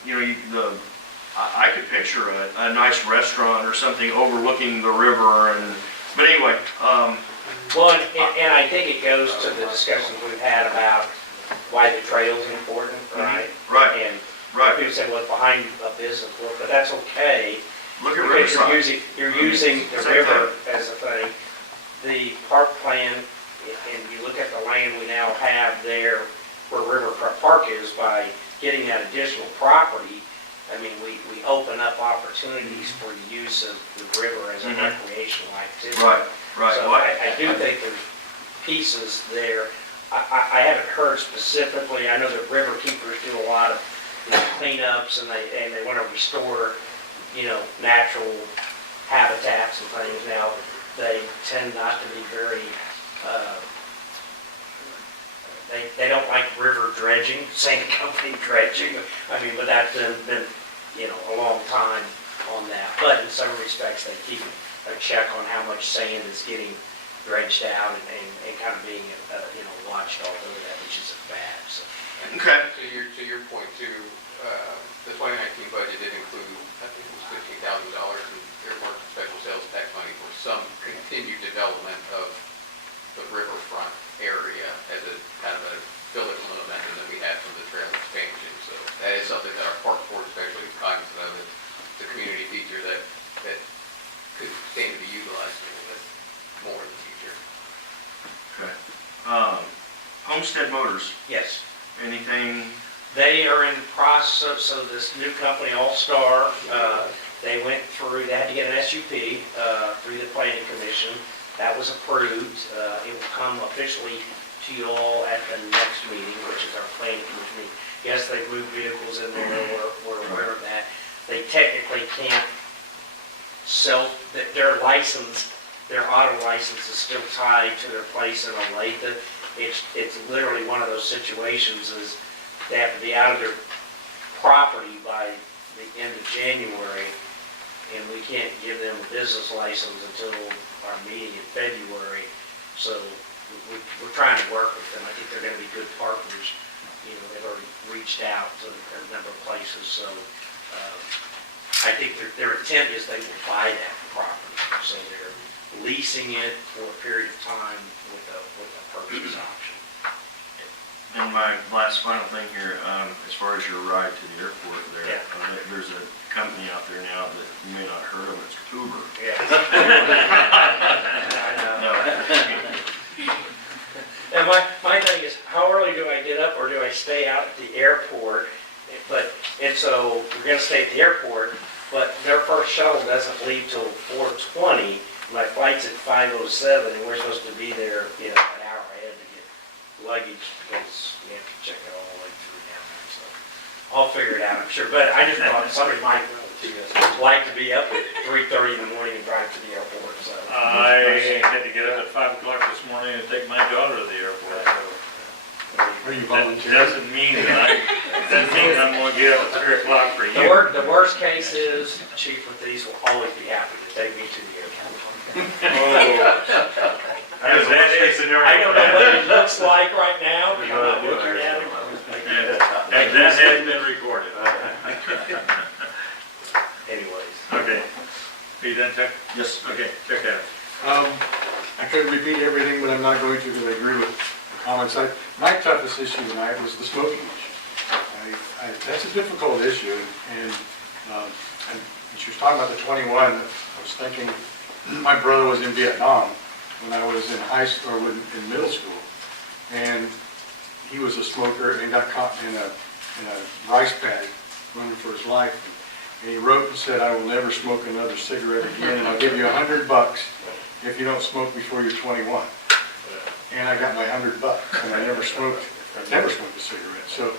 You know, I could picture a nice restaurant or something overlooking the river, but anyway. Well, and I think it goes to the discussions we've had about why the trail's important, right? Right. And Right. people say, well, it's behind a business, well, but that's okay. Look at Because Riverside. you're using the Same river as a thing. The park plan, and you look at the land we now have there where River Park is, by getting that additional property, I mean, we open up opportunities for the use of the river as a recreational activity. Right, right. So I do think there's pieces there. I haven't heard specifically, I know that river keepers do a lot of, you know, cleanups, and they want to restore, you know, natural habitats and things. Now, they tend not to be very, they don't like river dredging, sand company dredging. I mean, but that's been, you know, a long time on that. But in some respects, they keep a check on how much sand is getting dredged out and kind of being, you know, watched all over that, which isn't bad, so. Okay. To your point too, the 2019 budget did include, I think it was $15,000 in earmarked special sales tax money for some continued development of the riverfront area as a kind of a fill-in momentum that we had from the trail expansion. So that is something that our park board especially is cognizant of. It's a community feature that could stand to be utilized a little bit more in the future. Okay. Homestead Motors. Yes. Anything? They are in the process of this new company, All Star. They went through, they had to get an SUP through the planning commission. That was approved. It will come officially to you all at the next meeting, which is our planning commission meeting. Yes, they've moved vehicles in there, we're aware of that. They technically can't sell, their license, their auto license is still tied to their place in Olathe. It's literally one of those situations is they have to be out of their property by the end of January, and we can't give them a business license until our meeting in February. So we're trying to work with them. I think they're going to be good partners. You know, they've already reached out to a number of places. So I think their intent is they will buy that property. So they're leasing it for a period of time with a purchase option. And my last final thing here, as far as your ride to the airport there, there's a company out there now that you may not have heard of, it's Uber. Yeah. No. And my thing is, how early do I get up or do I stay out at the airport? And so we're gonna stay at the airport, but their first shuttle doesn't leave till 4:20. My flight's at 5:07 and we're supposed to be there, you know, an hour ahead to get luggage because we have to check it all the way through down there. So I'll figure it out, I'm sure. But I just thought somebody might like to be up at 3:30 in the morning and drive to the airport, so. I had to get up at 5 o'clock this morning and take my daughter to the airport, so Are you That volunteering? doesn't mean I'm gonna get up at 3 o'clock for you. The worst case is Chief Mathies will always be happy to take me to the airport. That is the worst case scenario. I don't know what it looks like right now, but I'm not looking at it. And that has been recorded. Anyways. Okay. Are you done, Chuck? Yes. Okay, check that. I couldn't repeat everything, but I'm not going to because I agree with the comments. My toughest issue tonight was the smoking issue. That's a difficult issue, and she was talking about the 21. I was thinking, my brother was in Vietnam when I was in high school, or in middle school, and he was a smoker and got caught in a rice paddy running for his life. And he wrote and said, "I will never smoke another cigarette again, and I'll give you $100 if you don't smoke before you're 21. And I got my $100, and I've never smoked a cigarette. So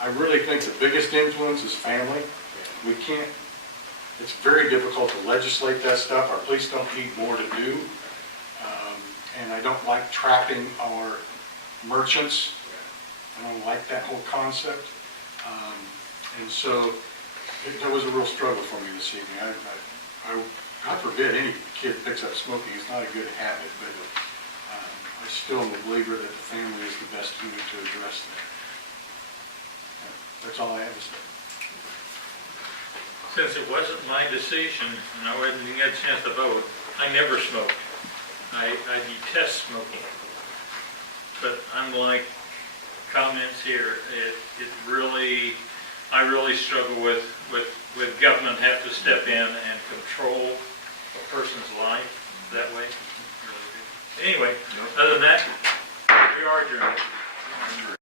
I really think the biggest influence is family. We can't, it's very difficult to legislate that stuff. Our police don't need more to do. And I don't like trapping our merchants. I don't like that whole concept. And so there was a real struggle for me this evening. God forbid any kid picks up smoking. It's not a good habit, but I still am a believer that the family is the best unit to address that. That's all I have to say. Since it wasn't my decision, and I didn't get a chance to vote, I never smoked. I detest smoking. But unlike comments here, I really struggle with government have to step in and control a person's life that way. Really do. Anyway, other than that, we are adjourned.